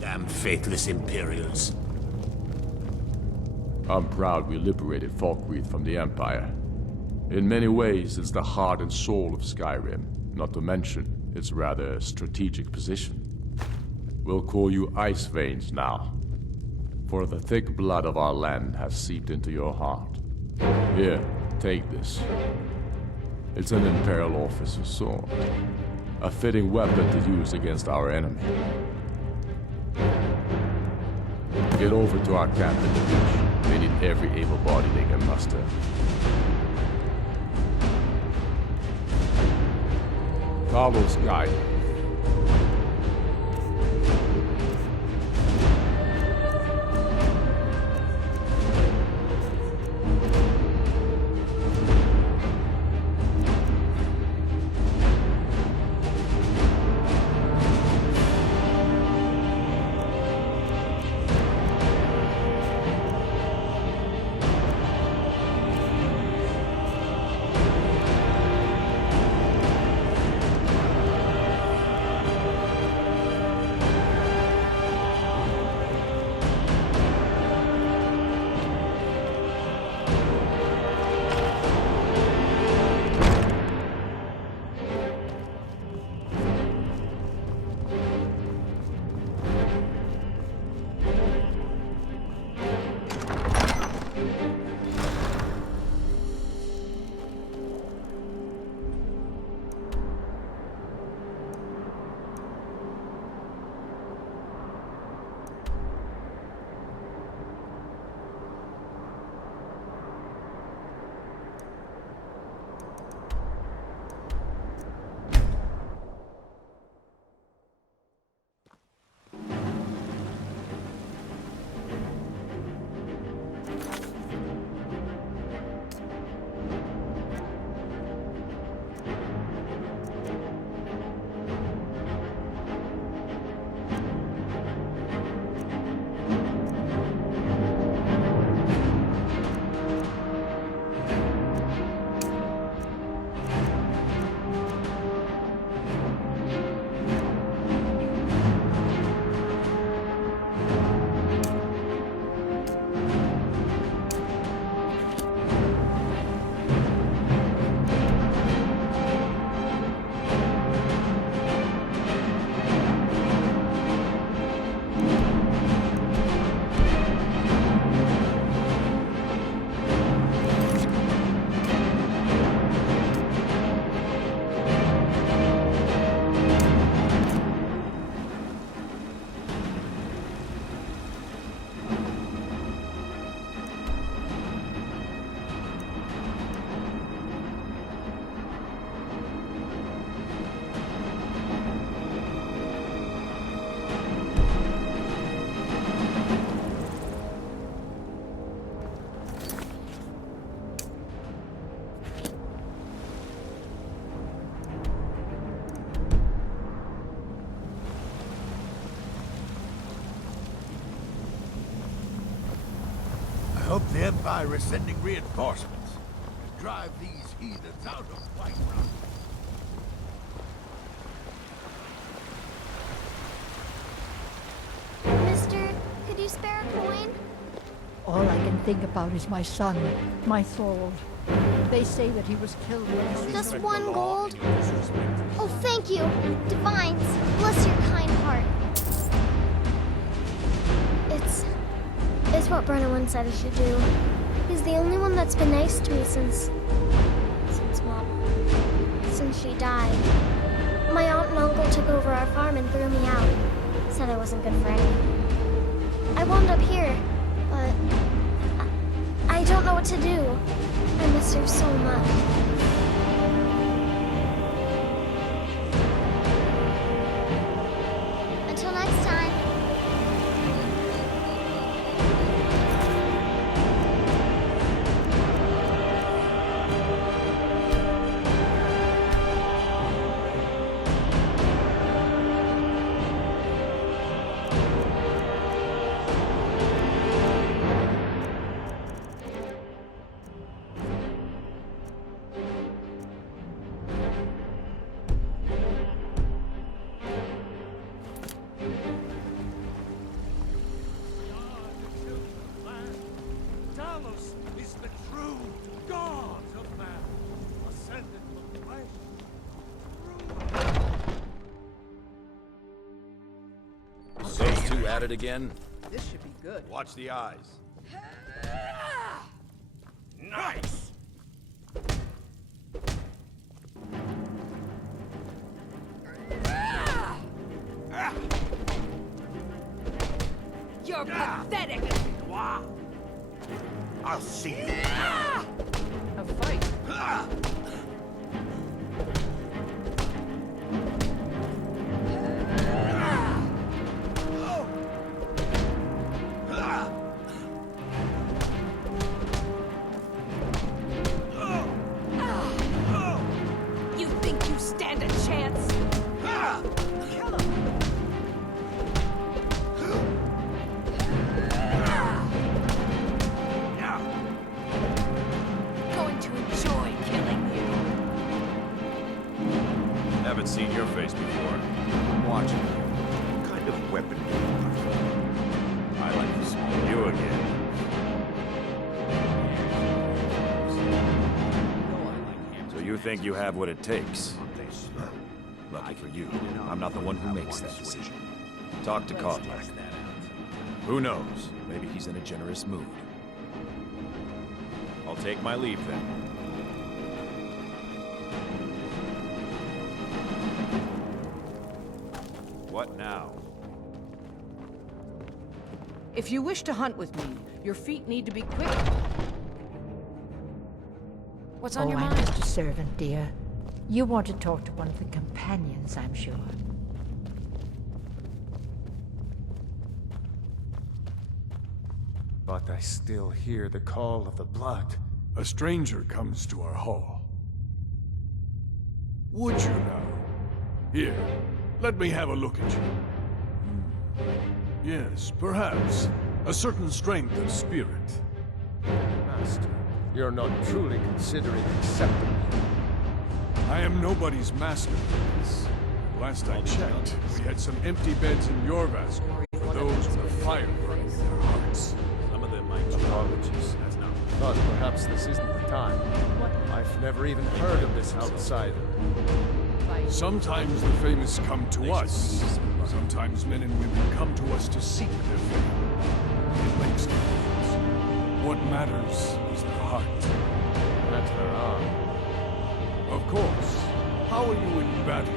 Damn faithless Imperials. I'm proud we liberated Falkreath from the Empire. In many ways, it's the heart and soul of Skyrim, not to mention its rather strategic position. We'll call you Ice Veins now, for the thick blood of our land has seeped into your heart. Here, take this. It's an Imperial officer's sword, a fitting weapon to use against our enemy. Get over to our camp in the beach. They need every able body they can muster. Carlos guide. I hope the Empire is sending reinforcements to drive these heathens out of Whiterun. Mister, could you spare a coin? All I can think about is my son, my Thorold. They say that he was killed by Just 1 gold? Oh, thank you. Divines, bless your kind heart. It's what Brennan said I should do. He's the only one that's been nice to me since she died. My aunt and uncle took over our farm and threw me out. Said I wasn't good for anything. I wound up here, but I don't know what to do. I miss her so much. Until next time. at it again? This should be good. Watch the eyes. Nice! You're pathetic! Wow! I'll see you. A fight. You think you stand a chance? Kill him! Going to enjoy killing you. Haven't seen your face before. I'm watching you. What kind of weapon do you prefer? I like to see you again. So you think you have what it takes? Lucky for you, I'm not the one who makes that decision. Talk to Codler. Who knows? Maybe he's in a generous mood. I'll take my leave then. What now? If you wish to hunt with me, your feet need to be quick. What's on your I'm mind? just a servant, dear. You want to talk to one of the companions, I'm sure. But I still hear the call of the blood. A stranger comes to our hall. Would you now? Here, let me have a look at you. Yes, perhaps. A certain strength of spirit. Master, you're not truly considering accepting me. I am nobody's master for this. Last I checked, we had some empty beds in your vessel for those with a fire burning in their hearts. Some of them might... Apologies. That's not... Thought perhaps this isn't the time. I've never even heard of this outsider. Sometimes the famous come to us. Sometimes men and women come to us to seek their fame. It makes no difference. What matters is the heart. Met her arm. Of course. How are you in battle?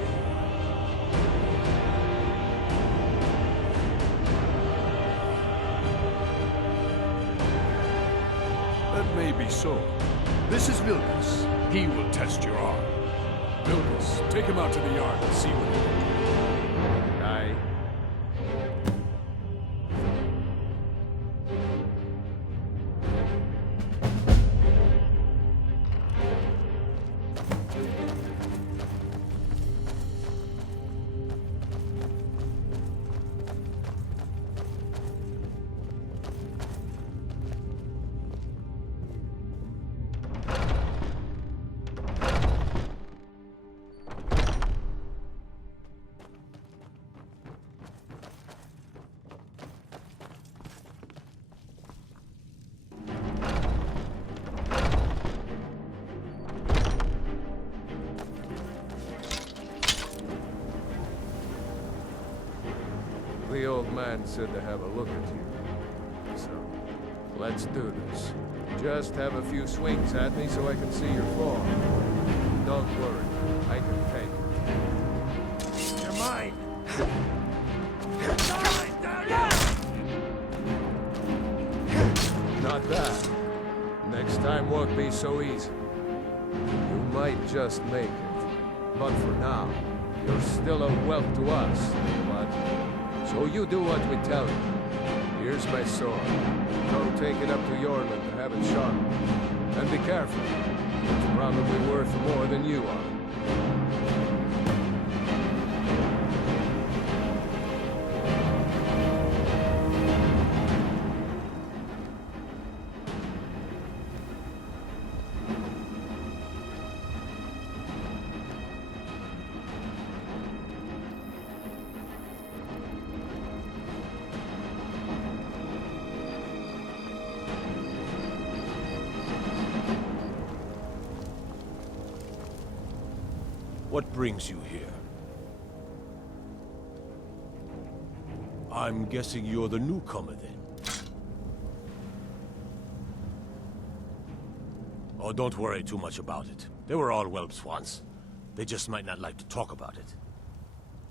That may be so. This is Vilgus. He will test your arm. Vilgus, take him out to the yard and see what he can do. Aye. The old man said to have a look at you. So, let's do this. Just have a few swings at me so I can see your form. Don't worry, I can take it. You're mine! Not that. Next time won't be so easy. You might just make it. But for now, you're still a whelp to us. But so you do what we tell you. Here's my sword. Go take it up to Yorland to have it sharpened. And be careful. It's probably worth more than you are. What brings you here? I'm guessing you're the newcomer then. Oh, don't worry too much about it. They were all whelps once. They just might not like to talk about it.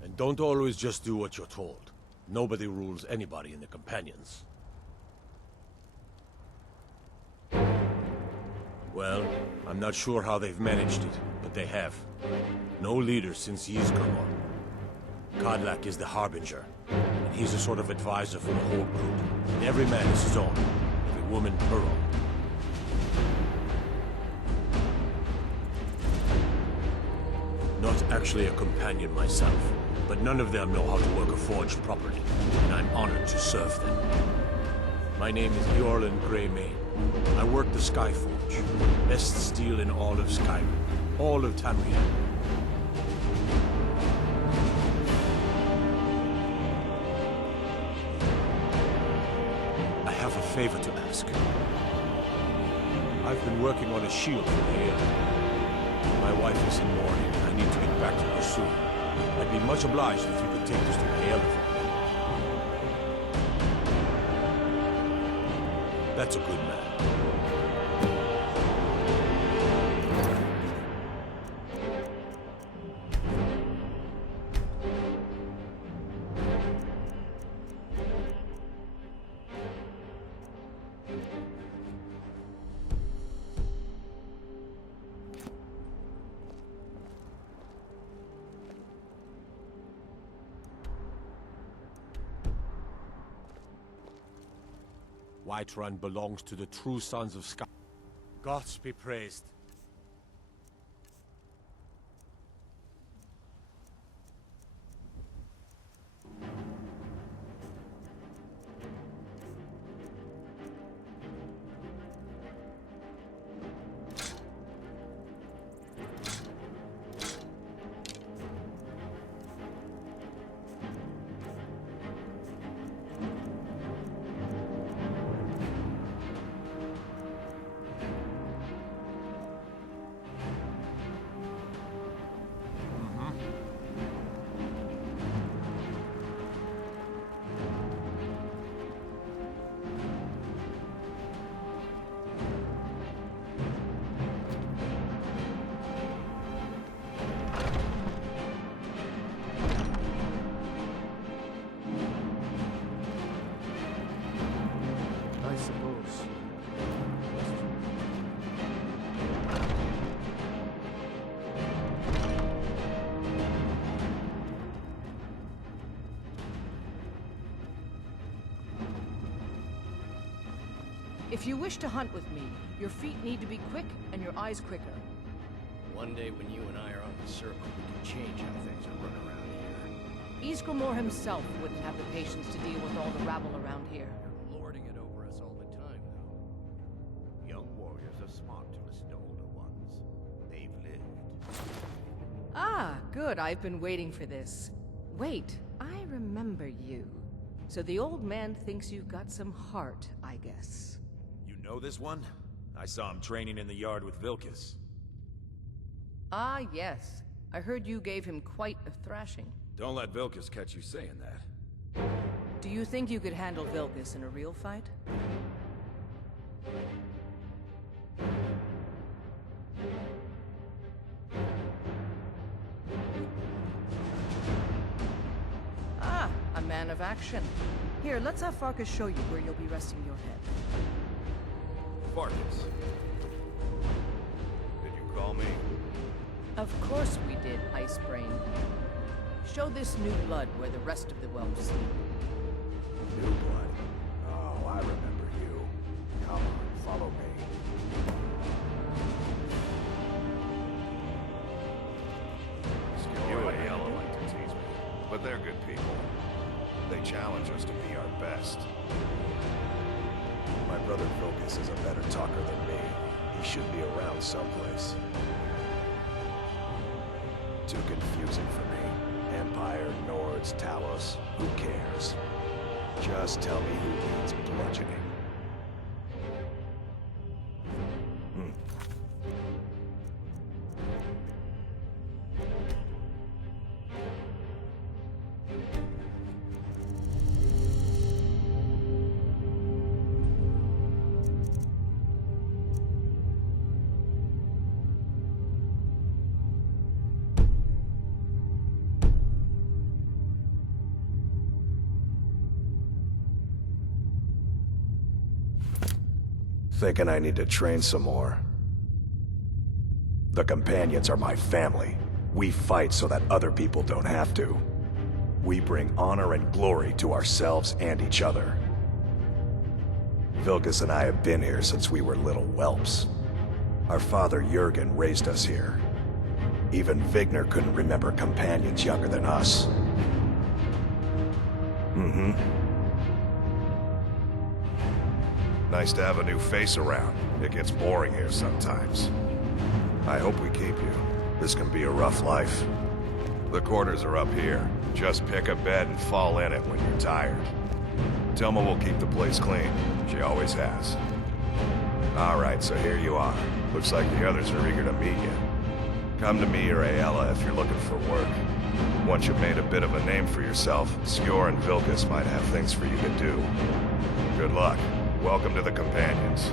And don't always just do what you're told. Nobody rules anybody in the Companions. Well, I'm not sure how they've managed it, but they have. No leader since Ysgramor. Kodlak is the Harbinger, and he's a sort of advisor for the whole group. And every man is his own, every woman her own. Not actually a companion myself, but none of them know how to work a forge properly, and I'm honored to serve them. My name is Bjorlin Greymane. I work the Skyforge, best steel in all of Skyrim, all of Tamriel. I have a favor to ask. I've been working on a shield for Hale. My wife is in mourning, and I need to get back to her soon. I'd be much obliged if you could take this to Hale for me. That's a good man. Whiterun belongs to the true sons of Sky. Gods be praised. If you wish to hunt with me, your feet need to be quick and your eyes quicker. One day when you and I are on the circle, we can change how things are run around here. Ysgramor himself wouldn't have the patience to deal with all the rabble around here. You're lording it over us all the time, though. Young warriors are smart to listen to older ones. They've lived. Ah, good. I've been waiting for this. Wait, I remember you. So the old man thinks you've got some heart, I guess. You know this one? I saw him training in the yard with Vilkas. Ah, yes. I heard you gave him quite a thrashing. Don't let Vilkas catch you saying that. Do you think you could handle Vilkas in a real fight? Ah, a man of action. Here, let's have Farkas show you where you'll be resting your head. Farkas. Did you call me? Of course we did, Icebrain. Show this new blood where the rest of the whelps sleep. New blood? Oh, I remember you. Come on, follow me. You and Yellow like to tease me, but they're good people. They challenge us to be our best. My brother Vilkas is a better talker than me. He should be around someplace. Too confusing for me. Empire, Nords, Talos, who cares? Just tell me who needs bludgeoning. Thinking I need to train some more. The companions are my family. We fight so that other people don't have to. We bring honor and glory to ourselves and each other. Vilgus and I have been here since we were little whelps. Our father Jurgen raised us here. Even Vigner couldn't remember companions younger than us. Mm-hmm. Nice to have a new face around. It gets boring here sometimes. I hope we keep you. This can be a rough life. The quarters are up here. Just pick a bed and fall in it when you're tired. Tilma will keep the place clean. She always has. Alright, so here you are. Looks like the others are eager to meet you. Come to me or Ayala if you're looking for work. Once you've made a bit of a name for yourself, Skjor and Vilgus might have things for you to do. Good luck. Welcome to the Companions.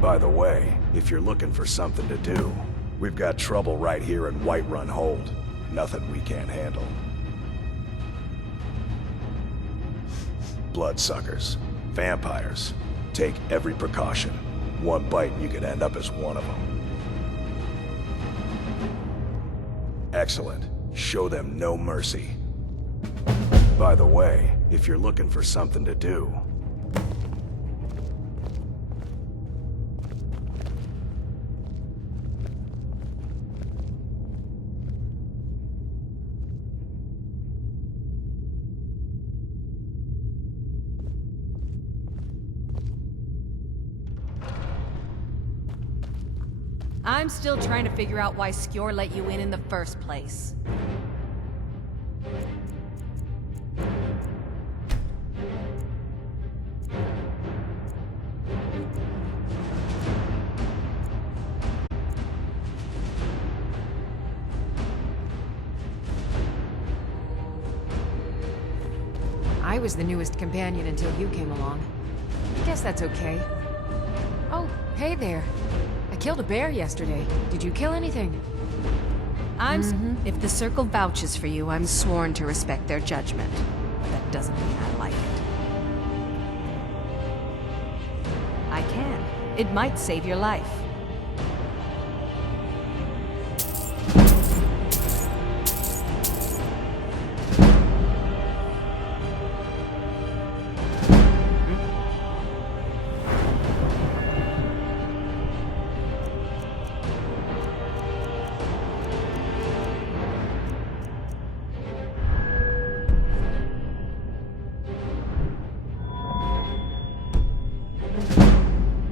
By the way, if you're looking for something to do, we've got trouble right here in Whiterun Hold. Nothing we can't handle. Bloodsuckers. Vampires. Take every precaution. One bite and you could end up as one of them. Excellent. Show them no mercy. By the way, if you're looking for something to do, I'm still trying to figure out why Skjor let you in the first place. I was the newest companion until you came along. I guess that's okay. Oh, hey there. I killed a bear yesterday. Did you kill anything? If the Circle vouches for you, I'm sworn to respect their judgment. But that doesn't mean I like it. I can. It might save your life.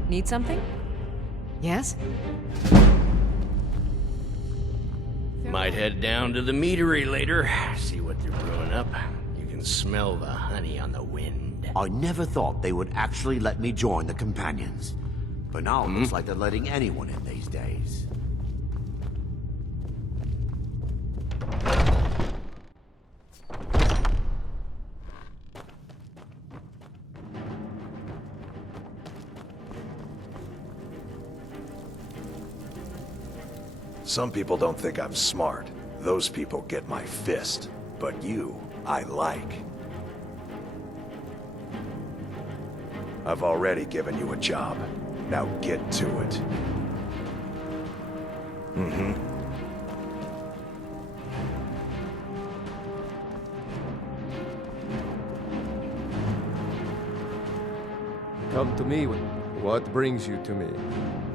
Need something? Yes? Might head down to the meadery later, see what they're brewing up. You can smell the honey on the wind. I never thought they would actually let me join the Companions. But now it looks like they're letting anyone in these days. some people don't think I'm smart. Those people get my fist. But you, I like. I've already given you a job. Now get to it. Mm-hmm. Come to me. What brings you to me?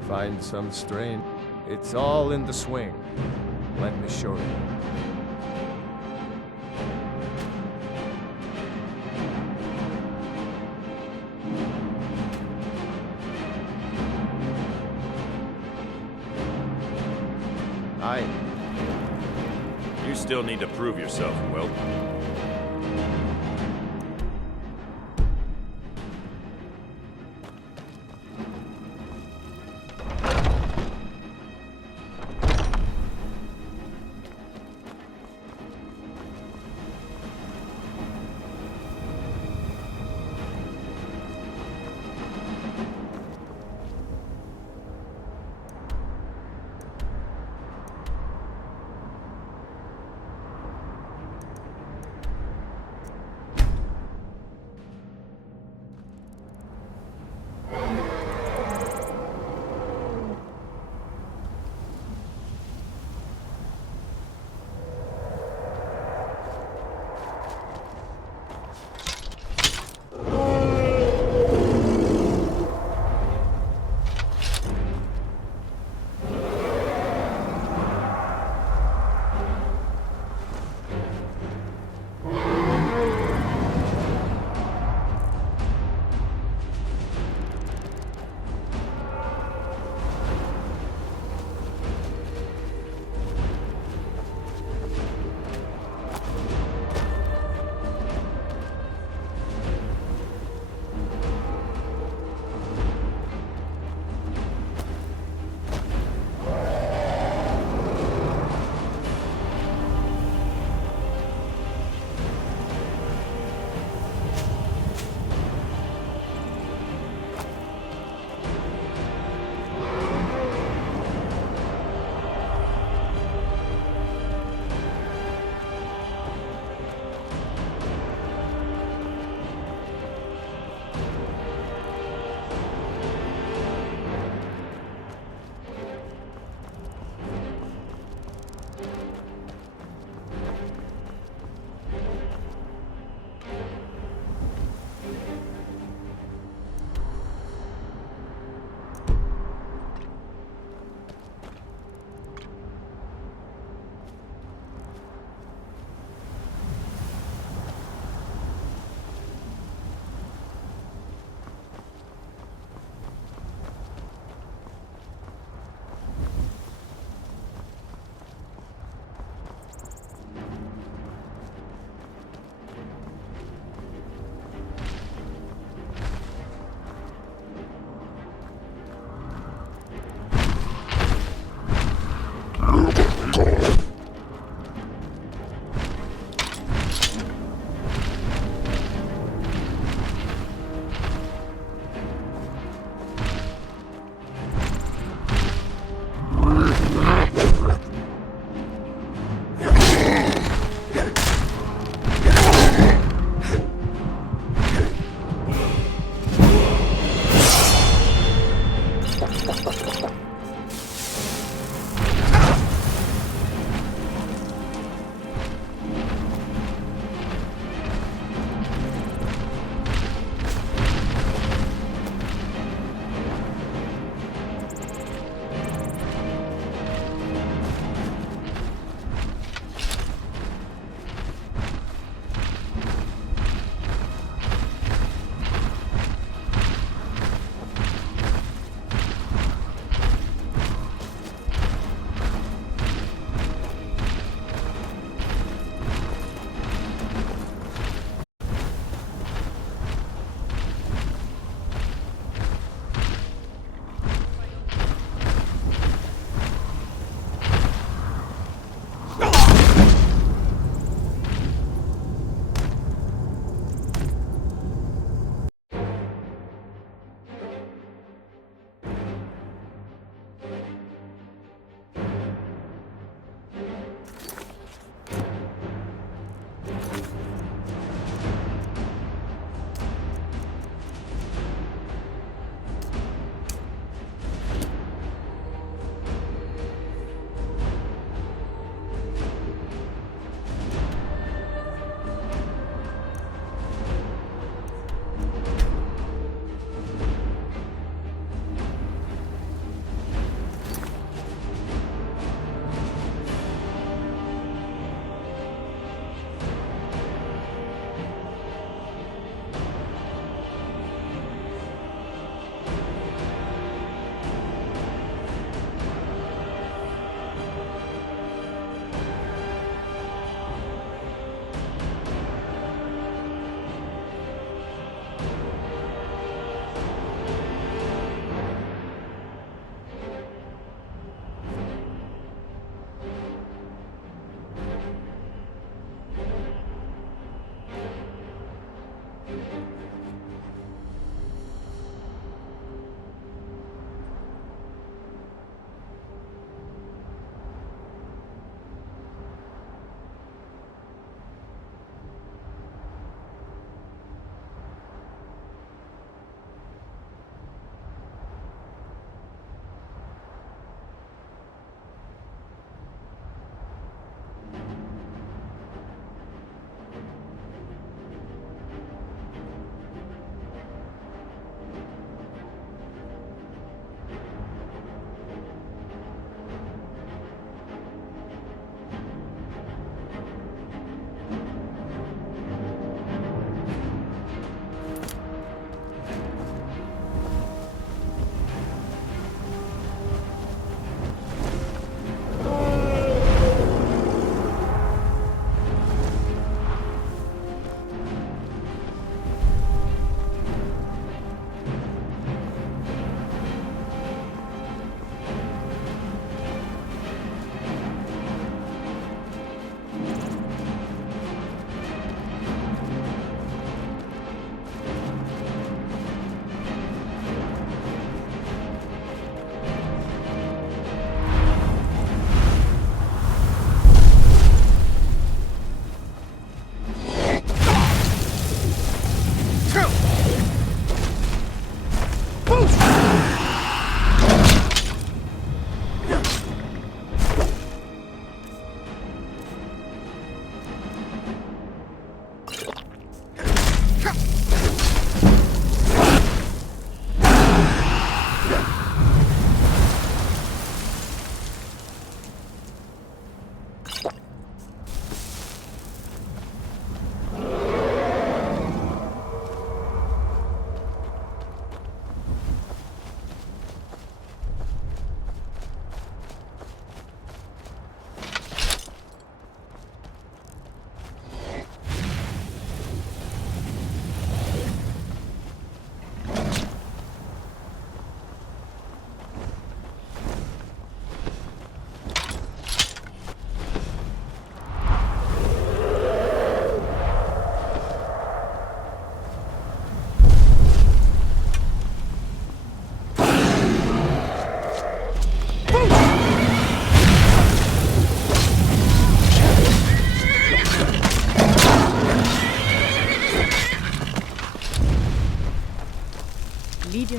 Find some strain. It's all in the swing. Let me show you. You still need to prove yourself, Will.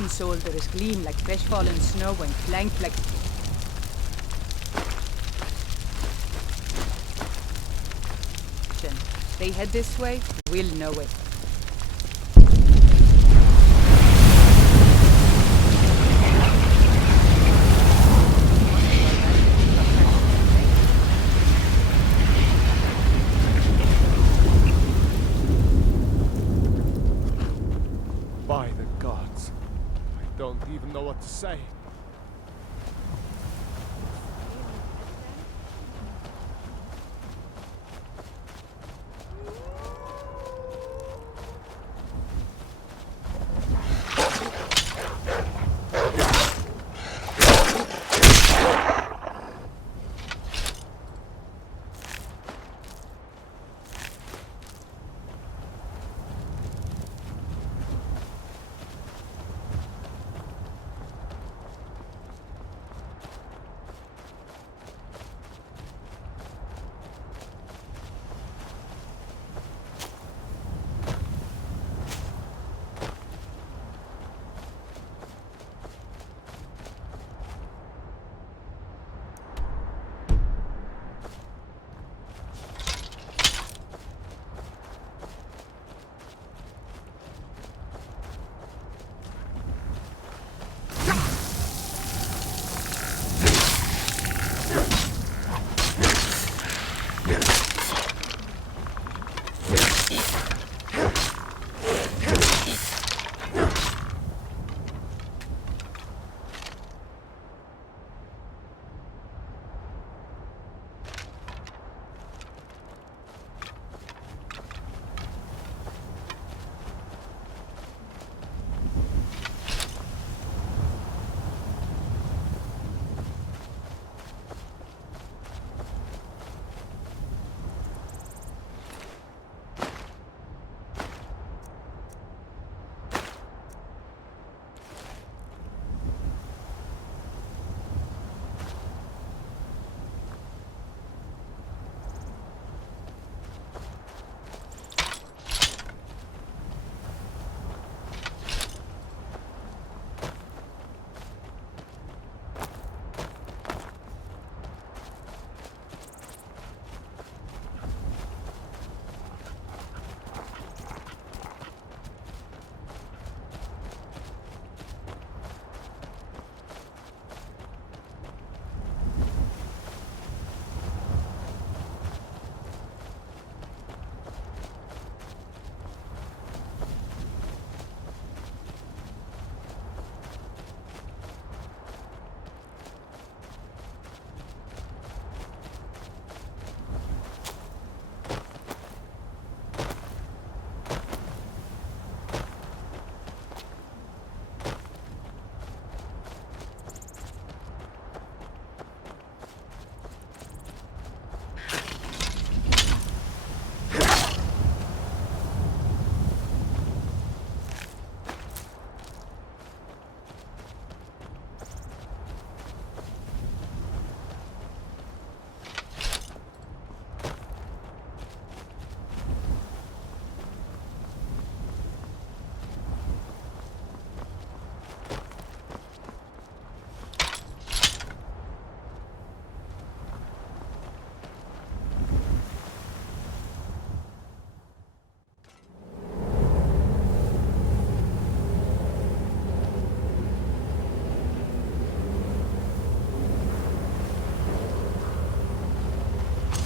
stone soldiers gleam like fresh fallen snow and clank like... They head this way, we'll know it. By the gods, I don't even know what to say.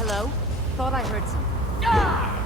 Hello? Thought I heard something.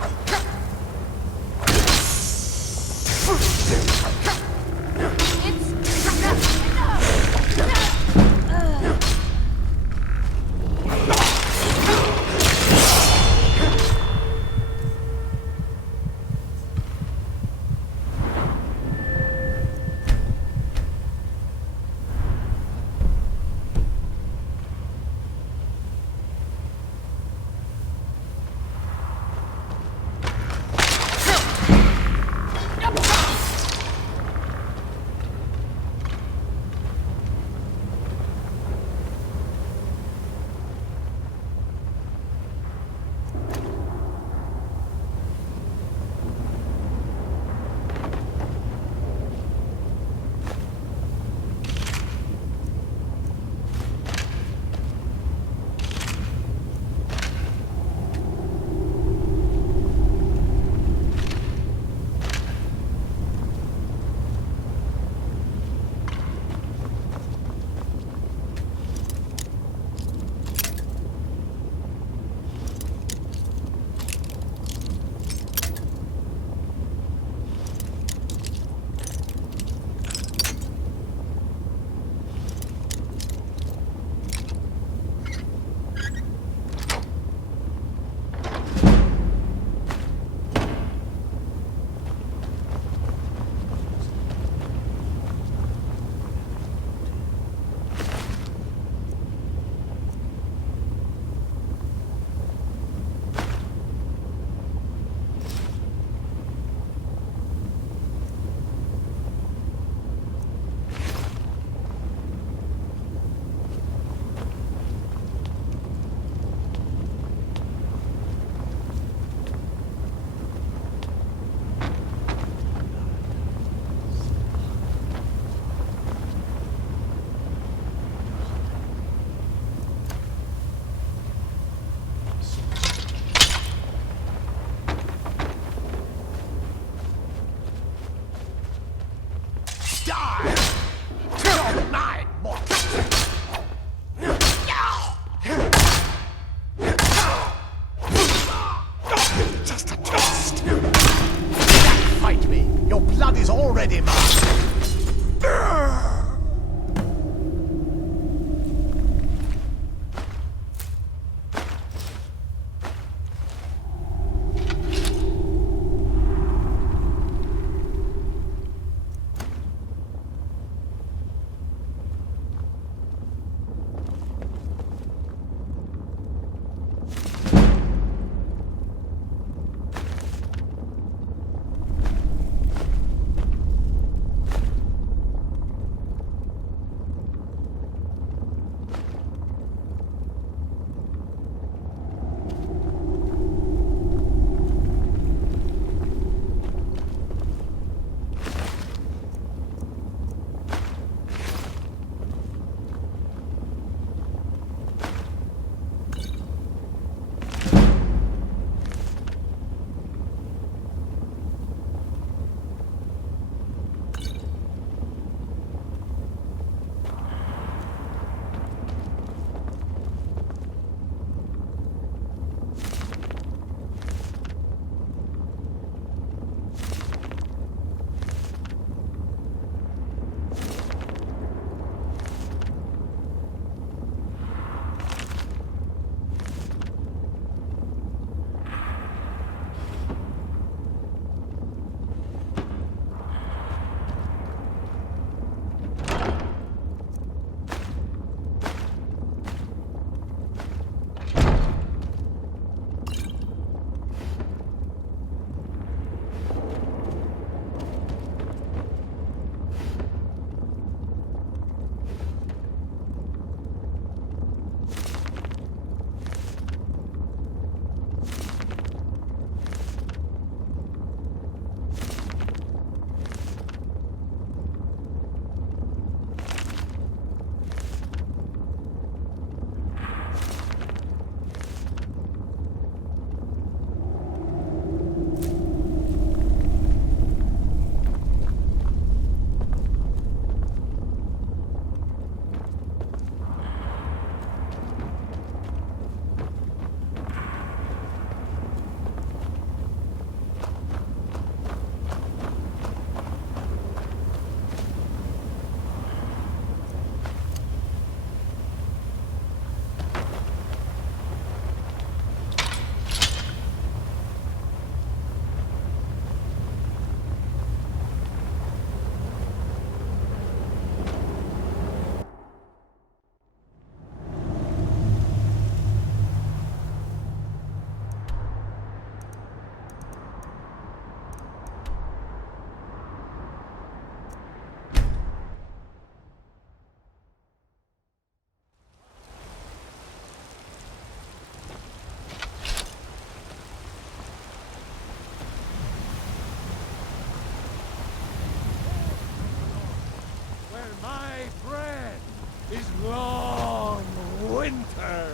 winter.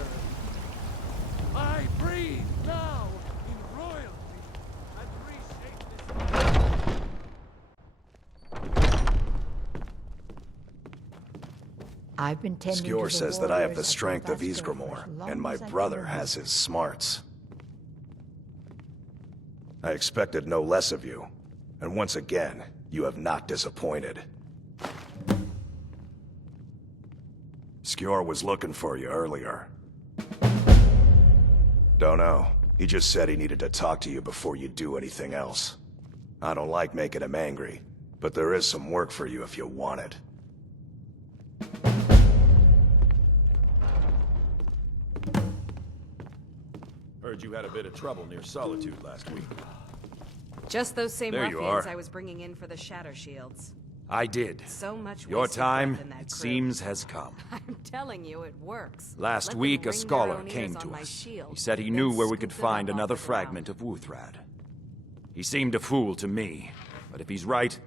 I breathe now in royalty and reshape this. I've been tending to Skjor the says that I have the warriors at strength of Bastard for Ysgramor, as long and my as I can brother remember. has his smarts. I expected no less of you, and once again, you have not disappointed. Skjor was looking for you earlier. Don't know. He just said he needed to talk to you before you do anything else. I don't like making him angry, but there is some work for you if you want it. Heard you had a bit of trouble near Solitude last week. Just those same There you ruffians are. I was bringing in for the Shatter Shields. I did. So much Your wasted time, breath in that it crew. seems, has come. I'm telling you, it works. Last Let them week, a wring their scholar own came ears on to my us. shield, He said he then knew where we scoop could it find up off another the ground. fragment of Wuthrad. He seemed a fool to me, but if he's right,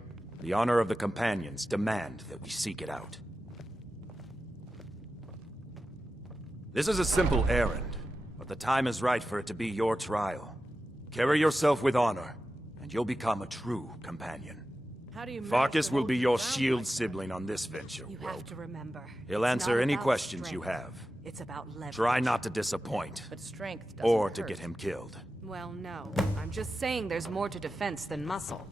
the honor of the Companions demand that we seek it out. This is a simple errand, but the time is right for it to be your trial. Carry yourself with honor, and you'll become a true companion. How do you manage Farkas to will hold be you your down shield like sibling on this venture, You Whelp. have to remember. He'll it's answer not any about questions you strength. have. It's about leverage. Try not to disappoint, But strength doesn't or to hurt. get him killed. Well, no. I'm just saying there's more to defense than muscle.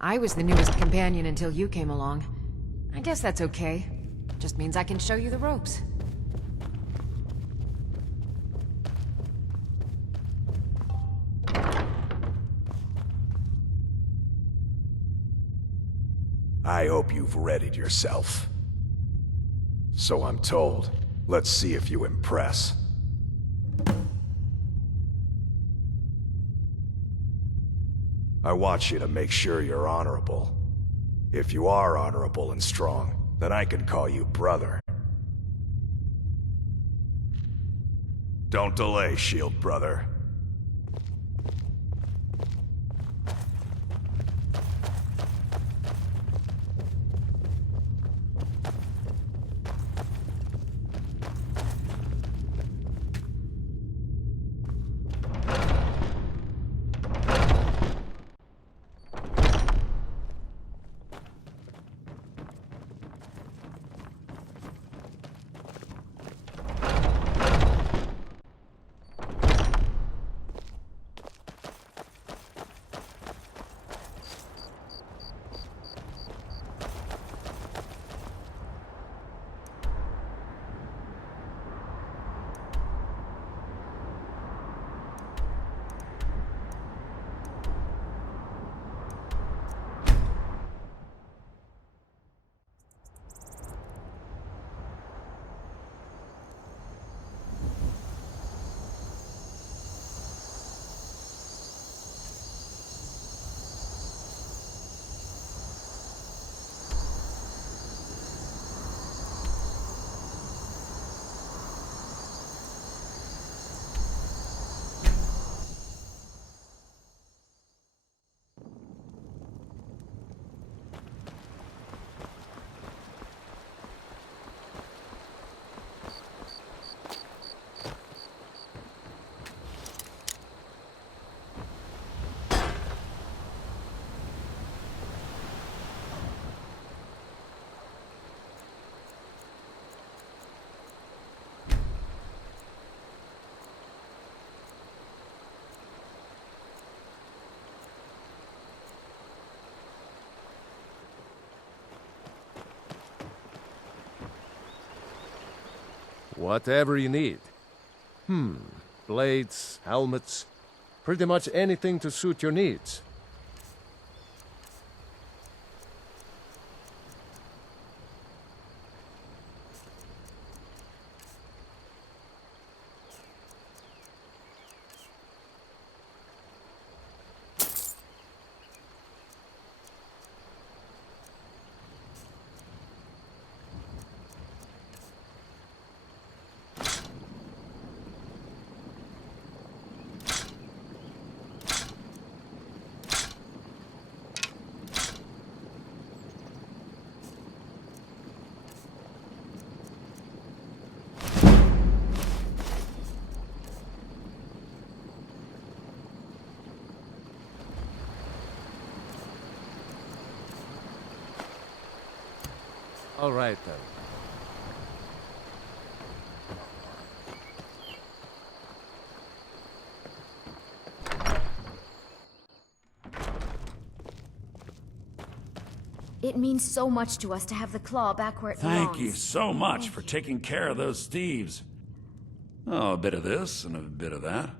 I was the newest companion until you came along. I guess that's okay. Just means I can show you the ropes. I hope you've readied yourself. So I'm told. Let's see if you impress. I want you to make sure you're honorable. If you are honorable and strong, then I can call you brother. Don't delay, Shield Brother. Whatever you need. Blades, helmets, pretty much anything to suit your needs. All right, then. It means so much to us to have the claw back where it Thank belongs. you so much for taking care of those thieves. Oh, a bit of this and a bit of that.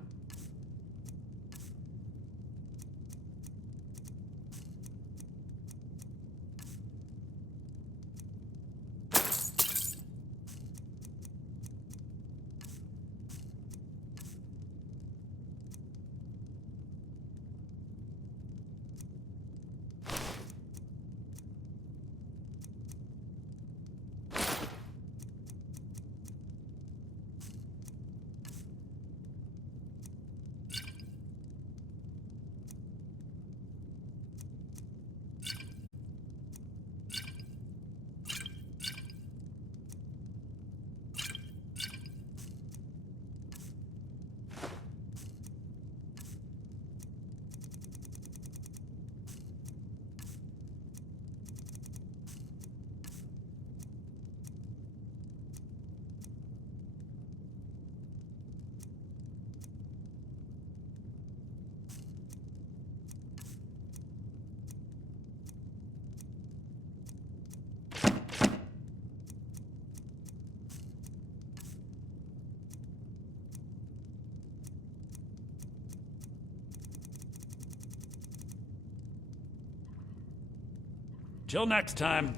Till next time.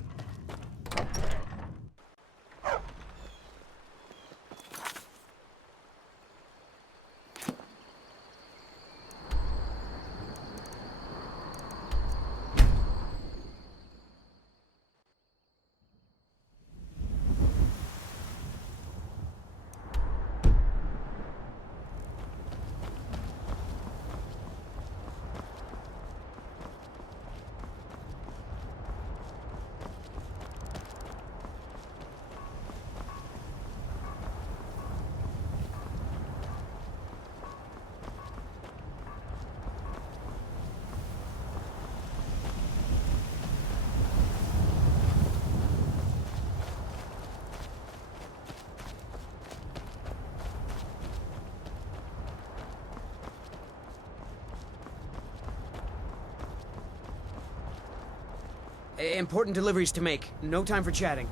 Important deliveries to make. No time for chatting.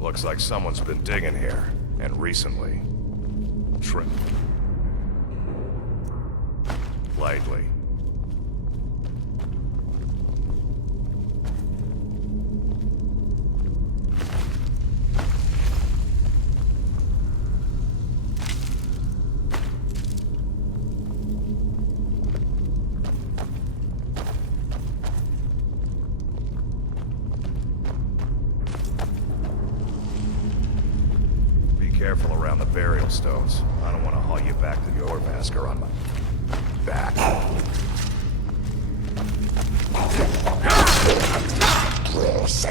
Looks like someone's been digging here, and recently. Lightly. Careful around the burial stones. I don't want to haul you back to your masker on my back. Close.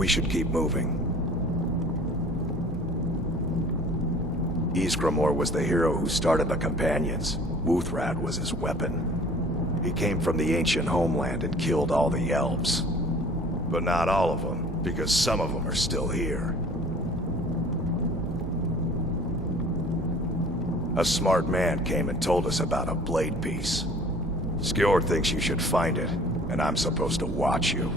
We should keep moving. Ysgramor was the hero who started the Companions. Wuthrad was his weapon. He came from the ancient homeland and killed all the elves. But not all of them, because some of them are still here. A smart man came and told us about a blade piece. Skjord thinks you should find it, and I'm supposed to watch you.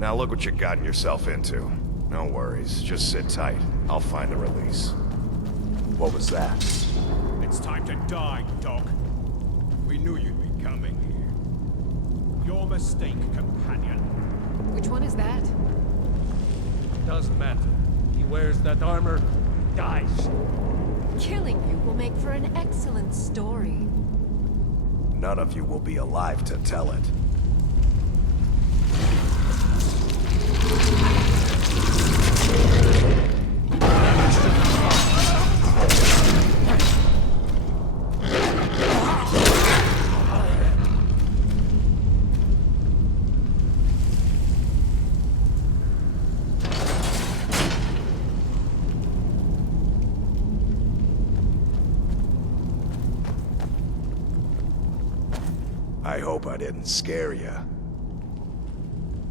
Now look what you've gotten yourself into. No worries, just sit tight. I'll find the release. What was that? It's time to die, dog. We knew you'd be coming here. Your mistake, companion. Which one is that? Doesn't matter. He wears that armor, dies. Killing you will make for an excellent story. None of you will be alive to tell it. I hope I didn't scare you.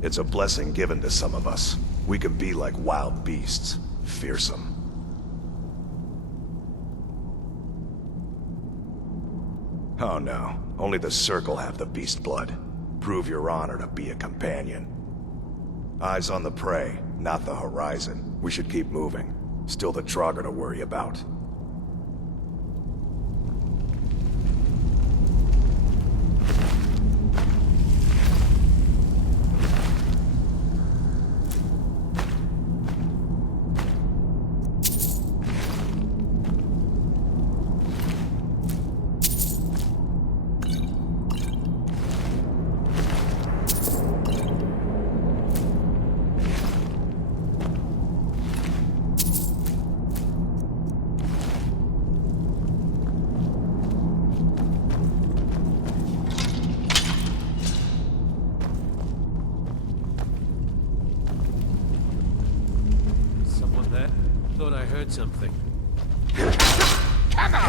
It's a blessing given to some of us. We can be like wild beasts, fearsome. Oh no, only the Circle have the beast blood. Prove your honor to be a companion. Eyes on the prey, not the horizon. We should keep moving. Still the Draugr to worry about. Thought I heard something. Come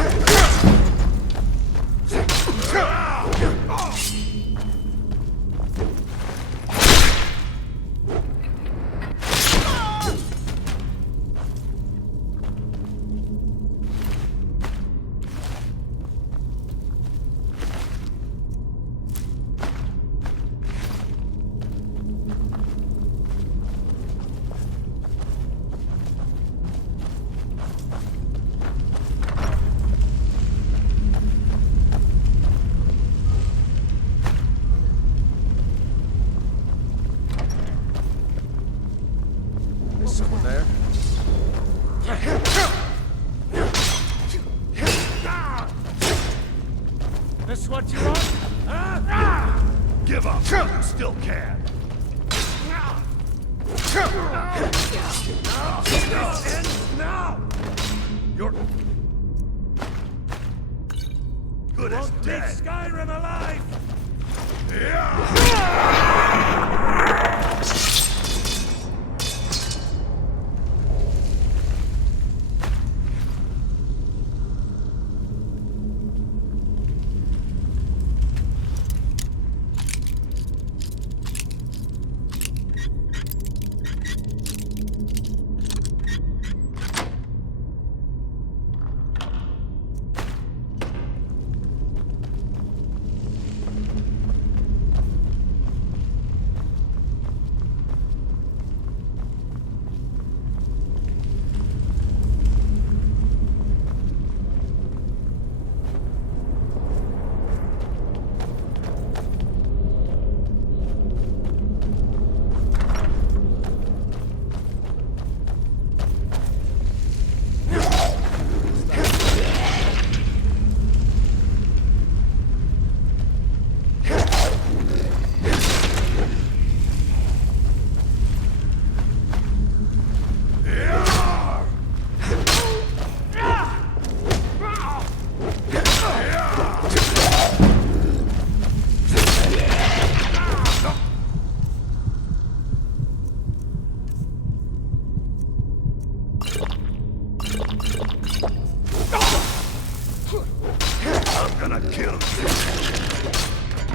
Someone there? This what you want? Huh? Give up. You still can. Now! You're good as Won't dead. leave Skyrim alive!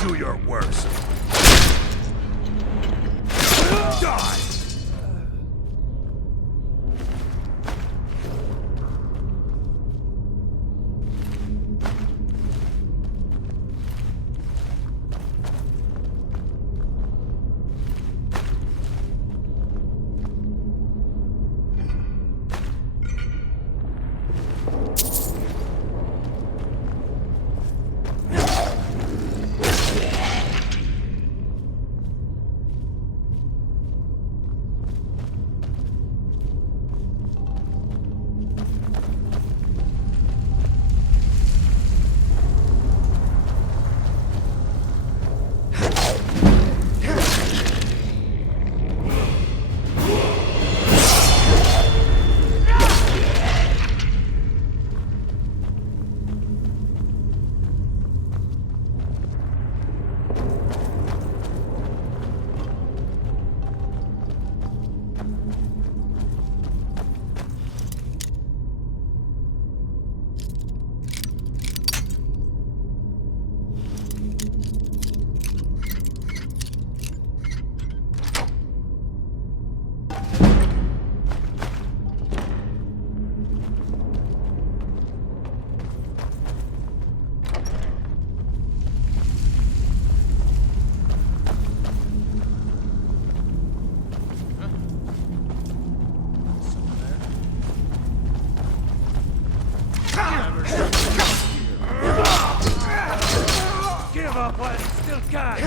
Do your worst. Die! Give up while you still can!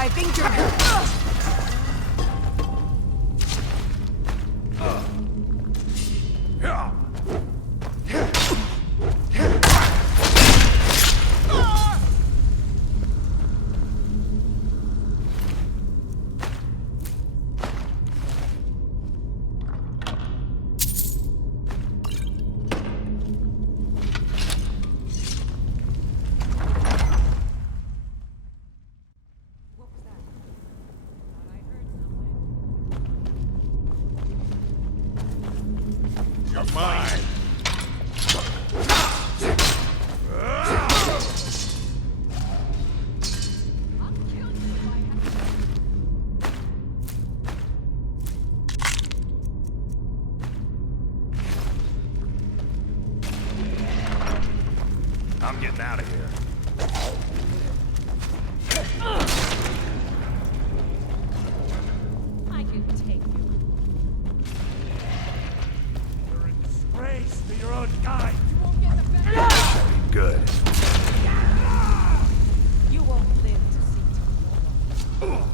I think you're... You're mine! I'm getting out of here. I can take you. You're a disgrace to your own kind. You won't get the better. Good. You won't live to see tomorrow.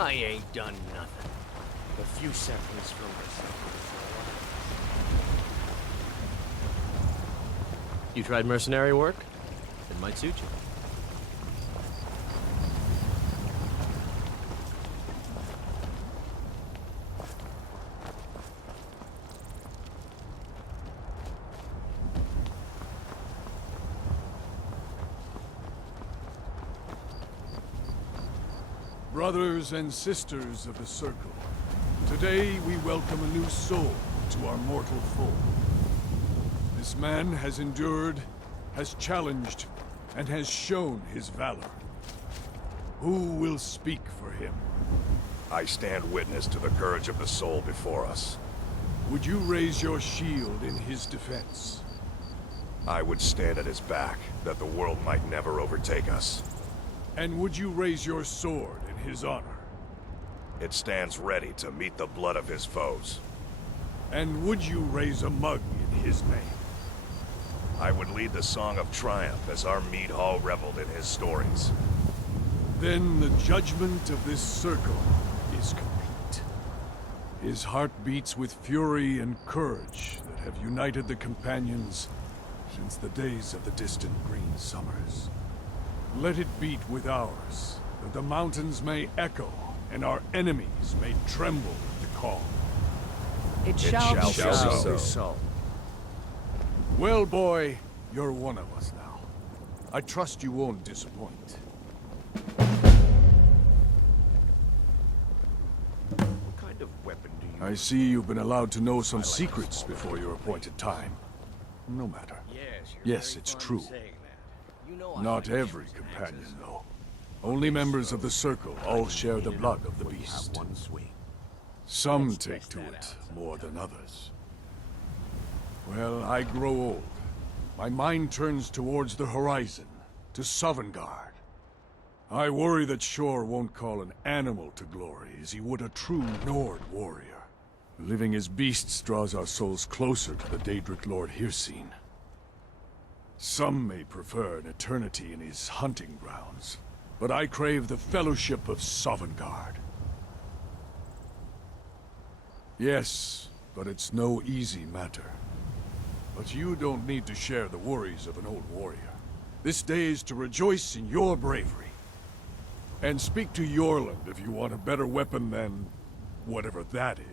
I ain't done nothing. A few seconds from this. You tried mercenary work? It might suit you. Brothers and sisters of the Circle, today we welcome a new soul to our mortal fold. This man has endured, has challenged, and has shown his valor. Who will speak for him? I stand witness to the courage of the soul before us. Would you raise your shield in his defense? I would stand at his back, that the world might never overtake us. And would you raise your sword in his honor? It stands ready to meet the blood of his foes. And would you raise a mug in his name? I would lead the song of triumph as our mead hall reveled in his stories. Then the judgment of this circle is complete. His heart beats with fury and courage that have united the companions since the days of the distant green summers. Let it beat with ours, that the mountains may echo and our enemies may tremble at the call. It shall be so. Well, boy, you're one of us now. I trust you won't disappoint. What kind of weapon do you... I see you've been allowed to know some secrets before your appointed time. No matter. Yes, it's true. Not every companion, though. Only members of the Circle all share the blood of the beast. Some take to it more than others. Well, I grow old. My mind turns towards the horizon, to Sovngarde. I worry that Shor won't call an animal to glory as he would a true Nord warrior. Living as beasts draws our souls closer to the Daedric Lord Hircine. Some may prefer an eternity in his hunting grounds, but I crave the fellowship of Sovngarde. Yes, but it's no easy matter. But you don't need to share the worries of an old warrior. This day is to rejoice in your bravery. And speak to Yorland if you want a better weapon than whatever that is.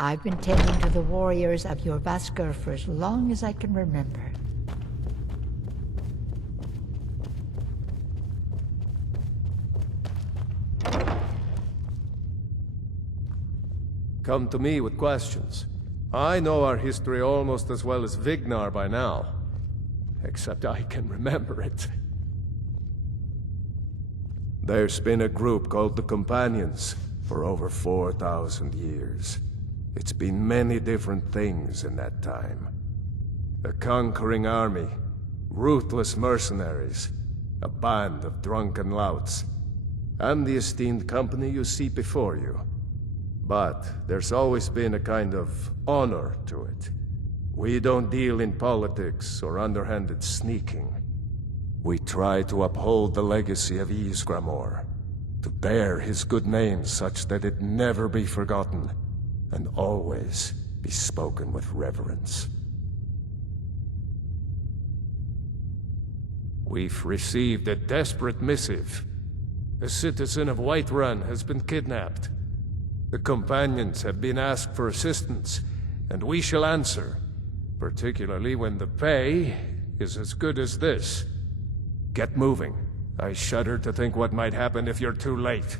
I've been tending to the warriors of your Vasker for as long as I can remember. Come to me with questions. I know our history almost as well as Vignar by now. Except I can remember it. There's been a group called the Companions for over 4,000 years. It's been many different things in that time. A conquering army, ruthless mercenaries, a band of drunken louts, and the esteemed company you see before you. But there's always been a kind of honor to it. We don't deal in politics or underhanded sneaking. We try to uphold the legacy of Ysgramor, to bear his good name such that it never be forgotten, and always be spoken with reverence. We've received a desperate missive. A citizen of Whiterun has been kidnapped. The Companions have been asked for assistance, and we shall answer. Particularly when the pay is as good as this. Get moving. I shudder to think what might happen if you're too late.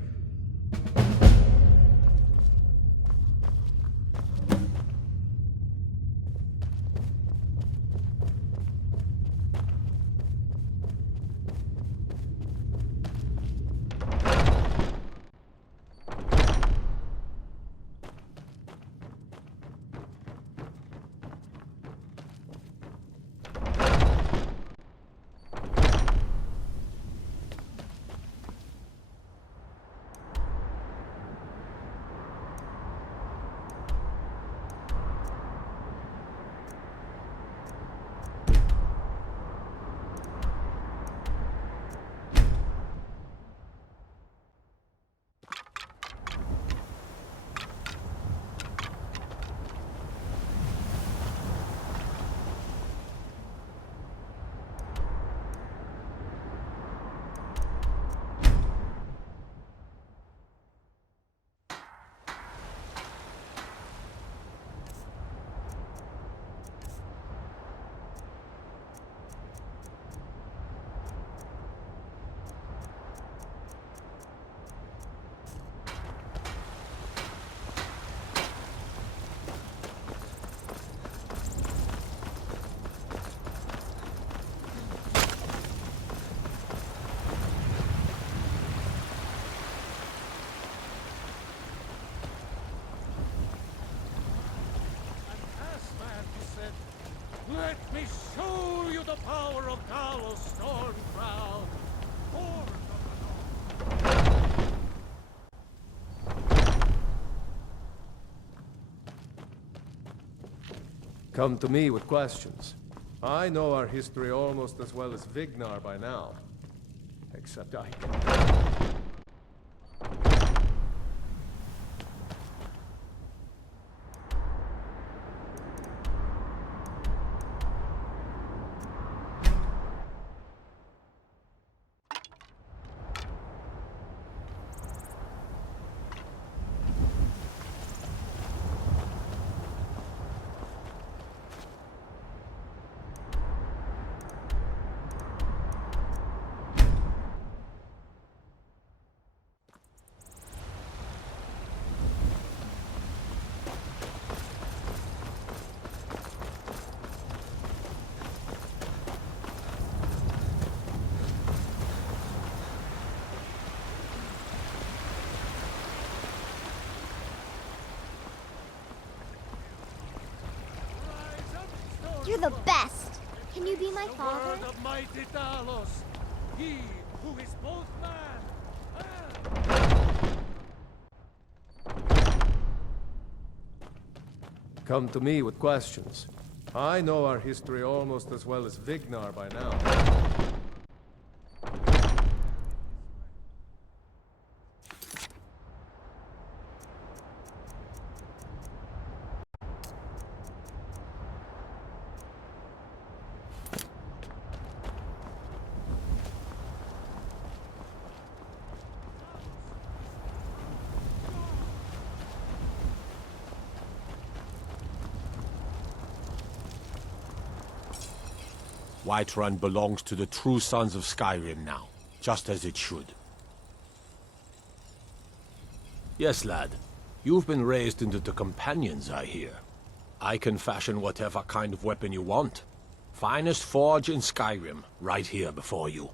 Let me show you the power of Talos Stormcrown! Come to me with questions. I know our history almost as well as Vignar by now. Except I can... You're the best. Can you be my father? Word of mighty Talos, he who is both man and... Come to me with questions. I know our history almost as well as Vignar by now. Whiterun belongs to the true sons of Skyrim now, just as it should. Yes, lad. You've been raised into the Companions, I hear. I can fashion whatever kind of weapon you want. Finest forge in Skyrim, right here before you.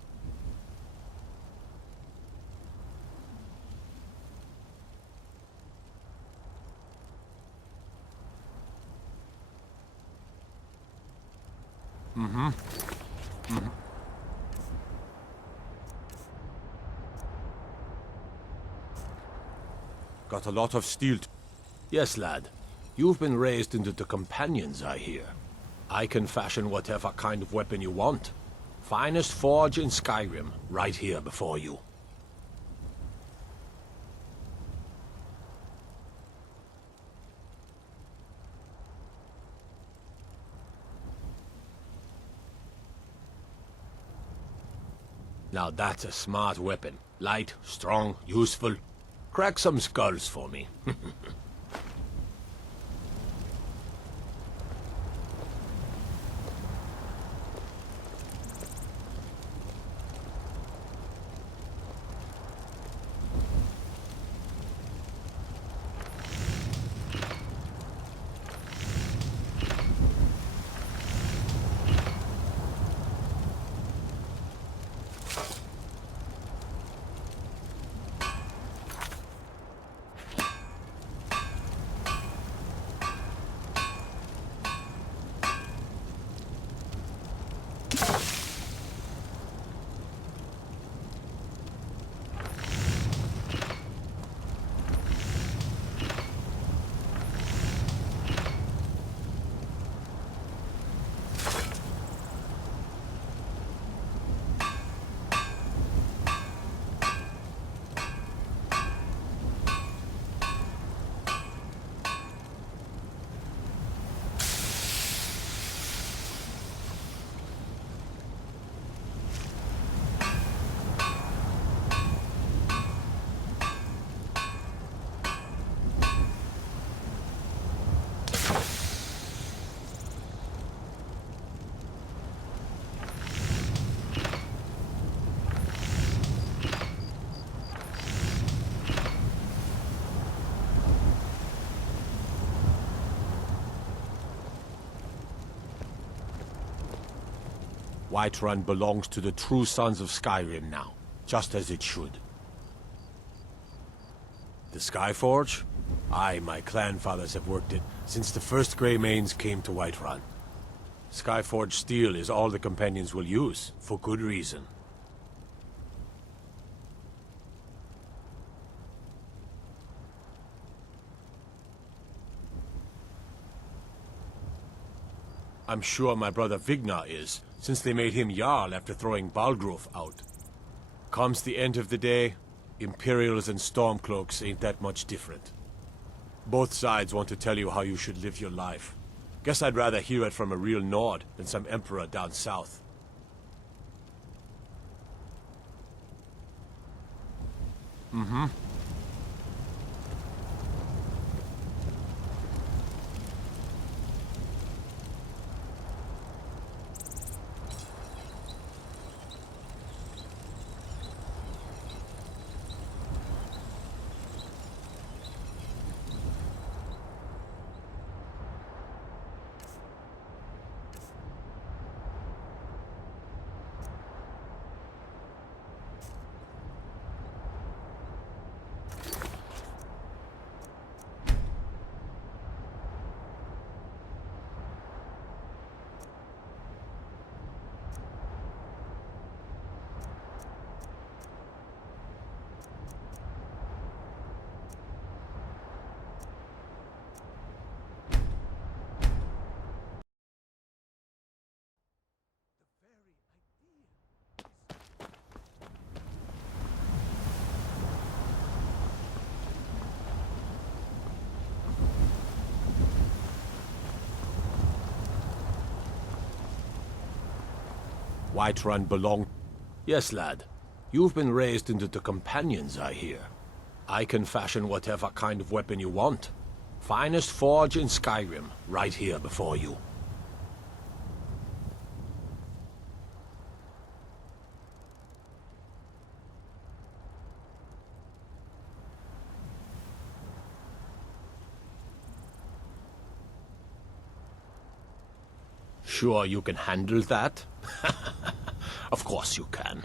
Got a lot of steel. Yes, lad. You've been raised into the Companions, I hear. I can fashion whatever kind of weapon you want. Finest forge in Skyrim, right here before you. Now that's a smart weapon. Light, strong, useful. Crack some skulls for me. Whiterun belongs to the true sons of Skyrim now, just as it should. The Skyforge? I, my clan fathers have worked it since the first Greymanes came to Whiterun. Skyforge steel is all the companions will use, for good reason. I'm sure my brother Vignar is, since they made him Jarl after throwing Balgruf out. Comes the end of the day, Imperials and Stormcloaks ain't that much different. Both sides want to tell you how you should live your life. Guess I'd rather hear it from a real Nord than some emperor down south. Mm-hmm. Whiterun belong... Yes, lad. You've been raised into the companions, I hear. I can fashion whatever kind of weapon you want. Finest forge in Skyrim, right here before you. Sure you can handle that? Of course you can.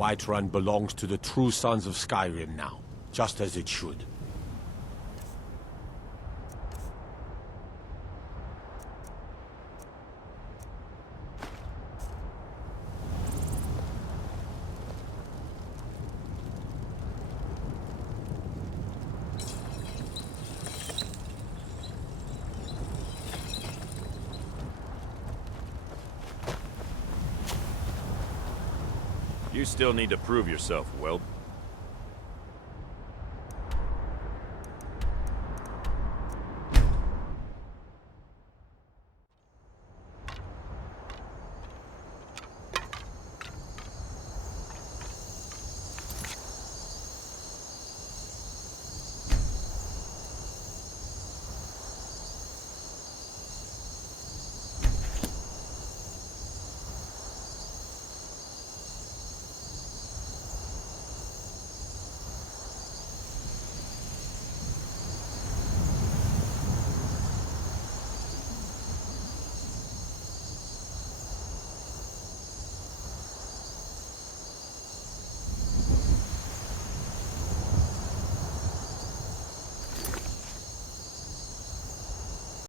Whiterun belongs to the true sons of Skyrim now, just as it should. You still need to prove yourself, Whelp.